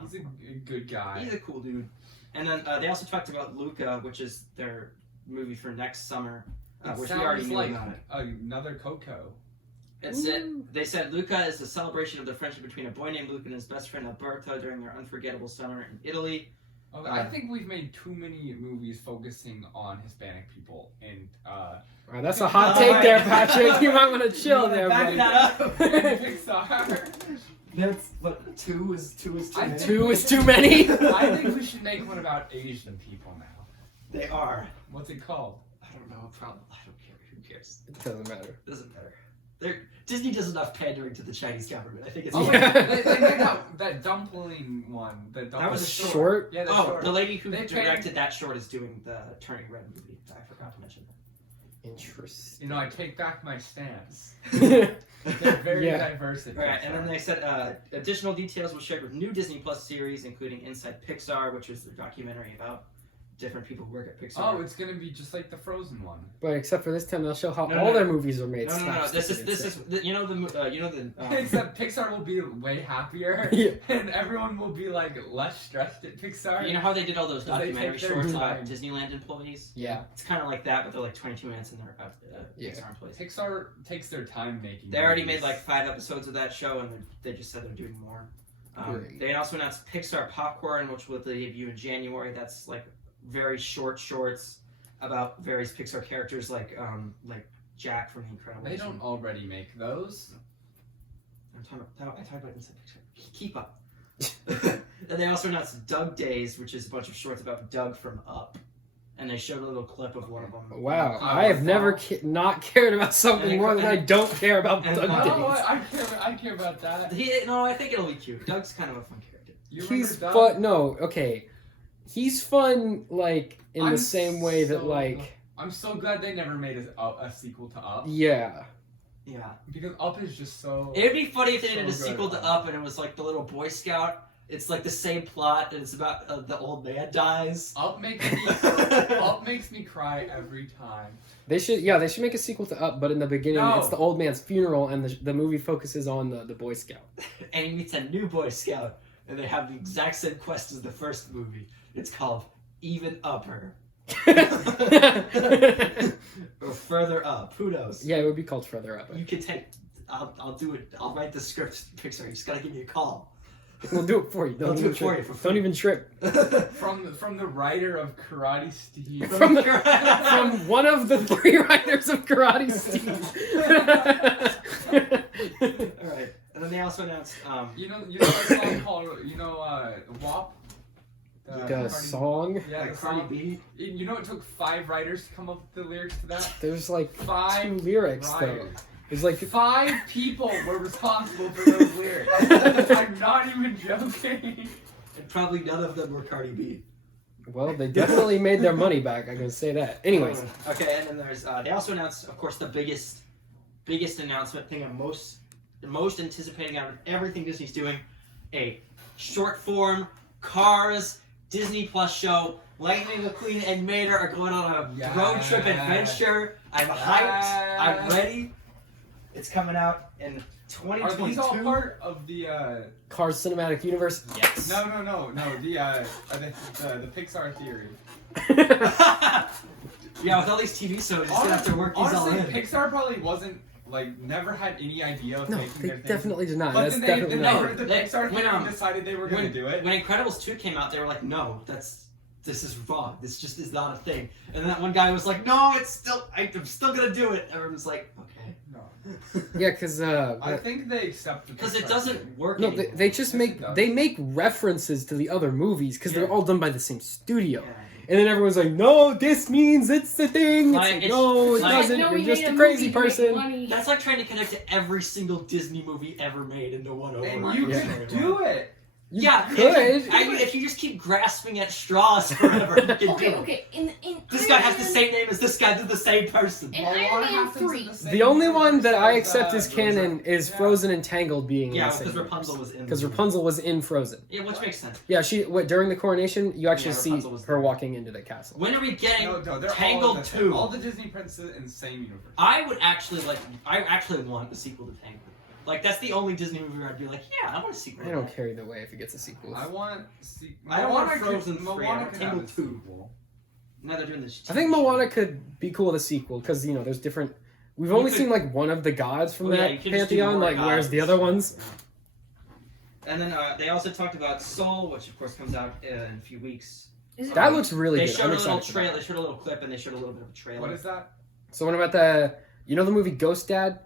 He's a good guy. He's a cool dude. And then they also talked about Luca, which is their movie for next summer, It which we already sounds knew like about it. another Coco. They said Luca is a celebration of the friendship between a boy named Luca and his best friend Alberto during their unforgettable summer in Italy. Okay, I think we've made too many movies focusing on Hispanic people, and Wow, that's a hot take there, Patrick. You might want to chill there, Back buddy. that up. Pixar. That's what two is too I many. Two is too many. I think we should make one about Asian people now. They are. What's it called? I don't know. Probably. I don't care. Who cares? It doesn't matter. Doesn't matter. Disney does enough pandering to the Chinese government. I think it's. Oh, Yeah. wait, they made that dumpling one. That was a Short? Yeah, the Oh, short. the lady who They directed that short is doing the Turning Red movie. I forgot to mention Interesting. You know, I take back my stance. Yeah. They're very diverse. that. Alright, and then they said additional details were shared with new Disney Plus series, including Inside Pixar, which was the documentary about different people who work at Pixar. Oh, it's gonna be just like the Frozen one. But except for this time, they'll show how No, all no, their no. movies are made. No. slapstick This and is insane. you know the Except Pixar will be way happier, Yeah. and everyone will be like less stressed at Pixar. you know how they did all those They take documentary their shorts time. about Disneyland employees? Yeah. It's kind of like that, but they're like 22 minutes and they're Yeah. Pixar employees. Pixar takes their time making. They already movies. made like 5 episodes of that show, and they just said they're doing more. Great. They also announced Pixar Popcorn, which will debut in January. That's like very short shorts about various Pixar characters, like Jack from The Incredibles. They don't already make those. I talked about Inside Pixar. Keep up. And they also announced Doug Days, which is a bunch of shorts about Doug from Up. and they showed a little clip of one of them. Wow, I have never not cared about something more than I don't care about and- Doug Oh, Days. I care about that. No, I think it'll be cute. Doug's kind of a fun character. You remember He's Doug? fun. No, okay. He's fun, like, in the I'm same way that, so- like... I'm so glad they never made a sequel to Up. Yeah. Yeah. Because Up is just so... It'd be funny if they did a So good. sequel to Up and it was like the little Boy Scout. It's like the same plot and it's about the old man dies. Up makes me cry every time. They should make a sequel to Up, but in the beginning, No. it's the old man's funeral, and the movie focuses on the Boy Scout. And he meets a new Boy Scout and they have the exact same quest as the first movie. It's called Even Upper. Or Further Up. Who knows? Yeah, it would be called Further Up. You can take... I'll do it. I'll write the script, Pixar. You just gotta give me a call. We'll do it for you. I'll do it for you for free. Don't even trip. From the writer of Karate Steve. From one of the 3 writers of Karate Steve. Alright. And then they also announced... You know that song called WAP? The song. Yeah, like the Cardi song. B. You know it took 5 writers to come up with the lyrics to that? There's like 5 2 lyrics though. writers. There's like 5 people were responsible for those lyrics. I'm not even joking. And probably none of them were Cardi B. well, they definitely made their money back. I can say that. Anyways, Okay, and then there's they also announced, of course, the biggest announcement thing I'm most anticipating out of everything Disney's doing, a short form Cars Disney Plus show. Lightning McQueen and Mater are going on a road trip adventure. I'm hyped. I'm ready. It's coming out in 2022. Are these all part of the Cars Cinematic Universe. Yes. No, the Pixar theory. Yeah, with all these TV shows, it's gonna have to work these all Honestly, in. Pixar probably wasn't never had any idea of No, making they their thing. definitely did not. But That's then definitely they not. heard the Pixar when, theory and decided they were going to do it. When Incredibles 2 came out, they were like, no, this is wrong. This just is not a thing. And then that one guy was like, no, I'm still gonna do it. Everyone was like, okay. No. Yeah, because I think they accept the Because it Pixar doesn't theory. work no, anymore. they just Yes, make it does. they make references to the other movies because Yeah. they're all done by the same studio. Yeah. And then everyone's like, "No, this means it's the thing." It's Like, like, it's- no, it like- doesn't. No, we You're just made a a crazy movie to make person. money. That's like trying to connect to every single Disney movie ever made into one And overarching you Yeah. can storyline. do it. You Yeah, could. if you just keep grasping at straws forever, you can do Okay, it. okay. In This guy has the same name as this guy. They're the same person. In Well, Iron what Man happens in 3. same The only one that I universe accept as, as canon is yeah. Frozen and Tangled being in Yeah, the same because Rapunzel was in. because the- Rapunzel was in Frozen. Yeah, which makes sense. Yeah, during the coronation, you actually Yeah, see Rapunzel was her there. walking into the castle. When are we getting No, they're all Tangled in the same- 2? All the Disney princesses in the same universe. I actually want a sequel to Tangled. Like, that's the only Disney movie where I'd be like, yeah, I want a sequel. I don't care either way if it gets a sequel. I want I don't want Moana Frozen could- 3, I Moana want could have Tangled a 2. sequel. Now they're doing this. I think Moana could be cool with a sequel because there's different. We've You only could- seen like one of the gods from Oh, yeah, that you could just do pantheon. more Like, where's gods. the other ones? And then they also talked about Soul, which of course comes out in a few weeks. Is it That looks really They good. showed I'm a little excited for that. trailer. They showed a little clip, and they showed a little bit of a trailer. What is that? So what about the movie Ghost Dad?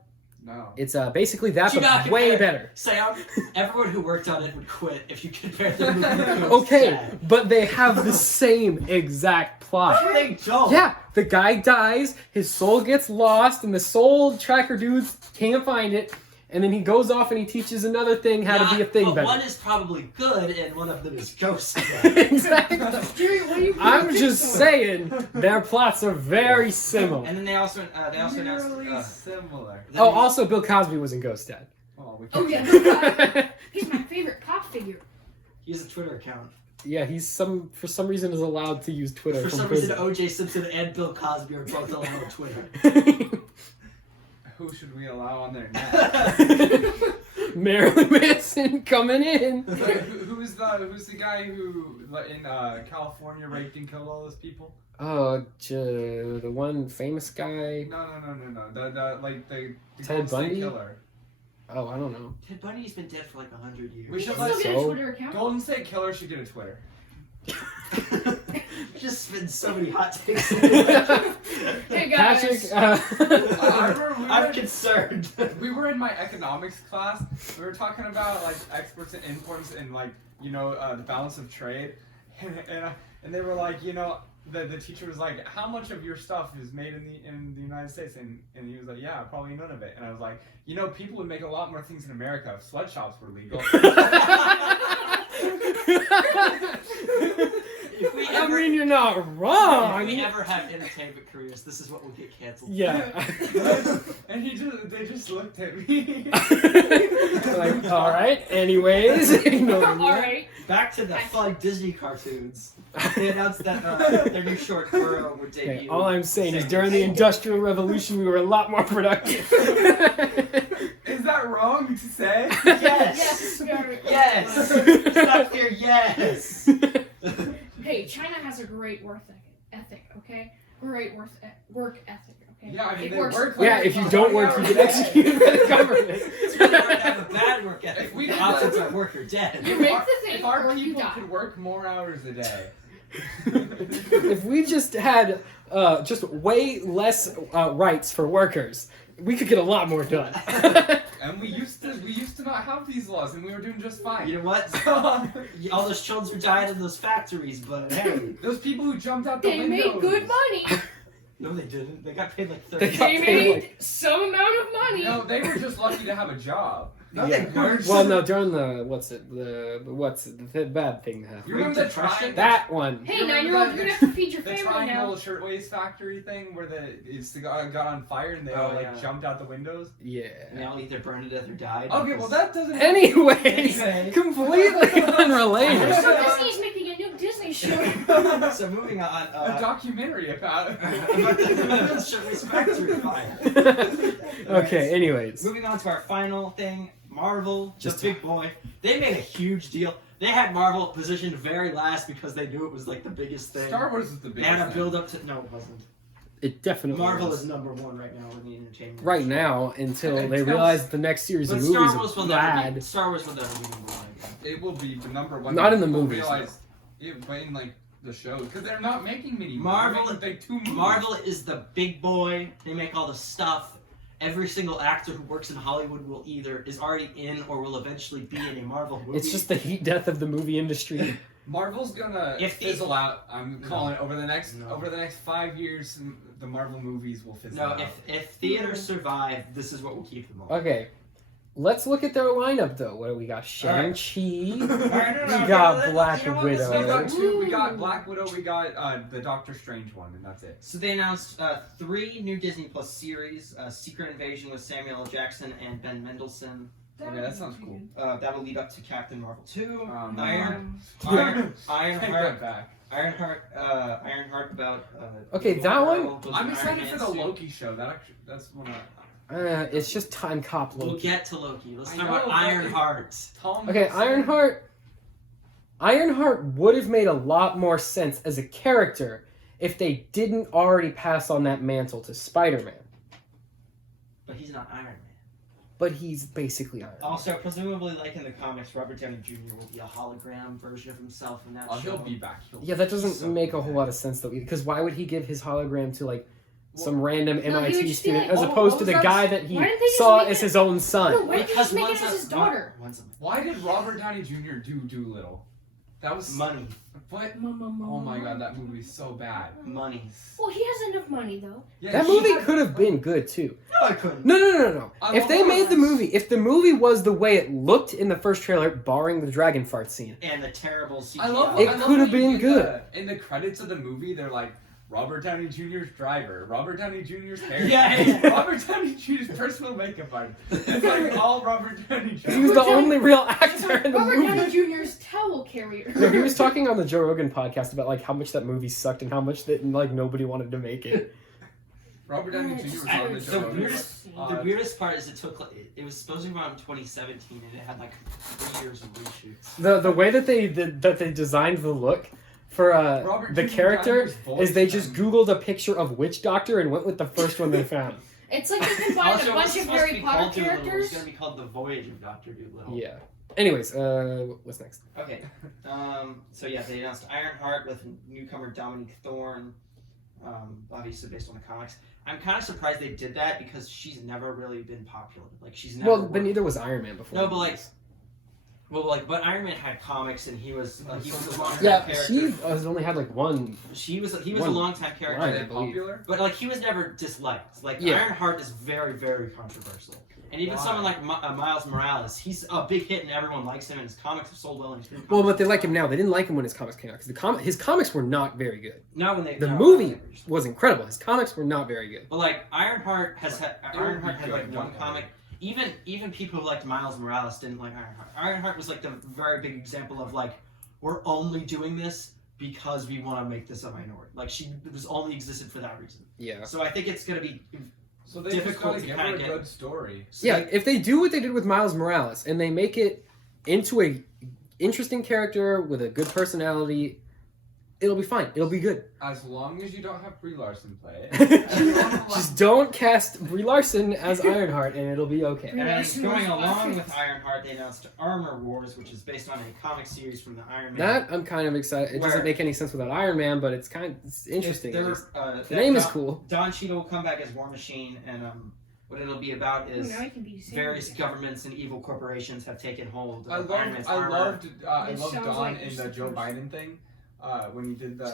No. It's basically that, You gotta but way compare- better. Sam, everyone who worked on it would quit if you compared the movie to Ghost Okay, Dad. but they have the same exact plot. They don't. Yeah, the guy dies, his soul gets lost, and the soul tracker dudes can't find it, and then he goes off and he teaches another thing how to be a thing but better. one is probably good, and one of them is Ghost Dad. Exactly. Jerry, why do you I'm just saying their plots are very similar. And then they also announced. Really similar. Oh, also Bill Cosby was in Ghost Dad. Oh, we Oh, can't- yeah. He's my favorite cop figure. he has a Twitter account. Yeah, for some reason is allowed to use Twitter. For from some reason, prison. O.J. Simpson and Bill Cosby are both allowed on Twitter. Who should we allow on there next? Marilyn Manson coming in. Who's the guy who in California raped and killed all those people? Oh, the one famous guy. No. The Ted Golden State Bundy? Killer. Oh, I don't know. Ted Bundy's been dead for like 100 years. We You should can still get a So? Twitter account. Golden State Killer should get a Twitter. Just spin so many hot takes. Hey, guys. Patrick. I remember I'm concerned. we were in my economics class. We were talking about like exports and imports and like the balance of trade, and they were like the teacher was like, how much of your stuff is made in the United States? And he was like, yeah, probably none of it. And I was like, you know, people would make a lot more things in America if sweatshops were legal. I mean, you're not wrong. If we ever have entertainment careers, this is what will get canceled. Yeah. And they just looked at me. Like, all right. Anyways, ignoring All that. right. Back to the fun Disney cartoons. They announced that their new short Burrow would debut. Okay, all I'm saying is during the Industrial Revolution, we were a lot more productive. Is that wrong to say? Yes. Yes. Stop here. Yes. Hey, China has a great work ethic. Okay, great work ethic. Okay. Yeah, I mean, It they works work great. Yeah, if you don't work, you get executed by the government. It's really hard to have a bad work ethic. If we The could- options are work or dead. You make the thing If our or you people die. could work more hours a day. If we just had just way less rights for workers, we could get a lot more done. And we used to not have these laws, and we were doing just fine. You know what? All those children were dying in those factories, but hey. Those people who jumped out the They windows. made good money. No, they didn't. They got paid like They 30. got They paid, made some amount of money. No, they were just lucky to have a job. No, Yeah. they weren't. Well, no, during the the bad thing that You happened. remember the Depression? triangle? That one. Hey, You remember 9-year-old, that- you're gonna have to feed your The family triangle now. shirtwaist factory thing where got on fire and they all Oh, yeah. jumped out the windows. Yeah. They all either burned to death or died. Okay, because- well that doesn't. Anyways, Anyway. completely unrelated. So Disney's making a new Disney show. So moving on. A documentary about it. about the shirtless factory fire. Okay, anyways. Moving on to our final thing, Marvel, Just- the big boy. They made a huge deal. They had Marvel positioned very last because they knew it was like the biggest thing. Star Wars is the They biggest. had a thing. build up to. No, it wasn't. It definitely Marvel was. is number one right now in the entertainment. Right industry. now until they Until- realize the next series But of Star movies Wars will are never be. bad. Star Wars will never be number one again. It will be the number one. Not in the People movies, Realize, yeah, but in like the shows, because they're not making many. Marvel- They're making, like 2 movies. Marvel is the big boy. They make all the stuff. Every single actor who works in Hollywood will either is already in or will eventually be in a Marvel movie. It's just the heat death of the movie industry. Marvel's gonna If the- fizzle out. I'm calling it over the next No. 5 years. The Marvel movies will fizzle no. out. If theaters survive, this is what will keep them all. Okay. Let's look at their lineup though. What do we got? Shang-Chi. Alright, no, We got let- Black you know what, We let's Widow. go got to- 2. We got Black Widow. We got the Doctor Strange one, and that's it. So they announced 3 new Disney Plus series: Secret Invasion with Samuel L. Jackson and Ben Mendelsohn. Okay, that sounds cool. That'll lead up to Captain Marvel 2. No. Ironheart. Take that back. Ironheart about. Okay, Will that one- Ferrell goes I'm in excited Iron for Man the suit. Loki show. That's one of. It's just Time Cop We'll Loki. get to Loki. Let's I talk know, about but Ironheart. Tom. Okay, Hiddleston. Ironheart would have made a lot more sense as a character if they didn't already pass on that mantle to Spider-Man. But he's not Iron Man. But he's basically Iron Man. Also, presumably, like in the comics, Robert Downey Jr. will be a hologram version of himself in that Oh, show. he'll be back. Yeah, that doesn't So make a good. whole lot of sense though, because why would he give his hologram to like some random No, he would MIT just be student like, as oh, opposed to the those guy are- that he why didn't they just saw make as it- his own No, son? why did they just make it one's as his daughter? One's Why did Robert Downey Jr. do Doolittle? That was money. What? Oh my god, that movie's so bad. Money. Well, he has enough money though. Yeah, That he movie had- could have been good too. No, I couldn't. No. I If love they made the Iron Man. movie, if the movie was the way it looked in the first trailer, barring the dragon fart scene, And the terrible CGI. I love It I love could have when been in good. In the credits of the movie, they're like Robert Downey Jr.'s driver, Robert Downey Jr.'s hair, Yeah. Robert Downey Jr.'s personal makeup artist. It's like all Robert Downey Jr. he was the only real actor in the Robert movie. Downey Jr.'s towel carrier. No, he was talking on the Joe Rogan podcast about like how much that movie sucked and how much that like nobody wanted to make it. Robert Downey Jr. was I- on the the Joe Rogan. weirdest- The weirdest part is it took like, it was supposed to come out in 2017 and it had like 3 years of reshoots. The way that they designed the look for Robert the Downey character Jr.'s voice is they just and- Googled a picture of Witch Doctor and went with the first one they found. It's like they combined Also, a bunch it's of supposed to Harry be Potter called Doolittle. It's characters. gonna be called The Voyage of Dr. Doolittle. Yeah. Anyways, what's next? Okay. So yeah, they announced Ironheart with newcomer Dominique Thorne. Obviously based on the comics. I'm kind of surprised they did that because she's never really been popular. Like she's never. Well, but worked- neither was Iron Man before. No, but like, Well, like, but Iron Man had comics, and he was a long-time Yeah, character. she has only had like one. He was a one long-time character. line, I Is it believe. popular? But like he was never disliked. Like Yeah. Ironheart is very, very controversial. And even Why? someone like Miles Morales, he's a big hit and everyone likes him, and his comics have sold well. And he's been Well, but they like him now. They didn't like him when his comics came out because his comics were not very good. not when they The no, movie not when they- was incredible. His comics were not very good. But like Ironheart has had It would Ironheart be had like good, one don't comic. Even people who liked Miles Morales didn't like Ironheart. Ironheart was like the very big example of like we're only doing this because we want to make this a minority. Like she was only existed for that reason. Yeah. So I think it's gonna be So they just difficult gotta to give kinda her a get- good story. Yeah, if they do what they did with Miles Morales and they make it into a interesting character with a good personality, it'll be fine. It'll be good. As long as you don't have Brie Larson play it. Just don't cast Brie Larson as Ironheart and it'll be okay. And Larson going was along awesome. with Ironheart, they announced Armor Wars, which is based on a comic series from the Iron Man. That I'm kind of excited. It doesn't Where- make any sense without Iron Man, but it's interesting. at They're, least. the The name is cool. Don Cheadle will come back as War Machine, and what it'll be about is Now I can be various governments and evil corporations have taken hold I of Iron Man's loved armor. I It loved sounds Don like in it's the the Joe first. Biden thing. When he did the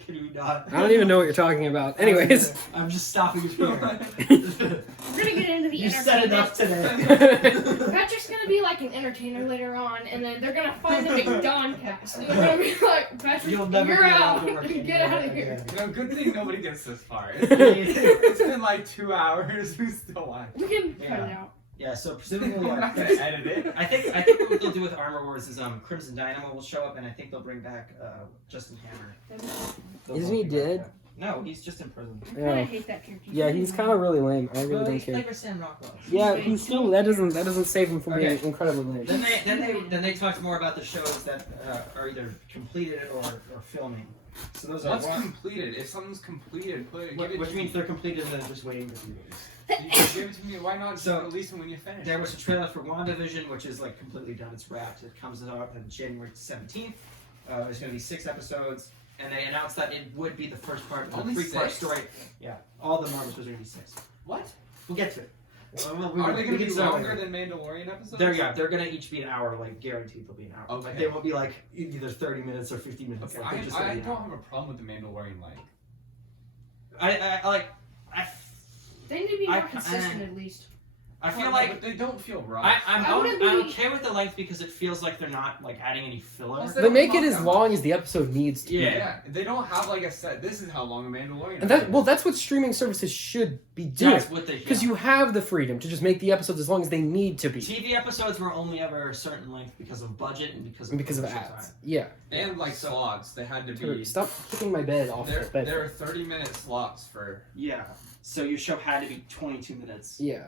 Can you not? I don't even know what you're talking about. Anyways. I'm just stopping you here. We're gonna get into the You said enough entertainment. today. Patrick's gonna be like an entertainer later on, and then they're gonna find the McDonCast. They're gonna be like, Patrick, You'll never you're be allowed out. to work Get anywhere out of here. again. You know, good thing nobody gets this far. It's been like 2 hours. We still watch. We can cut Yeah. it out. Yeah, so presumably, We're not gonna edit it. I think what they'll do with Armor Wars is Crimson Dynamo will show up, and I think they'll bring back Justin Hammer. They'll Isn't he bring back dead? that. No, he's just in prison. I kinda hate that character. Yeah, he's kind of really lame. I really Well, don't he's care. played by Sam Rockwell. Yeah, he's still that doesn't save him from being Okay. incredibly lame. Then they talked more about the shows that are either completed or filming. So those are What's one, completed? If something's completed, put it. Give it which to means me. they're completed and they're just waiting to be released. You can give it to me. Why not just So, release them when you finish? There was a trailer for WandaVision, which is like completely done. It's wrapped. It comes out on January 17th. There's going to be 6 episodes, and they announced that it would be the first part of a Only 3-part 6? story. Yeah, all the Marvel shows are going to be 6. What? We'll get to it. Are they going to be longer than Mandalorian episodes? They're going to each be an hour, like guaranteed they'll be an hour. Like Okay. they won't be like either 30 minutes or 50 minutes. Okay, Like, they're just gonna I be an don't hour. have a problem with the Mandalorian length. They need to be I- more consistent at least. I feel No, like but they don't feel rushed. I'm I wouldn't be- okay with the length because it feels like they're not like adding any filler. Also, They make it as long as the episode needs to. be. Yeah. They don't have like a set. This is how long a Mandalorian. And is. that's what streaming services should be doing. That's what they Because you have the freedom to just make the episodes as long as they need to be. TV episodes were only ever a certain length because of budget and because of Because of commercial ads. time. Yeah. and like slots. They had to Dude, be. stop kicking my bed off the bed. There are 30-minute slots for. Yeah. So your show had to be 22 minutes. Yeah.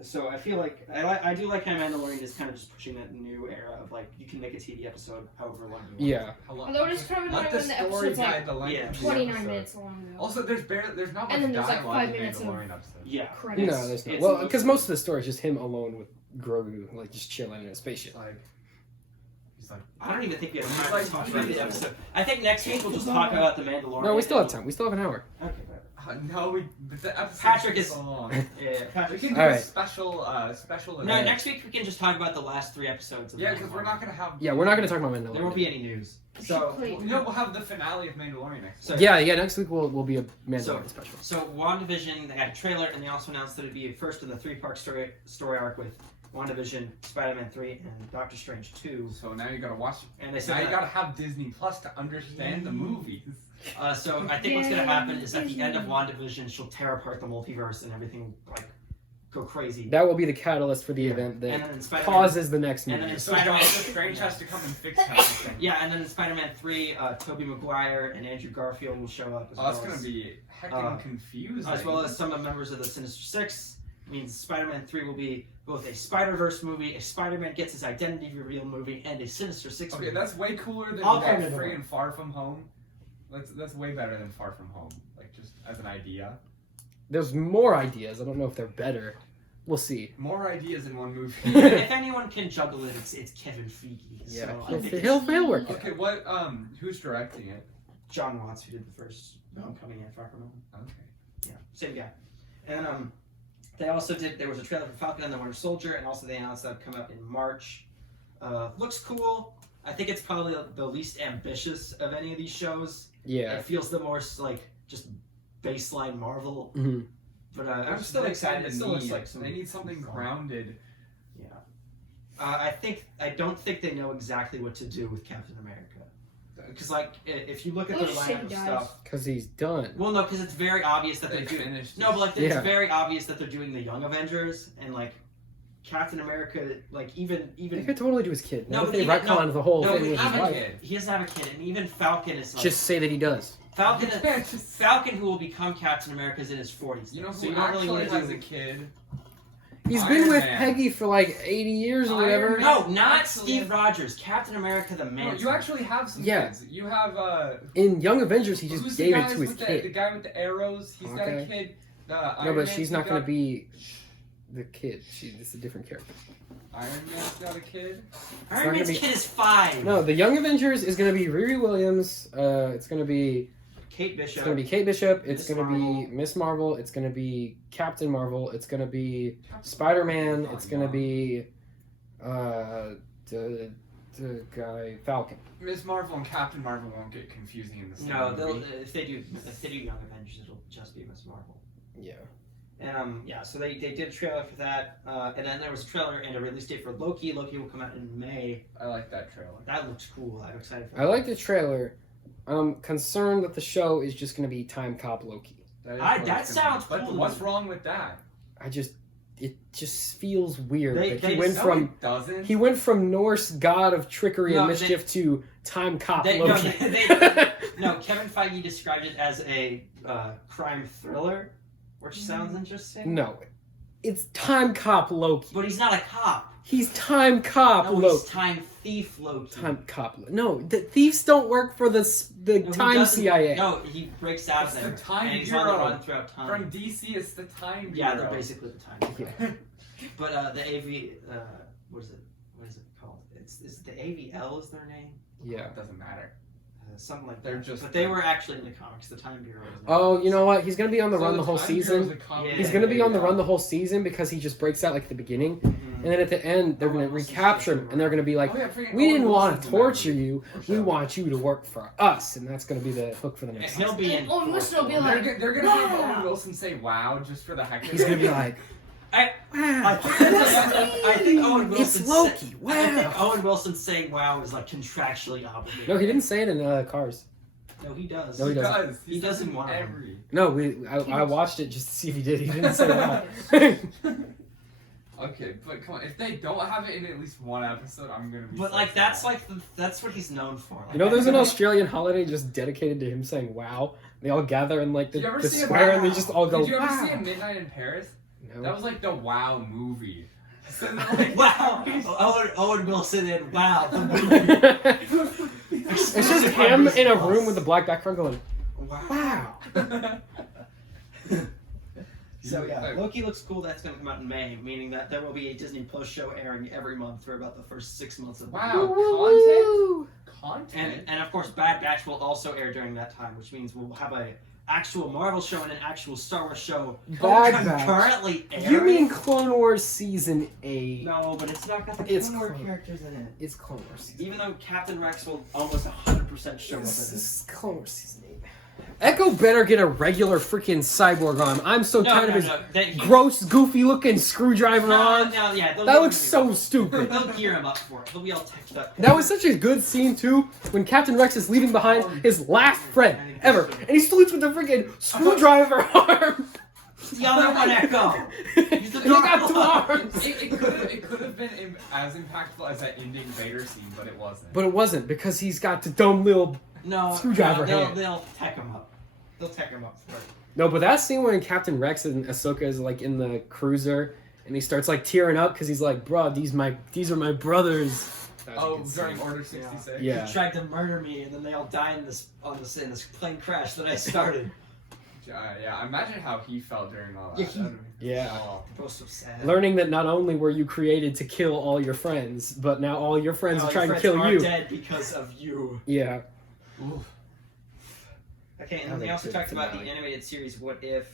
So I feel like I do like how Mandalorian is kind of just pushing that new era of like you can make a TV episode however long you want. Yeah. How long? Although it is kind of Let annoying the when the story episode's like guide the length yeah, of the 29 episode. minutes long. Though. Also, there's not much And then there's, like, dialogue 5 in minutes of- Mandalorian episodes. Yeah. Credits. No, there's not. it's Well, mostly- because most of the story is just him alone with Grogu, like just chilling in a It's spaceship. like. He's like. I don't even think we have He's time like- to talk about the episode. I think next week we'll just talk about the Mandalorian. No, we still have time. We still have an hour. Okay. No, but the episode Patrick is- so long. Yeah. We Patrick. can do Alright. a special. No, event. next week we can just talk about the last 3 episodes. Of Yeah, Mandalorian. because we're not gonna have. Yeah, we're not going to talk about Mandalorian. There won't be any news. So. Complete. You know, we'll have the finale of Mandalorian next. So- Yeah, next week will be a Mandalorian So- special. So WandaVision, they had a trailer, and they also announced that it'd be first in the 3-part story arc with WandaVision, Spider-Man 3, and Doctor Strange 2. So now you gotta watch. And they said Now you that, gotta have Disney Plus to understand the movies. so I think what's gonna happen is at the end of WandaVision, she'll tear apart the multiverse and everything will, like go crazy. That will be the catalyst for the event And that then Spider-Man, causes the next and then movie. it's So Spider-Man. Doctor Strange has to come and fix everything. Yeah, and then in Spider-Man 3, Tobey Maguire and Andrew Garfield will show up as Oh, well that's gonna as, be heckin' confusing. as well as some of the members of the Sinister Six. Means Spider-Man 3 will be both a Spider-Verse movie, a Spider-Man gets his identity reveal movie, and a Sinister Six Okay, movie. that's way cooler than I'll kind of Free know. and Far From Home. That's way better than Far From Home. Like just as an idea. There's more ideas. I don't know if they're better. We'll see. More ideas in one movie. If anyone can juggle it, it's Kevin Feige. Yeah, So I think he'll work it. Okay, what who's directing it? John Watts, who did the first Homecoming and Far From Home. Okay. Yeah, same guy. And They also there was a trailer for Falcon and the Winter Soldier, and also they announced that would come out in March. Looks cool. I think it's probably the least ambitious of any of these shows. Yeah. It feels the most like just baseline Marvel. Mhm. But I'm still excited. It still looks like they need something grounded. Yeah. I don't think they know exactly what to do with Captain America. Because like if you look at their Let's say lineup he of dies. stuff, Because he's done. well, no, because it's very obvious that They they're doing. finished. No, but like Yeah. it's very obvious that they're doing the Young Avengers and like Captain America. Like He even could totally do his kid. No, No, but they even- retconned the whole no, thing we with his have a wife. kid. he doesn't have a kid, and even Falcon is like Just say that he does. Falcon. Yeah, just- Falcon, who will become Captain America, is in his 40s. You know so who you don't really actually want to has do. a kid? He's Iron been with Man. Peggy for like 80 years or Iron whatever. Man. No, not Actually- Steve Rogers. Captain America, the man. No, you actually have some Yeah. kids. You have In Young Avengers, he who's just the gave guy it to his with the kid. guy with the arrows? He's got a Okay. kid. No, Iron but Man's she's not got- going to be the kid. It's a different character. Iron Man's got a kid. Iron not Man's gonna be- kid is 5. No, the Young Avengers is going to be Riri Williams. It's going to be Kate Bishop. It's going to be Kate Bishop. It's Miss going to be Marvel. Miss Marvel. It's going to be Captain Marvel. It's going to be Spider-Man. It's going to be the guy Falcon. Miss Marvel and Captain Marvel won't get confusing in the same No, movie. if they do Young Avengers, it'll just be Miss Marvel. Yeah. And yeah, so they did a trailer for that, and then there was a trailer and a release date for Loki. Loki will come out in May. I like that trailer. That looks cool. I'm excited for I like the trailer. I'm concerned that the show is just going to be Time Cop Loki. Is that what it's gonna sounds be. But cool. what's wrong with that? It just feels weird. They- that they- he went No, from it doesn't. he went from Norse god of trickery No, and they- mischief to Time Cop They- no, Loki. No, Kevin Feige described it as a crime thriller, which sounds interesting. No, it's Time Cop Loki. But he's not a cop. He's Time Cop No, Loki. he's time thief Loki. Time Cop. No, the thieves don't work for the No, he Time doesn't- CIA. No, he breaks out It's of the there. Time and he's on the Bureau. run throughout time. From DC, it's the Time Yeah, Bureau. they're basically the time. Bureau. But the AV, what is it called? Is it the AVL is their name? Yeah. It doesn't matter. Something like They're that. just- But they were actually in the comics. The Time Bureau. is in the Oh, comics. you know what? He's gonna be on the So run the whole Time Bureau's season. a comic Yeah. He's book gonna be on the area. run the whole season because he just breaks out like at the beginning, Mhm. and then at the end they're gonna Oh, Wilson's recapture him, different. and they're gonna be like, Oh, yeah, freaking "We Owen didn't want Wilson's to in that torture movie. you. For We sure. want you to work for us," and that's gonna be the hook for the And next he'll season. be in. And Owen Wilson will be four. like- They're gonna have Wow. Owen Wilson say "Wow" just for the heck of it. He's gonna be like, I "Wow, think Owen Wilson. it's Loki. I think Wow." Owen Wilson saying "wow" is like contractually obligated. No, he didn't say it in Cars. No, he does. No, he He doesn't. does. He doesn't in want to. every. No, I watched it just to see if he did. He didn't say that. Okay, but come on. If they don't have it in at least one episode, I'm gonna be. But so like that's sad. like that's what he's known for. Like, You know, there's an I- Australian holiday just dedicated to him saying "wow." They all gather in like Did you ever the see a square, and they wow? just all go Did you ever "wow." see a Midnight in Paris? No. That was like the Wow movie. So they're like, Wow, Owen Wilson and wow. The movie. It's just him in a room with a black background going, Wow. "Wow." So yeah, Loki looks cool. That's going to come out in May, meaning that there will be a Disney Plus show airing every month for about the first 6 months of the year. Wow, content. And of course, Bad Batch will also air during that time, which means we'll have a actual Marvel show and an actual Star Wars show Bad Batch. concurrently airing. You mean Clone Wars Season 8? No, but it's not got the It's Clone Wars Clone- characters in it. It's Clone Wars Season Even though Captain Rex will almost 100% show up in This it. is Clone Wars Season 8. Echo better get a regular freaking cyborg arm. I'm so tired of his gross, goofy-looking screwdriver arm. That looks so stupid. They'll gear him up for it. He'll be all teched up. That was such a good scene, too, when Captain Rex is leaving behind his last friend ever, and he salutes with a freaking screwdriver arm. the other one, Echo. He got two arms. It could have been as impactful as that ending Vader scene, but it wasn't. But it wasn't, because he's got the dumb little... No, Screwdriver hand. they'll tech him up. They'll tech him up for it. No, but that scene when Captain Rex and Ahsoka is, like, in the cruiser, and he starts, like, tearing up, because he's like, "Bro, these are my brothers." That was a Oh, good during scene. Order 66? Yeah. He tried to murder me, and then they all died in this plane crash that I started. Yeah, imagine how he felt during all that. Yeah, he- That'd be- Yeah. Oh. It was so sad. Learning that not only were you created to kill all your friends, but now all your friends No, are trying your to kill friends you. are dead because of you. Yeah. Okay, and That then we was also good talked about the finale. animated series What If.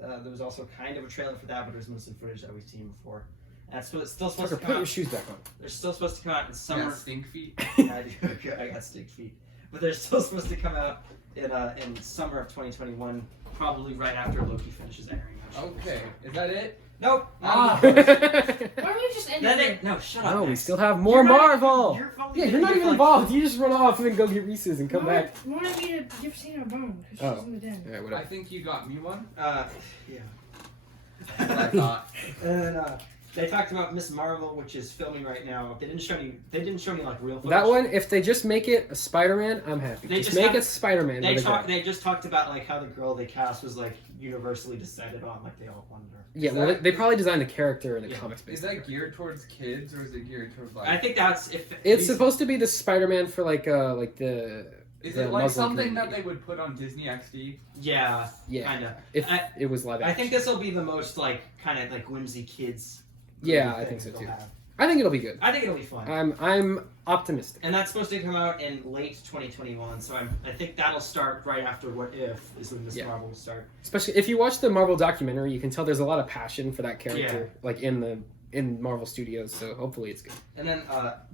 There was also kind of a trailer for that, but there's mostly footage that we've seen before. And it's still supposed Tucker, to put come your out. shoes back on. They're still supposed to come out in I summer. got stink feet. Yeah, I do. I got stick feet. But they're still supposed to come out in summer of 2021, probably right after Loki finishes airing. Okay, is that it? Nope. Ah. Why don't we just end Then it? no, shut up. No, we Max. still have more You're not Marvel. even- Yeah, you're not even like- involved. You just run off and then go get Reese's and come back. We want to give Tina a bone because Oh. she's in the den. Yeah, I whatever. think you got me one. Yeah. That's what I thought. And then they talked about Miss Marvel, which is filming right now. They didn't show any like real footage. That one, if they just make it a Spider-Man, I'm happy. They Just just make have- it Spider-Man. They just talked about like how the girl they cast was like universally decided on, like they all wanted her. Yeah, Is well, that- they probably designed the character in the Yeah. comics. Is Basically. that geared towards kids or is it geared towards like? I think that's if It's supposed to be the Spider-Man for like the Is the it like Muslim something community. that they would put on Disney XD? yeah, Yeah, kind of. if I- it was live I action. think this will be the most like kind of like whimsy kids. Yeah, movie I think thing so they'll too. have. I think it'll be good. I think it'll be fun. I'm optimistic. And that's supposed to come out in late 2021, so I think that'll start right after What If is when Miss Yeah. Marvel will start. Especially if you watch the Marvel documentary, you can tell there's a lot of passion for that character, Yeah. like in Marvel Studios. So hopefully it's good. And then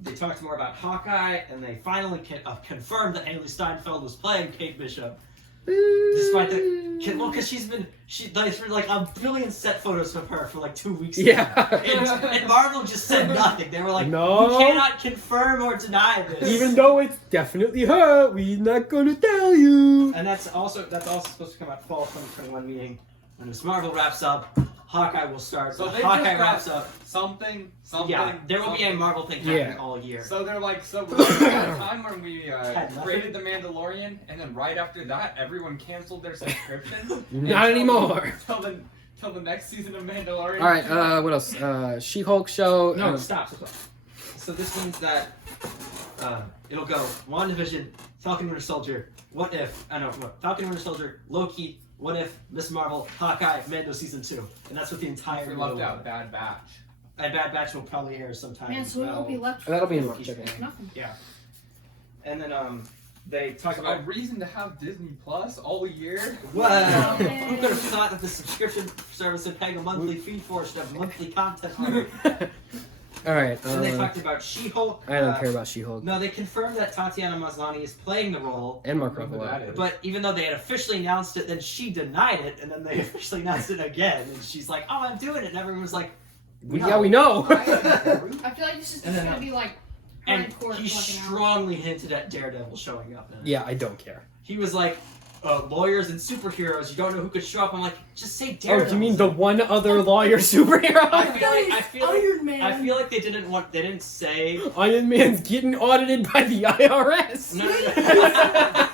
they talked more about Hawkeye, and they finally confirmed that Haley Steinfeld was playing Kate Bishop. Despite because there's been like a billion set photos of her for like 2 weeks. Yeah. now. And Marvel just said nothing. They were like, No. "You cannot confirm or deny this." Even though it's definitely her, we're not gonna tell you. And that's also supposed to come out fall 2021, meaning when Miss Marvel wraps up, Hawkeye will start. So So they Hawkeye just got wraps up. Something. Yeah, there will be a something. Marvel thing happening Yeah. all year. So they're like, so was there a time when we Had nothing. created the Mandalorian, and then right after that, everyone canceled their subscription. Not anymore. Till the next season of Mandalorian. All right. What else? She-Hulk show. No, stop. So this means that it'll go WandaVision, Falcon Winter Soldier, What If, Falcon Winter Soldier, Loki, What If, Miss Marvel, Hawkeye, Mando Season 2. And that's what the entire We year left will out be. Bad Batch. And Bad Batch will probably air sometime. Man, so it won't be left. That'll be in March, I Loki's think. Nothing. And then they talk So about a reason to have Disney Plus all year. wow. Yay. Who could have thought that the subscription service and paying a monthly fee for should have monthly content on it? All right. And they talked about She-Hulk. I don't care about She-Hulk No, they confirmed that Tatiana Maslany is playing the role. and Mark Whoever Ruffalo. that is. But even though they had officially announced it, then she denied it, and then they officially announced it again. And she's like, "Oh, I'm doing it," and everyone was like, Yeah, we know. I feel like this is And just then, gonna be like and hardcore he fucking out. strongly hinted at Daredevil showing up. In it. Yeah, I don't care. He was like, "Lawyers and superheroes. You don't know who could show up." I'm like, "Just say Oh, Daredevil." you mean the one other lawyer superhero? I feel like Iron Man. I feel like they didn't say. Iron Man's getting audited by the IRS. No.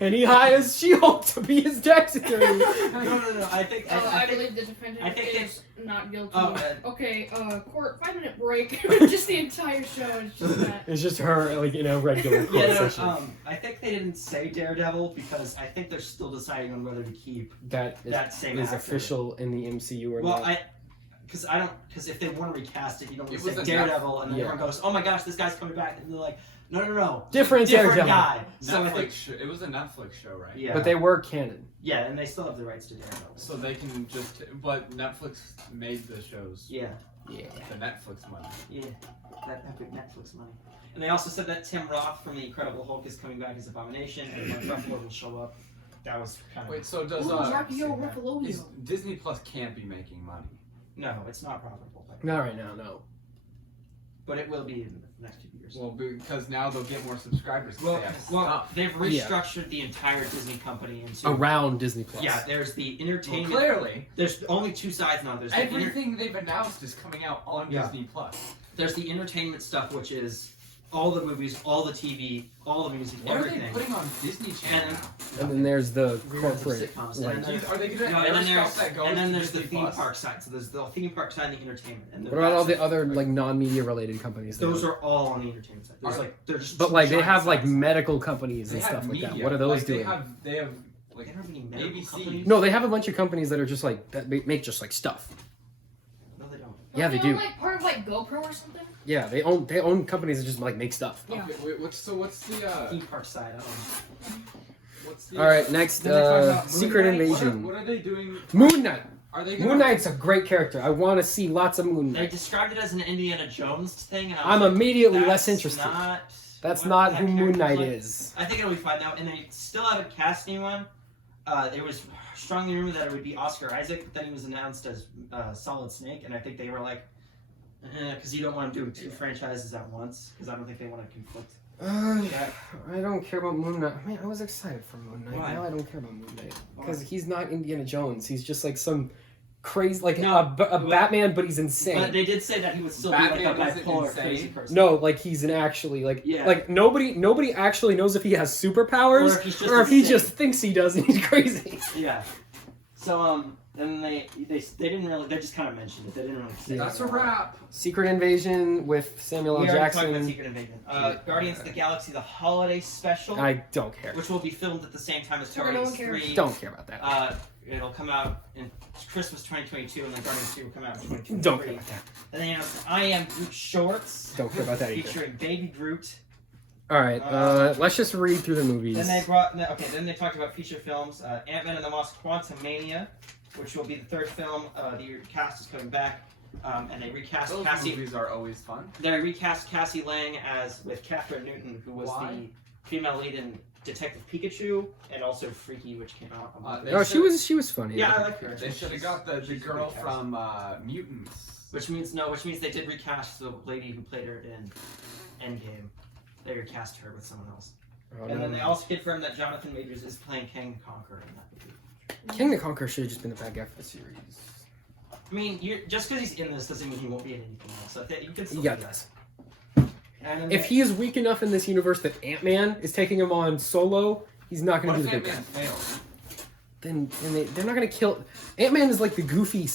And he hires She-Hulk to be his tax attorney. No. I think. I believe the defendant I think is not guilty. Oh, Okay, court, 5-minute break. Just the entire show is just that. It's just her, like, in a regular court Yeah, session. I think they didn't say Daredevil because I think they're still deciding on whether to keep That that same is actor. official in the MCU or Well, not. because if they want to recast it, you don't It want was to a say Daredevil, and then yeah. everyone goes, "Oh my gosh, this guy's coming back," and they're like, "No, Different Daredevil. guy." So I Netflix. think, It was a Netflix show, right? yeah, But they were canon. yeah, and they still have the rights to Daredevil. So they can just. But Netflix made the shows. Yeah, Yeah. The Netflix money. yeah, that epic Netflix money. And they also said that Tim Roth from the Incredible Hulk is coming back as Abomination, and Mark Ruffalo will show up. That was kind of Wait, so does Ooh, Rocky Horror Ruffalo. is Disney Plus can't be making money? no, it's not profitable, Not right now, no. but it will be in the next 2 years. Well, because now they'll get more subscribers. 'cause Well, they have well, stuff. they've restructured the entire Disney company into Around Disney Plus. yeah. There's the Well, entertainment. clearly, There's only two sides now. There's the everything they've announced is coming out on Yeah. Disney Plus. there's the entertainment stuff, which is all the movies, all the TV, all the music, What are everything. they putting on Disney Channel And- now? And then there's the Weird corporate, sitcoms, like, and then Are they gonna No, air and then stuff that goes and then to there's the Disney theme Plus? park side. So there's the theme park side and the entertainment. And then what about all the that's- other, like, non-media related companies? Those are all on the entertainment side. There's Are- like they're just But, two like, they giant have, like, sides. medical companies They and have stuff like media. that. What are those like, doing? They have They like don't have any medical ABC. companies. No, they have a bunch of companies that are just, like, that make just, like, stuff. No, they don't. Yeah, they Aren't do. Like part of like GoPro or something. Yeah, they own companies that just, like, make stuff. Yeah. Okay, what's the Theme park side. I don't know. All right, next, Then they talk about Secret Moon Knight. Invasion. What are they doing? Moon Knight. Are they gonna... Moon Knight's a great character. I want to see lots of Moon They Knight. described it as an Indiana Jones thing, and I'm was like, immediately that's less interested. That's what not that who Moon character's Knight like. is. I think it'll be fine now, and they still haven't cast anyone. It was strongly rumored that it would be Oscar Isaac, but then he was announced as Solid Snake, and I think they were like, because you don't want him doing two franchises at once, because I don't think they want to conflict. I don't care about Moon Knight. I mean, I was excited for Moon Knight. Why? Now I don't care about Moon Knight because Why? he's not Indiana Jones. He's just like some crazy, like No, a Batman, but he's insane. But they did say that he would still Batman be like a wasn't bipolar insane? crazy person. No, like he's an actually like Yeah. like nobody actually knows if he has superpowers Or if he's just or if he insane. just thinks he does and he's crazy. Yeah. So then they didn't really, they just kind of mentioned it. They didn't really say. That's a anything. wrap. Secret Invasion with Samuel L. We already talked about Jackson. Secret Invasion. Guardians of the Galaxy, the holiday special, I don't care. which will be filmed at the same time as Sorry, no Guardians one cares. 3. Don't care about that. It'll come out in Christmas 2022, and then Guardians 3 will come out in 2023. Don't care about that. And then I Am Groot shorts, Don't care about that either. featuring Baby Groot. All right, let's just read through the movies. Then they talked about feature films. Ant-Man and the Wasp: Quantumania, which will be the third film. The cast is coming back, and they recast Those Cassie. movies are always fun. They recast Cassie Lang as with Catherine Newton, who was Why? the female lead in Detective Pikachu, and also Freaky, which came out. A month They ago. Oh, she was funny. Yeah, I like her. They should have got the she's girl recast. from Mutants. Which means they did recast the lady who played her in Endgame. They recast her with someone else. Oh, And then no. they also confirmed that Jonathan Majors is playing Kang the Conqueror in that movie. King the Conqueror should have just been the bad guy for the series. I mean, just because he's in this doesn't mean he won't be in anything else. So you can still Yeah, do it that. does. And then If he is weak enough in this universe that Ant-Man is taking him on solo, he's not going What to if do the big guy. Ant-Man failed? Then they're not going to kill. Ant-Man is like the goofy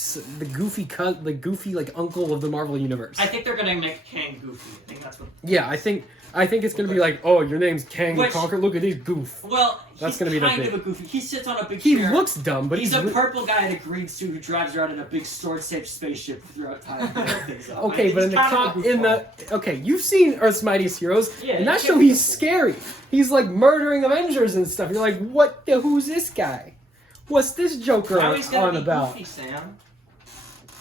like uncle of the Marvel universe. I think they're gonna make Kang goofy. I think that's what. Yeah, I think it's going to be like, oh, your name's Kang the Which- Conqueror. Look at this goof. Well, That's he's gonna be the kind big- of a goofy. He sits on a big He chair. looks dumb, but He's a re- purple guy in a green suit who drives around in a big sword-shaped spaceship throughout time. Okay, but okay, you've seen Earth's Mightiest Heroes. Yeah, in that he show, can't be he's a fool. scary. He's like murdering Avengers and stuff. You're like, what? Who's this guy? What's this Joker Now he's gonna on be about? goofy, Sam.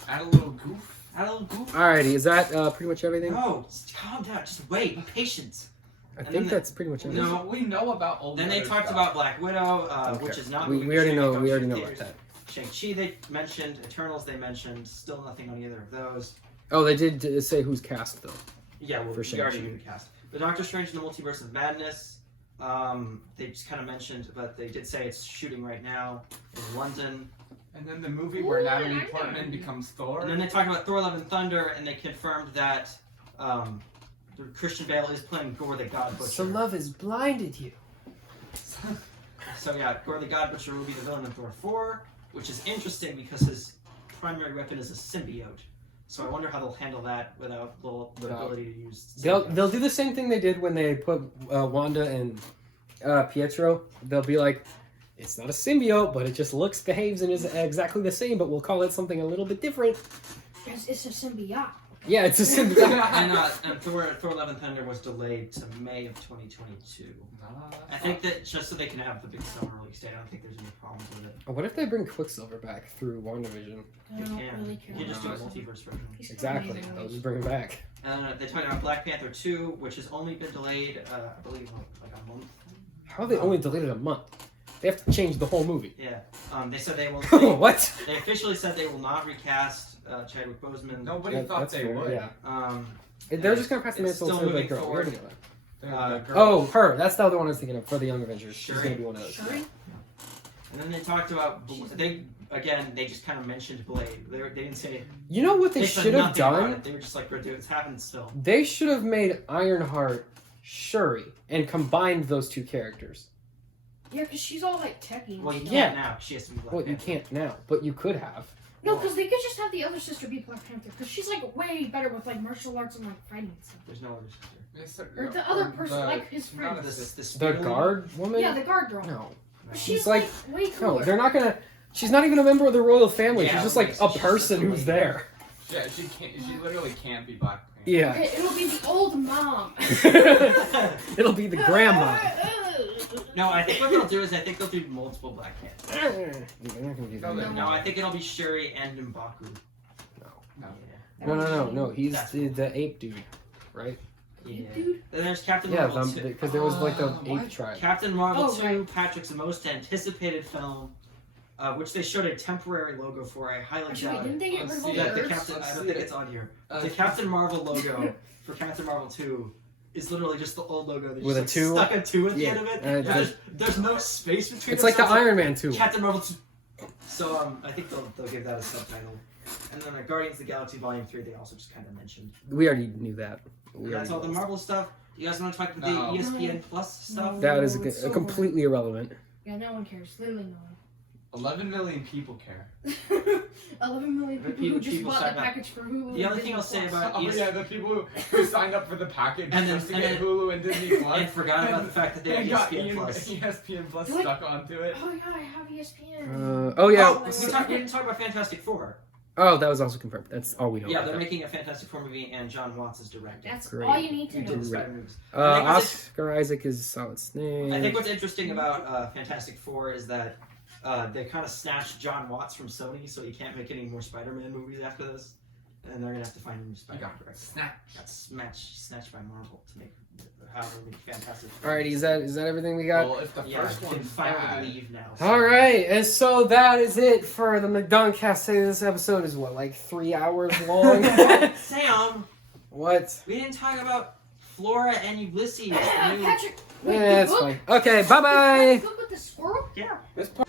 Add a little goof. Add a little goofy. Alrighty, is that pretty much everything? No, just calm down. Just wait. Be patient. I and think then that's pretty much everything. No. We know about all the Then they other talked stuff. about Black Widow, Okay. which is not. We moving already to know. Shang-Chi We already know theaters. about that. Shang-Chi they mentioned. Eternals they mentioned. Still nothing on either of those. Oh, they did say who's cast though. Yeah, well, For we already Shang-Chi. knew the cast. The Doctor Strange in the Multiverse of Madness. They just kind of mentioned, but they did say it's shooting right now in London. And then the movie where Ooh, Natalie I know. Portman becomes Thor. And then they talked about Thor: Love and Thunder, and they confirmed that Christian Bale is playing Gore the God Butcher. So love has blinded you. So yeah, Gore the God Butcher will be the villain in Thor 4, which is interesting because his primary weapon is a symbiote. So I wonder how they'll handle that without the ability to use. They'll do the same thing they did when they put Wanda and Pietro. They'll be like, it's not a symbiote, but it just behaves, and is exactly the same, but we'll call it something a little bit different. It's a symbiote. Yeah, it's a symbiote. And Thor: Love and Thunder was delayed to May of 2022. I think that just so they can have the big summer release date. I don't think there's any problems with it. What if they bring Quicksilver back through WandaVision? I You don't can. really care. You can just do a about multiverse version. He's Exactly. amazing. They'll just bring him back. They talked about Black Panther 2, which has only been delayed, I believe, like a month. How they only delayed it a month? They have to change the whole movie. Yeah. They said they will. What? They officially said they will not recast Chadwick Boseman. Nobody Yeah, thought that's they fair, would. Yeah. They're just gonna pass the It's mantle still to the moving girl. We forward. already know that. The girl. Oh, her. That's the other one I was thinking of for the Young Avengers. She's Shuri. gonna be one of those. Shuri? And then they talked about they just kind of mentioned Blade. They didn't say You know what they said should have nothing about done? it. They were just like, "We're doing it's happening still." They should have made Ironheart Shuri and combined those two characters. Yeah, because she's all like techie. Well, you Yeah. can't now. She has to be Black Well, you Panther. can't now, but you could have. No, because they could just have the other sister be Black Panther. Because she's like way better with like martial arts and like fighting and stuff. There's no other sister. Yes, sir. Or the other person, like his she's not friend. a This sister. this The speeder guard woman? Yeah, the guard girl. No. But She's she's like- like way No, cooler. they're not gonna. She's not even a member of the royal family. Yeah, She's just like she's a just person a who's lady. there. Yeah, she can't. She literally can't be Black Panther. Yeah. Okay, it'll be the old mom. It'll be the grandma. No, I think what they'll do is they'll do multiple Black Panthers. You're not gonna do that. No, No, I think it'll be Shuri and M'Baku. No. Yeah. No. He's That's the ape dude, right? Yeah. Then there's Captain Yeah, Marvel 2. because there was like the what? ape tribe. Captain Marvel Oh, 2, right. Patrick's most anticipated film, which they showed a temporary logo for. I highly Actually, doubt didn't it. they get rid of all Yeah, the the Earths? Captain. I Let's don't see think it. it's on here. The Captain Marvel logo for Captain Marvel 2 is literally just the old logo. They With just, a two? stuck a 2 at the Yeah. end of it. And it's There's no space between It's them, like so the Iron Man 2. Captain Marvel 2. So I think they'll give that a subtitle. And then Guardians of the Galaxy Volume 3 they also just kind of mentioned. We already knew that. And that's all the Marvel stuff. You guys want to talk about No. the ESPN Plus stuff? That is it's so completely irrelevant. Yeah, no one cares. Literally no 11 million people care. one. 11 million people who just People bought the signed up. package for Hulu. The and other thing Disney I'll say Plus. about Oh yeah, the people who signed up for the package And then- just to and get then- Hulu and Disney Plus. and forgot about the fact that they have and got ESPN Plus. ESPN Plus Do I- stuck onto it. Oh yeah, I have ESPN. Oh yeah. Oh, we didn't talk about Fantastic Four. Oh, that was also confirmed. That's all we know. Yeah, about they're that. making a Fantastic Four movie, and John Watts is directing. That's Great. all you need to Who did know. the Spider movies. Oscar Isaac is Solid Snake. I think what's interesting about Fantastic Four is that they kind of snatched John Watts from Sony, so he can't make any more Spider-Man movies after this, and they're gonna have to find a new I Spider-Man got director. snatched. That's snatched by Marvel to make Fantastic Four. Alrighty, is that everything we got? Well, if the Yeah, first you can one's finally bad, leave now. All right, and so that is it for the McDonCast. This episode is what, like 3 hours long? Sam, What? we didn't talk about Flora and Ulysses. the new- Patrick, wait, Yeah, the it's book? fine. Okay, bye bye. The book with the squirrel? Yeah. this part